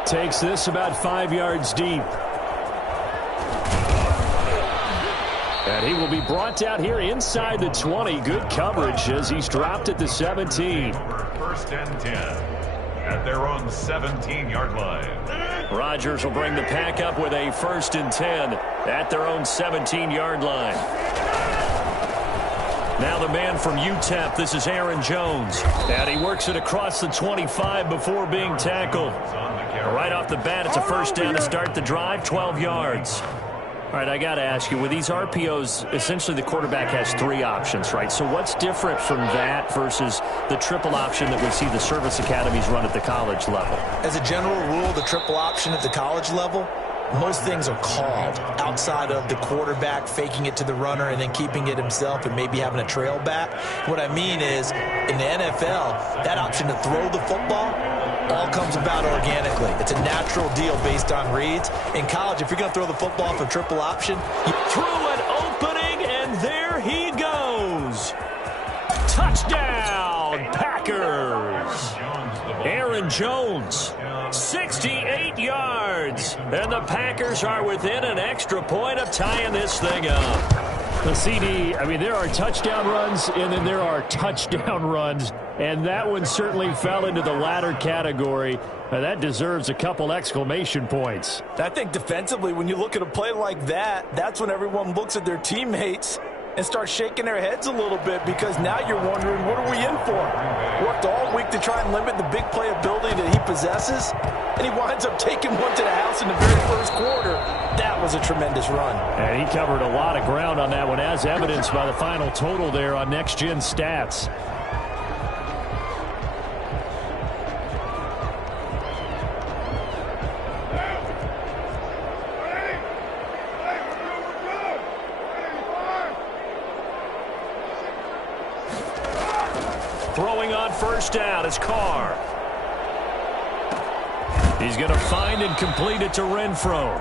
Takes this about 5 yards deep. And he will be brought out here inside the 20. Good coverage as he's dropped at the 17. 1st and 10 at their own 17-yard line. Rodgers will bring the pack up with a 1st and 10 at their own 17-yard line. Now the man from UTEP, this is Aaron Jones. And he works it across the 25 before being tackled. Right off the bat, it's a 1st down to start the drive, 12 yards. All right, I got to ask you, with these RPOs, essentially the quarterback has 3 options, right? So what's different from that versus the triple option that we see the service academies run at the college level? As a general rule, the triple option at the college level, most things are called outside of the quarterback faking it to the runner and then keeping it himself and maybe having a trail back. What I mean is, in the NFL, that option to throw the football all comes about organically. It's a natural deal based on reads. In college, if you're going to throw the football for triple option, you threw an opening, and there he goes. Touchdown, Packers. Aaron Jones, 68 yards. And the Packers are within an extra point of tying this thing up. The CD, I mean, there are touchdown runs, and then there are touchdown runs. And that one certainly fell into the latter category. That deserves a couple exclamation points. I think defensively, when you look at a play like that, that's when everyone looks at their teammates and starts shaking their heads a little bit, because now you're wondering, what are we in for? Worked all week to try and limit the big playability that he possesses, and he winds up taking one to the house in the very first quarter. That was a tremendous run. And he covered a lot of ground on that one, as evidenced by the final total there on Next Gen Stats. Throwing on first down is Carr. He's going to find and complete it to Renfro.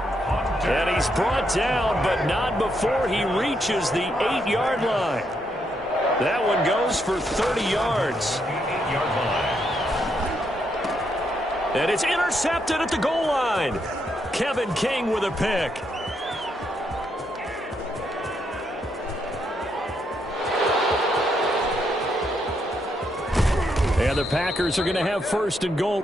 And he's brought down, but not before he reaches the 8-yard line. That one goes for 30 yards. 8-yard line. And it's intercepted at the goal line. Kevin King with a pick. And the Packers are going to have first and goal.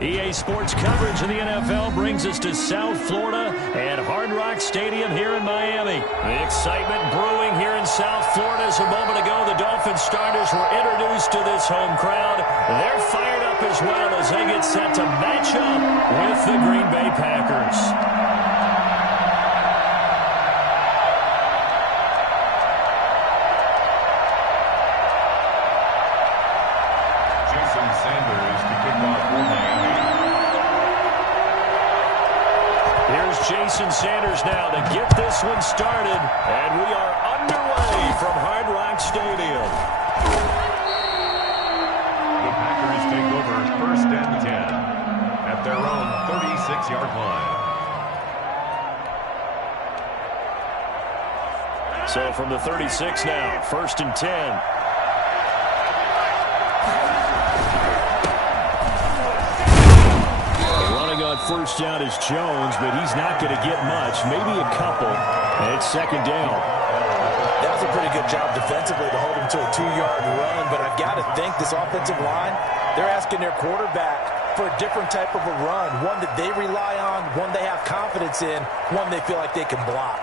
EA Sports coverage of the NFL brings us to South Florida at Hard Rock Stadium here in Miami. The excitement brewing here in South Florida as a moment ago the Dolphins starters were introduced to this home crowd. They're fired up as well as they get set to match up with the Green Bay Packers. Jason Sanders now to get this one started, and we are underway from Hard Rock Stadium. The Packers take over first and 10 at their own 36-yard line. So from the 36 now, first and 10. First down is Jones, but he's not going to get much, maybe a couple, and it's second down. That was a pretty good job defensively to hold him to a 2-yard run, but I've got to think this offensive line, they're asking their quarterback for a different type of a run, one that they rely on, one they have confidence in, one they feel like they can block.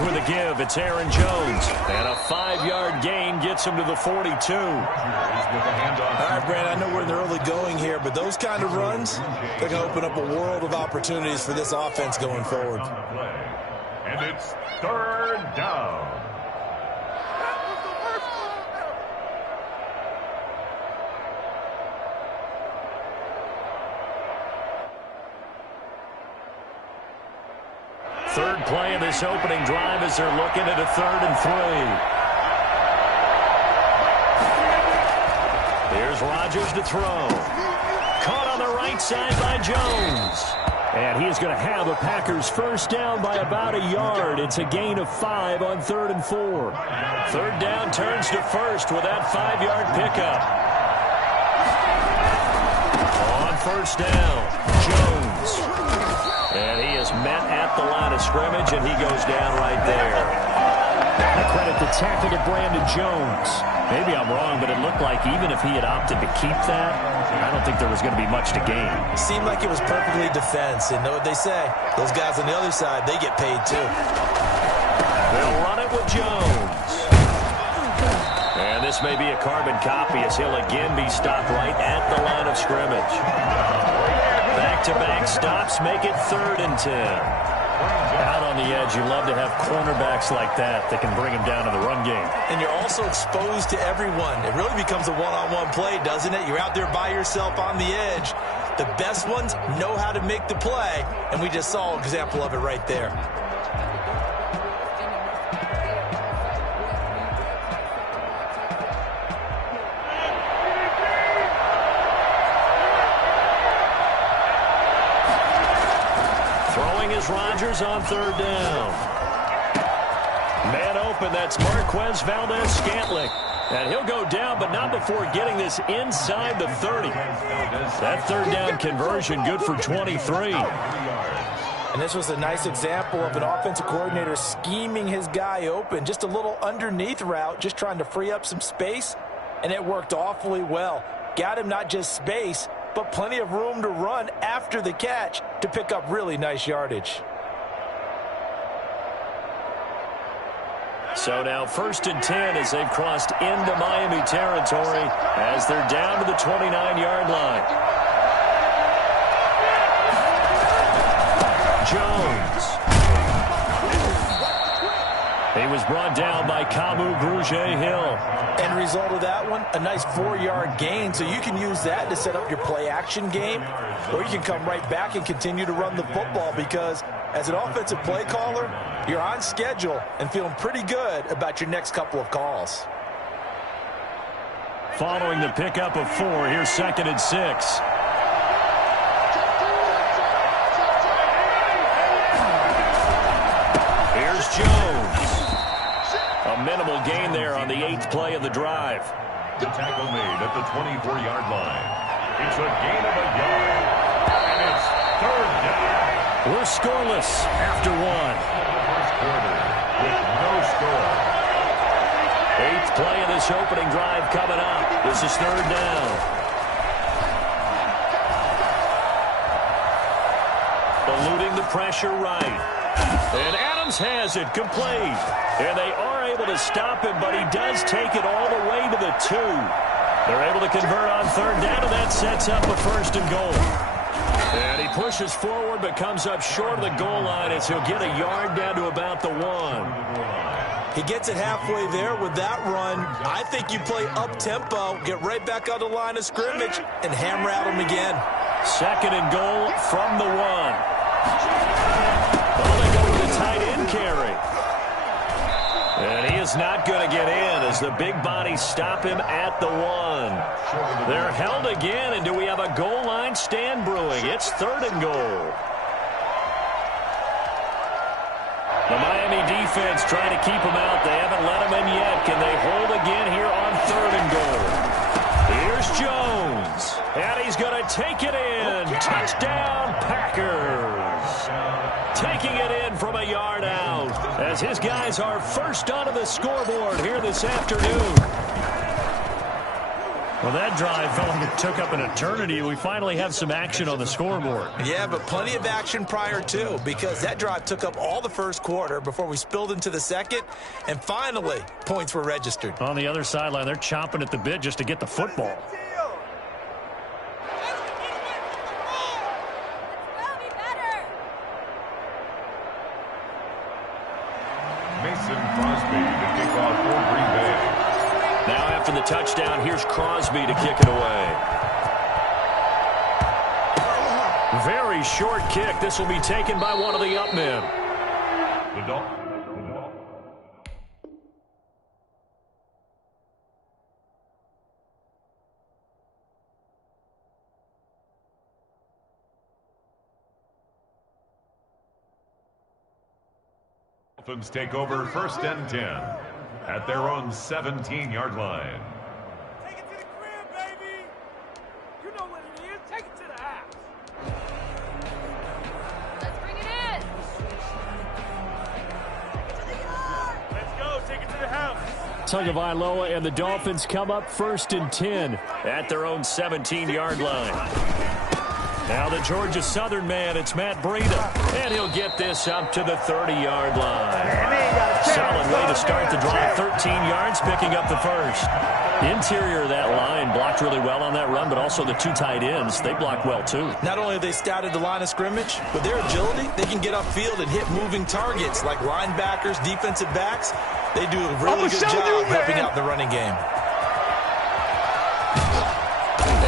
With a give, it's Aaron Jones, and a 5-yard gain gets him to the 42. All right, Brandon, I know we're in the early going here, but those kind of runs, they're going to open up a world of opportunities for this offense going forward. And it's third down. Third play of this opening drive as they're looking at a 3rd and 3. Here's Rodgers to throw. Caught on the right side by Jones. And he is going to have a Packers first down by about a yard. It's a gain of 5 on 3rd and 4. Third down turns to first with that 5-yard pickup. On first down, Jones. And he is met at the line of scrimmage, and he goes down right there. I credit the tackle to Brandon Jones. Maybe I'm wrong, but it looked like even if he had opted to keep that, I don't think there was going to be much to gain. Seemed like it was perfectly defense. And know what they say? Those guys on the other side, they get paid too. They'll run it with Jones. And this may be a carbon copy as he'll again be stopped right at the line of scrimmage. Back-to-back stops make it 3rd and 10. Out on the edge, you love to have cornerbacks like that can bring him down to the run game. And you're also exposed to everyone. It really becomes a one-on-one play, doesn't it? You're out there by yourself on the edge. The best ones know how to make the play, and we just saw an example of it right there. Is Rodgers on 3rd down. Man open, that's Marquez Valdes-Scantling. And he'll go down, but not before getting this inside the 30. That 3rd down conversion good for 23. And this was a nice example of an offensive coordinator scheming his guy open. Just a little underneath route, just trying to free up some space, and it worked awfully well. Got him not just space, but plenty of room to run after the catch to pick up really nice yardage. So now 1st and 10 as they've crossed into Miami territory as they're down to the 29-yard line. Jones. He was brought down by Kamu Grugier-Hill. End result of that one, a nice 4-yard gain. So you can use that to set up your play-action game, or you can come right back and continue to run the football because as an offensive play caller, you're on schedule and feeling pretty good about your next couple of calls. Following the pickup of 4, here's 2nd and 6. Here's Jones. A minimal gain there on the 8th play of the drive. The tackle made at the 24-yard line. It's a gain of a yard. And it's 3rd down. We're scoreless after 1. First quarter with no score. 8th play of this opening drive coming up. This is 3rd down. Eluding the pressure right. And Adams has it complete. And they are able to stop him, but he does take it all the way to the 2. They're able to convert on 3rd down, and that sets up a 1st and goal. And he pushes forward, but comes up short of the goal line as he'll get a yard down to about the 1. He gets it halfway there with that run. I think you play up-tempo, get right back on the line of scrimmage, and hammer at him again. 2nd and goal from the 1. Well, they go with a tight end carry. And he is not going to get in as the big bodies stop him at the 1. They're held again, and do we have a goal line stand brewing? It's 3rd and goal. The Miami defense trying to keep him out. They haven't let him in yet. Can they hold again here on 3rd and goal? Here's Jones. And he's going to take it in. Touchdown, Packers. Taking it in from a yard out as his guys are first onto the scoreboard here this afternoon. Well, that drive felt like it took up an eternity. We finally have some action on the scoreboard. Yeah, but plenty of action prior to, because that drive took up all the first quarter before we spilled into the second, and finally, points were registered. On the other sideline, they're chomping at the bit just to get the football. Mason Crosby to kick off for Green Bay. Now after the touchdown, here's Crosby to kick it away. Very short kick. This will be taken by one of the up men. The Dolphins. Dolphins take over 1st and 10 at their own 17-yard line. Take it to the crib, baby. You know what it is. Take it to the house. Let's bring it in. Let's go. Take it to the house. Tagovailoa and the Dolphins come up 1st and 10 at their own 17-yard line. Now the Georgia Southern man, it's Matt Breida, and he'll get this up to the 30-yard line. Solid way to start the drive, 13 yards, picking up the first. Interior of that line blocked really well on that run, but also the two tight ends, they blocked well too. Not only have they scouted the line of scrimmage, with their agility, they can get upfield and hit moving targets like linebackers, defensive backs. They do a really good job helping out the running game.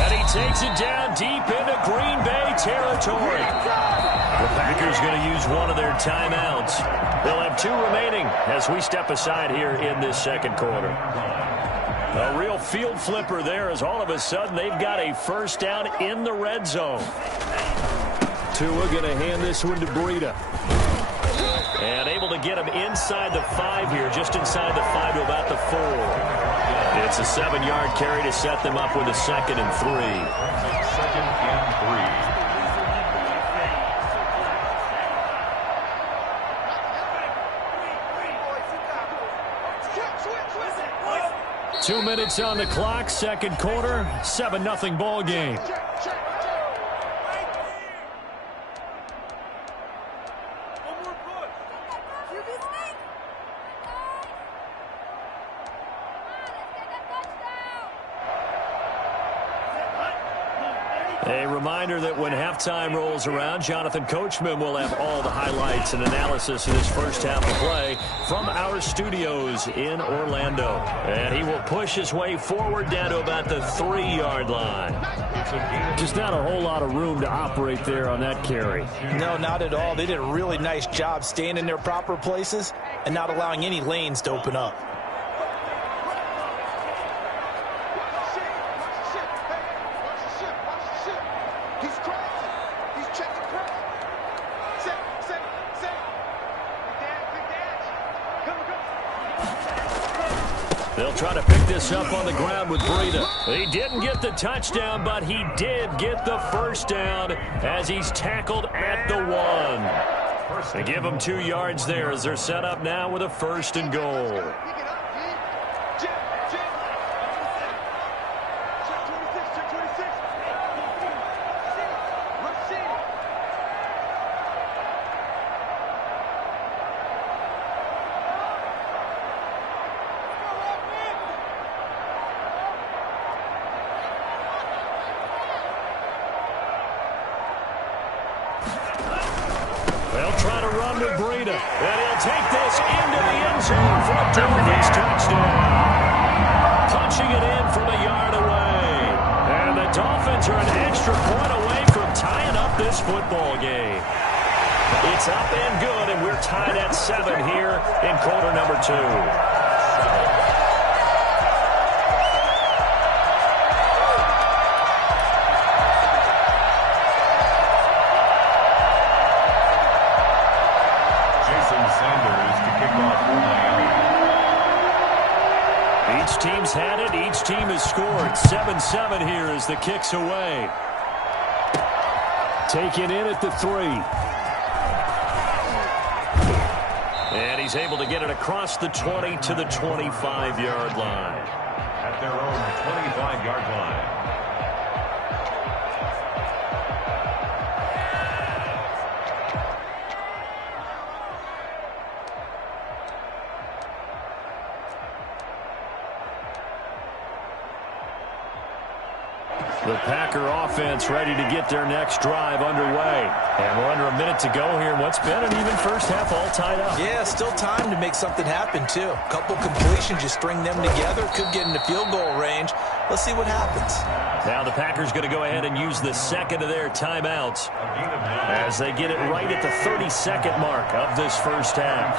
And he takes it down deep into Green Bay territory. The Packers going to use one of their timeouts. They'll have 2 remaining as we step aside here in this second quarter. A real field flipper there as all of a sudden they've got a first down in the red zone. Tua going to hand this one to Breida. And able to get him inside the 5 here, just inside the 5 to about the 4. It's a 7-yard carry to set them up with a 2nd and 3. 2nd and 3. 2 minutes on the clock, second quarter, 7-0 ball game. A reminder that when halftime rolls around, Jonathan Coachman will have all the highlights and analysis of this first half of play from our studios in Orlando. And he will push his way forward down to about the 3-yard line. Just not a whole lot of room to operate there on that carry. No, not at all. They did a really nice job staying in their proper places and not allowing any lanes to open up. They'll try to pick this up on the ground with Breida. He didn't get the touchdown, but he did get the first down as he's tackled at the 1. They give him 2 yards there as they're set up now with a 1st and goal. And he'll take this into the end zone for a Dolphins touchdown. Punching it in from a yard away. And the Dolphins are an extra point away from tying up this football game. It's up and good, and we're tied at 7 here in quarter number 2. Each team's had it. Each team has scored. 7-7 here as the kick's away. Taken in at the 3. And he's able to get it across the 20 to the 25-yard line. At their own 25-yard line. The Packer offense ready to get their next drive underway. And we're under a minute to go here in what's been an even first half, all tied up. Yeah, still time to make something happen, too. A couple completions, you string them together, could get into field goal range. Let's see what happens. Now the Packers going to go ahead and use the second of their timeouts as they get it right at the 32nd mark of this first half.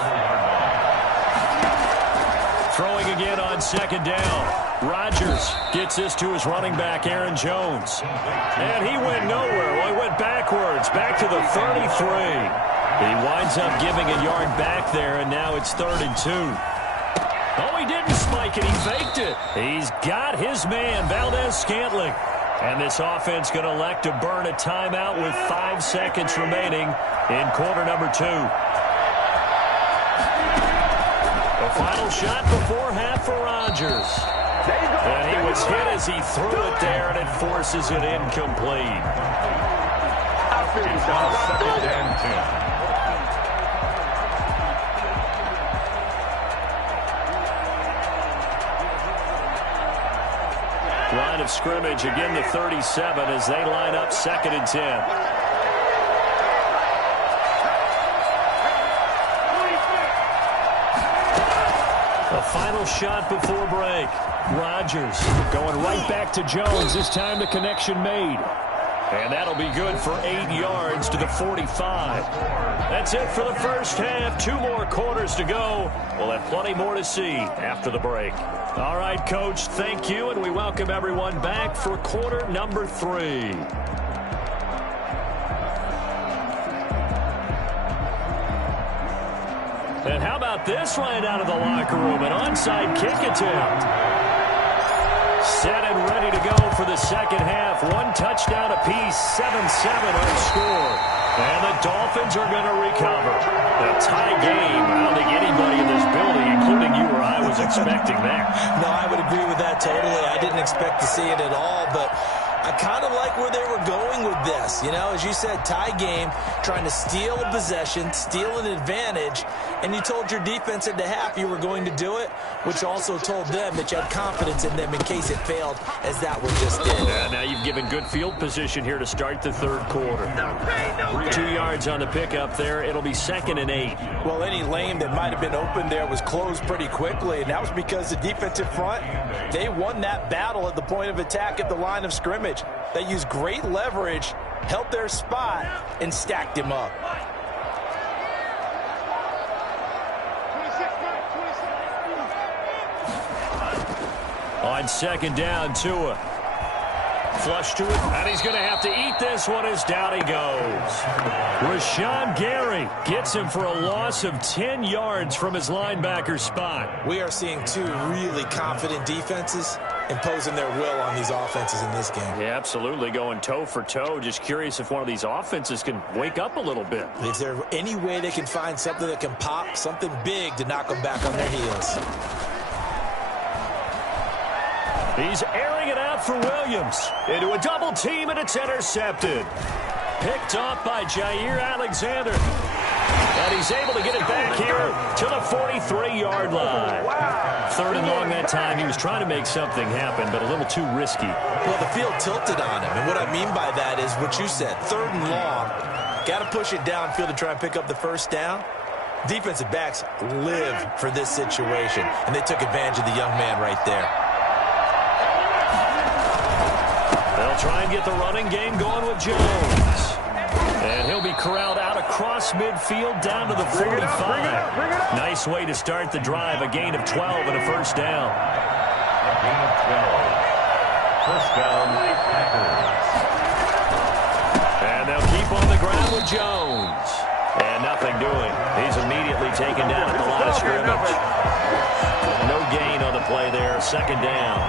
Throwing again on second down. Rodgers gets this to his running back, Aaron Jones. And he went nowhere. Well, he went backwards, back to the 33. He winds up giving a yard back there, and now it's 3rd and 2. Oh, he didn't spike it. He faked it. He's got his man, Valdez-Scantling. And this offense going to elect to burn a timeout with 5 seconds remaining in quarter number 2. The final shot before half for Rodgers. And he was hit as he threw it there, and it forces it incomplete. It's now 2nd and 10. Line of scrimmage, again the 37 as they line up 2nd and 10. The final shot before break. Rodgers going right back to Jones. This time the connection made. And that'll be good for 8 yards to the 45. That's it for the first half. 2 more quarters to go. We'll have plenty more to see after the break. All right, Coach, thank you, and we welcome everyone back for quarter number 3. And how about this right out of the locker room? An onside kick attempt. Set and ready to go for the second half. 1 touchdown apiece, 7-7 our score. And the Dolphins are going to recover. A tie game. I don't think anybody in this building, including you or I, was expecting that. No, I would agree with that totally. I didn't expect to see it at all, but I kind of like where they were going with this. You know, as you said, tie game, trying to steal a possession, steal an advantage, and you told your defense at the half you were going to do it, which also told them that you had confidence in them in case it failed, as that one just did. Yeah, now you've given good field position here to start the 3rd quarter. 2 yards on the pickup there. It'll be 2nd and 8. Well, any lane that might have been open there was closed pretty quickly, and that was because the defensive front, they won that battle at the point of attack at the line of scrimmage. They used great leverage, held their spot, and stacked him up. On 2nd down, Tua. Flush to it, and he's going to have to eat this one as down he goes. Rashawn Gary gets him for a loss of 10 yards from his linebacker spot. We are seeing 2 really confident defenses imposing their will on these offenses in this game. Yeah, absolutely, going toe for toe. Just curious if one of these offenses can wake up a little bit. Is there any way they can find something that can pop, something big to knock them back on their heels? He's airing it out for Williams. Into a double team, and it's intercepted. Picked off by Jair Alexander. And he's able to get it back here to the 43-yard line. 3rd and long that time. He was trying to make something happen, but a little too risky. Well, the field tilted on him. And what I mean by that is what you said. 3rd and long. Got to push it downfield to try and pick up the first down. Defensive backs live for this situation. And they took advantage of the young man right there. They'll try and get the running game going with Jones. And he'll be corralled out across midfield down to the 45. Nice way to start the drive. A gain of 12 and a first down. A gain of 12. First down, Packers. And they'll keep on the ground with Jones. And nothing doing. He's immediately taken down at the line of scrimmage. No gain on the play there. 2nd down.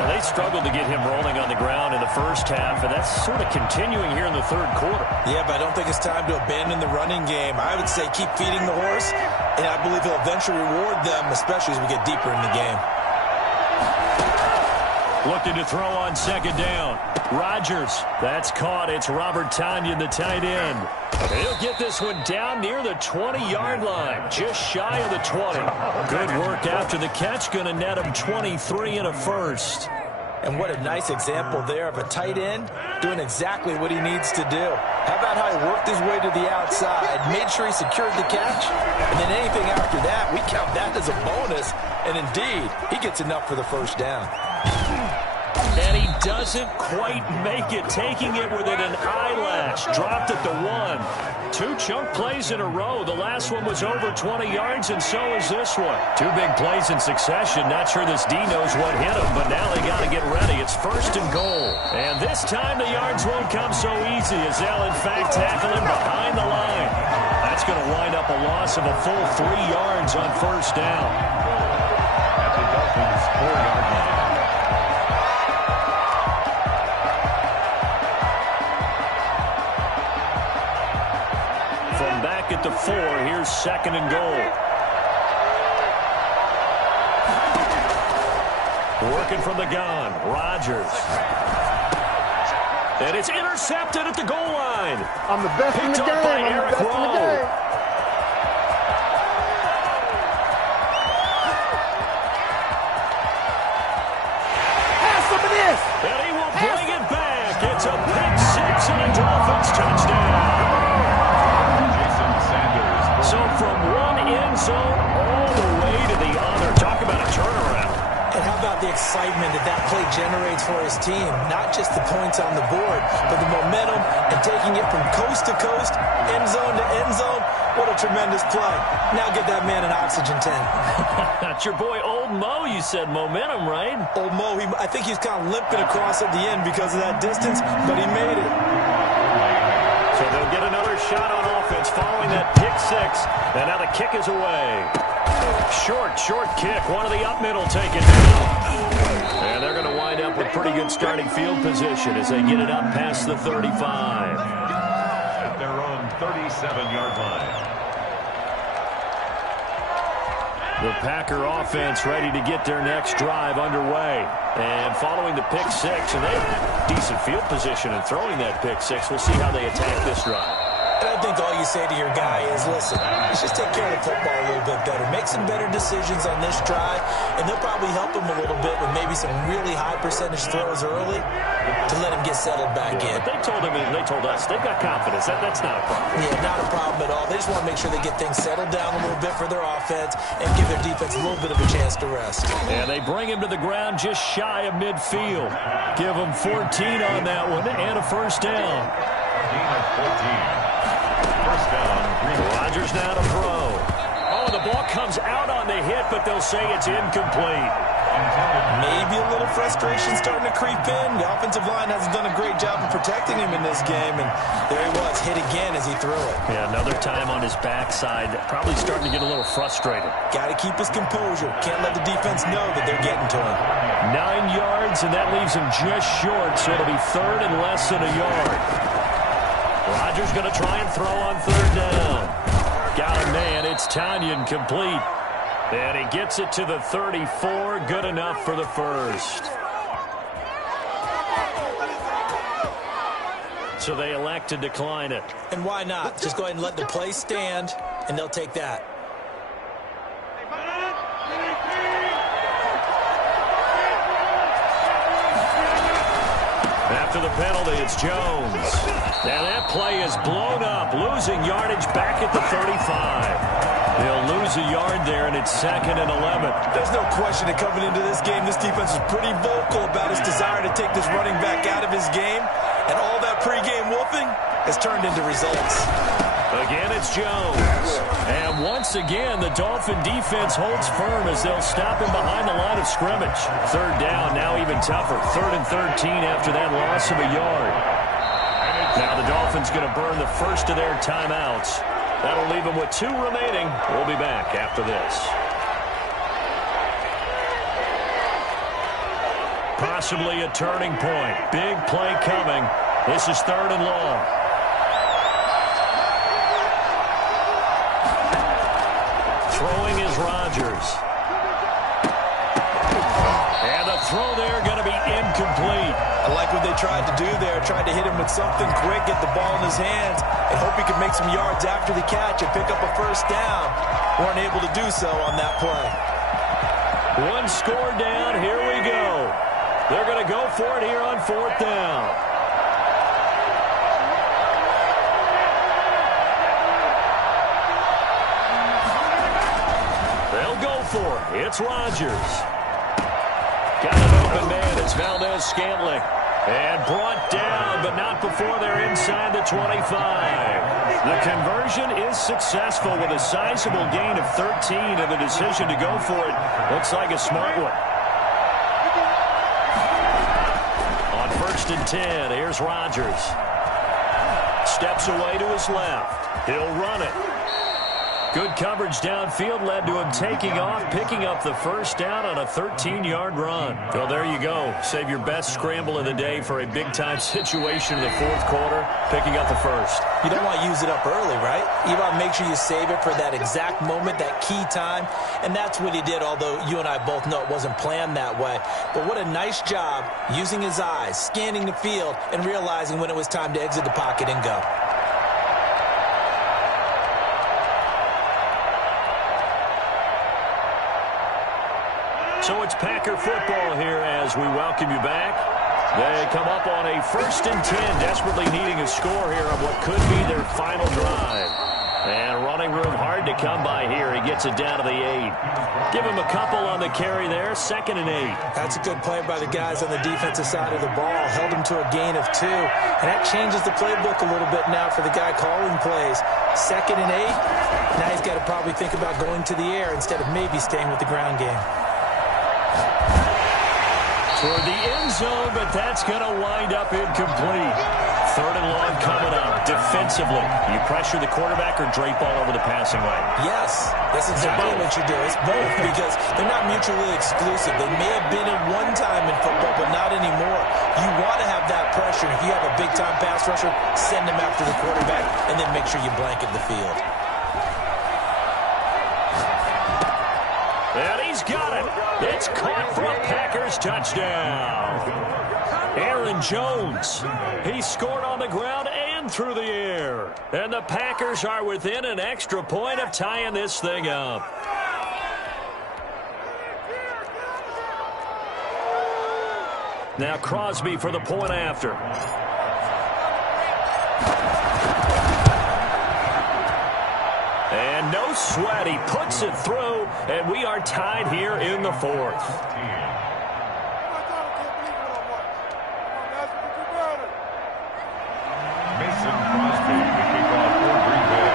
Well, they struggled to get him rolling on the ground in the first half, and that's sort of continuing here in the 3rd quarter. Yeah, but I don't think it's time to abandon the running game. I would say keep feeding the horse, and I believe he'll eventually reward them, especially as we get deeper in the game. Looking to throw on 2nd down. Rodgers. That's caught. It's Robert Tonyan, the tight end. He'll get this one down near the 20-yard line, just shy of the 20. Good work after the catch. Going to net him 23 and a first. And what a nice example there of a tight end doing exactly what he needs to do. How about how he worked his way to the outside, made sure he secured the catch, and then anything after that, we count that as a bonus. And indeed, he gets enough for the first down. And he doesn't quite make it, taking it within an eyelash. Dropped at the 1. 2 chunk plays in a row. The last one was over 20 yards, and so is this one. 2 big plays in succession. Not sure this D knows what hit him, but now they got to get ready. It's 1st and goal. And this time the yards won't come so easy, as they'll, in fact, tackle him behind the line. That's going to wind up a loss of a full 3 yards on first down. At the Dolphins' 4-yard line. From back at the 4, here's 2nd and goal. Working from the gun, Rodgers. And it's intercepted at the goal line. I'm the best in the game. I'm the best in the game. Have some of this. And he will bring it back. It's a pick 6 and a Dolphins touchdown. Jason Sanders. So from one end zone all the way to the other. Talk about a turnaround. And how about the excitement that play generates for his team? Not just the points on the board, but the momentum and taking it from coast to coast, end zone to end zone. What a tremendous play. Now get that man an oxygen tank. That's your boy Old Mo. You said momentum, right? Old Mo, I think he's kind of limping across at the end because of that distance, but he made it. So they'll get another shot on offense following that pick 6. And now the kick is away. Short kick. One of the up middle taken down. And they're going to wind up with pretty good starting field position as they get it up past the 35. At their own 37-yard line. The Packer offense ready to get their next drive underway. And following the pick 6, and they have decent field position in throwing that pick 6. We'll see how they attack this drive. And I think all you say to your guy is, listen, let's just take care of the football a little bit better. Make some better decisions on this drive, and they'll probably help him a little bit with maybe some really high percentage throws early to let him get settled back in. But they told him, and they told us, they've got confidence. That's not a problem. Yeah, not a problem at all. They just want to make sure they get things settled down a little bit for their offense and give their defense a little bit of a chance to rest. And they bring him to the ground just shy of midfield. Give him 14 on that one and a first down. Gain of 14. First down, Rodgers now to throw. Oh, the ball comes out on the hit, but they'll say it's incomplete. Maybe a little frustration starting to creep in. The offensive line hasn't done a great job of protecting him in this game, and there he was, hit again as he threw it. Yeah, another time on his backside, probably starting to get a little frustrated. Got to keep his composure. Can't let the defense know that they're getting to him. 9 yards, and that leaves him just short, so it'll be 3rd and less than a yard. Rodgers going to try and throw on 3rd down. Got a man. It's Tanyan complete. And he gets it to the 34. Good enough for the first. So they elect to decline it. And why not? Just go ahead and let the play stand, and they'll take that. After the penalty, it's Jones. And that play is blown up, losing yardage back at the 35. They'll lose a yard there, and it's 2nd and 11. There's no question that coming into this game, this defense was pretty vocal about his desire to take this running back out of his game. And all that pregame wolfing has turned into results. Again, it's Jones. And once again, the Dolphin defense holds firm as they'll stop him behind the line of scrimmage. 3rd down, now even tougher. 3rd and 13 after that loss of a yard. Now the Dolphins going to burn the first of their timeouts. That'll leave them with 2 remaining. We'll be back after this. Possibly a turning point. Big play coming. This is 3rd and long. Throwing is Rodgers. And the throw there going to be incomplete. I like what they tried to do there. Tried to hit him with something quick, get the ball in his hands, and hope he could make some yards after the catch and pick up a first down. Weren't able to do so on that play. 1 score down. Here we go. They're going to go for it here on 4th down. They'll go for it. It's Rodgers. Got an open man. It's Valdez-Scantling. And brought down, but not before they're inside the 25. The conversion is successful with a sizable gain of 13, and the decision to go for it looks like a smart one. On 1st and 10, here's Rodgers. Steps away to his left. He'll run it. Good coverage downfield led to him taking off, picking up the first down on a 13-yard run. Well, there you go. Save your best scramble of the day for a big-time situation in the fourth quarter, picking up the first. You don't want to use it up early, right? You want to make sure you save it for that exact moment, that key time, and that's what he did, although you and I both know it wasn't planned that way. But what a nice job using his eyes, scanning the field, and realizing when it was time to exit the pocket and go. So it's Packer football here as we welcome you back. They come up on a 1st and 10, desperately needing a score here on what could be their final drive. And running room hard to come by here. He gets it down to the 8. Give him a couple on the carry there, 2nd and 8. That's a good play by the guys on the defensive side of the ball. Held him to a gain of 2. And that changes the playbook a little bit now for the guy calling plays. 2nd and 8. Now he's got to probably think about going to the air instead of maybe staying with the ground game. Toward the end zone, but that's going to wind up incomplete. 3rd and long coming up. Defensively, you pressure the quarterback or drape all over the passing lane? Yes, that's exactly what you do. It's both because they're not mutually exclusive. They may have been at one time in football, but not anymore. You want to have that pressure. If you have a big-time pass rusher, send him after the quarterback, and then make sure you blanket the field. And he's got it. It's caught for a Packers touchdown. Aaron Jones. He scored on the ground and through the air. And the Packers are within an extra point of tying this thing up. Now Crosby for the point after. And no sweat. He puts it through, and we are tied here in the 4th. Mason Crosby, the kickoff for Green Bay.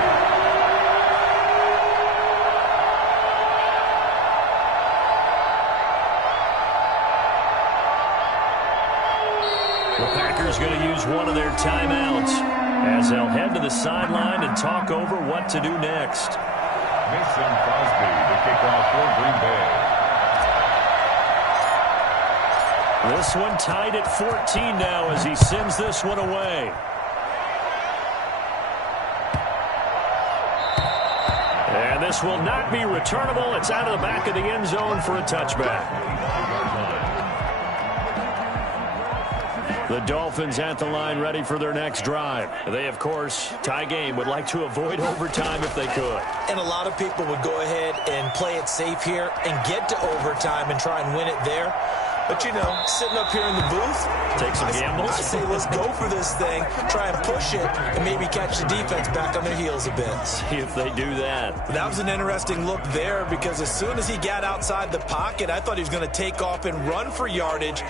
The Packers going to use one of their timeouts as they'll head to the sideline and talk over what to do next. Mason Crosby, the kickoff for Green Bay. This one tied at 14 now as he sends this one away. And this will not be returnable. It's out of the back of the end zone for a touchback. The Dolphins at the line ready for their next drive. They, of course, tie game, would like to avoid overtime if they could. And a lot of people would go ahead and play it safe here and get to overtime and try and win it there. But, you know, sitting up here in the booth, take some gambles. I say let's go for this thing, try and push it, and maybe catch the defense back on their heels a bit. See if they do that. That was an interesting look there because as soon as he got outside the pocket, I thought he was going to take off and run for yardage.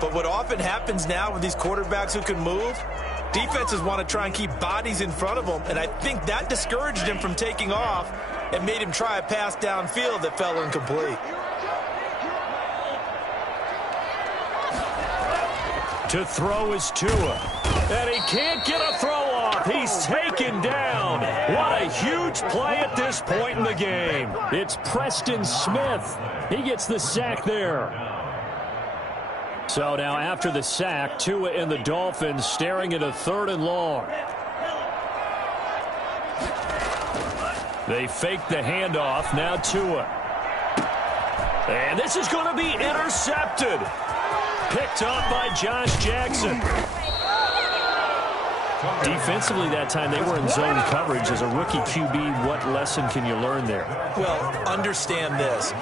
But what often happens now with these quarterbacks who can move, defenses want to try and keep bodies in front of them, and I think that discouraged him from taking off and made him try a pass downfield that fell incomplete. To throw is Tua. And he can't get a throw off. He's taken down. What a huge play at this point in the game. It's Preston Smith. He gets the sack there. So now after the sack, Tua and the Dolphins staring at a 3rd and long. They fake the handoff. Now Tua. And this is going to be intercepted. Picked up by Josh Jackson. Defensively that time, they were in zone coverage. As a rookie QB, what lesson can you learn there? Well, understand this.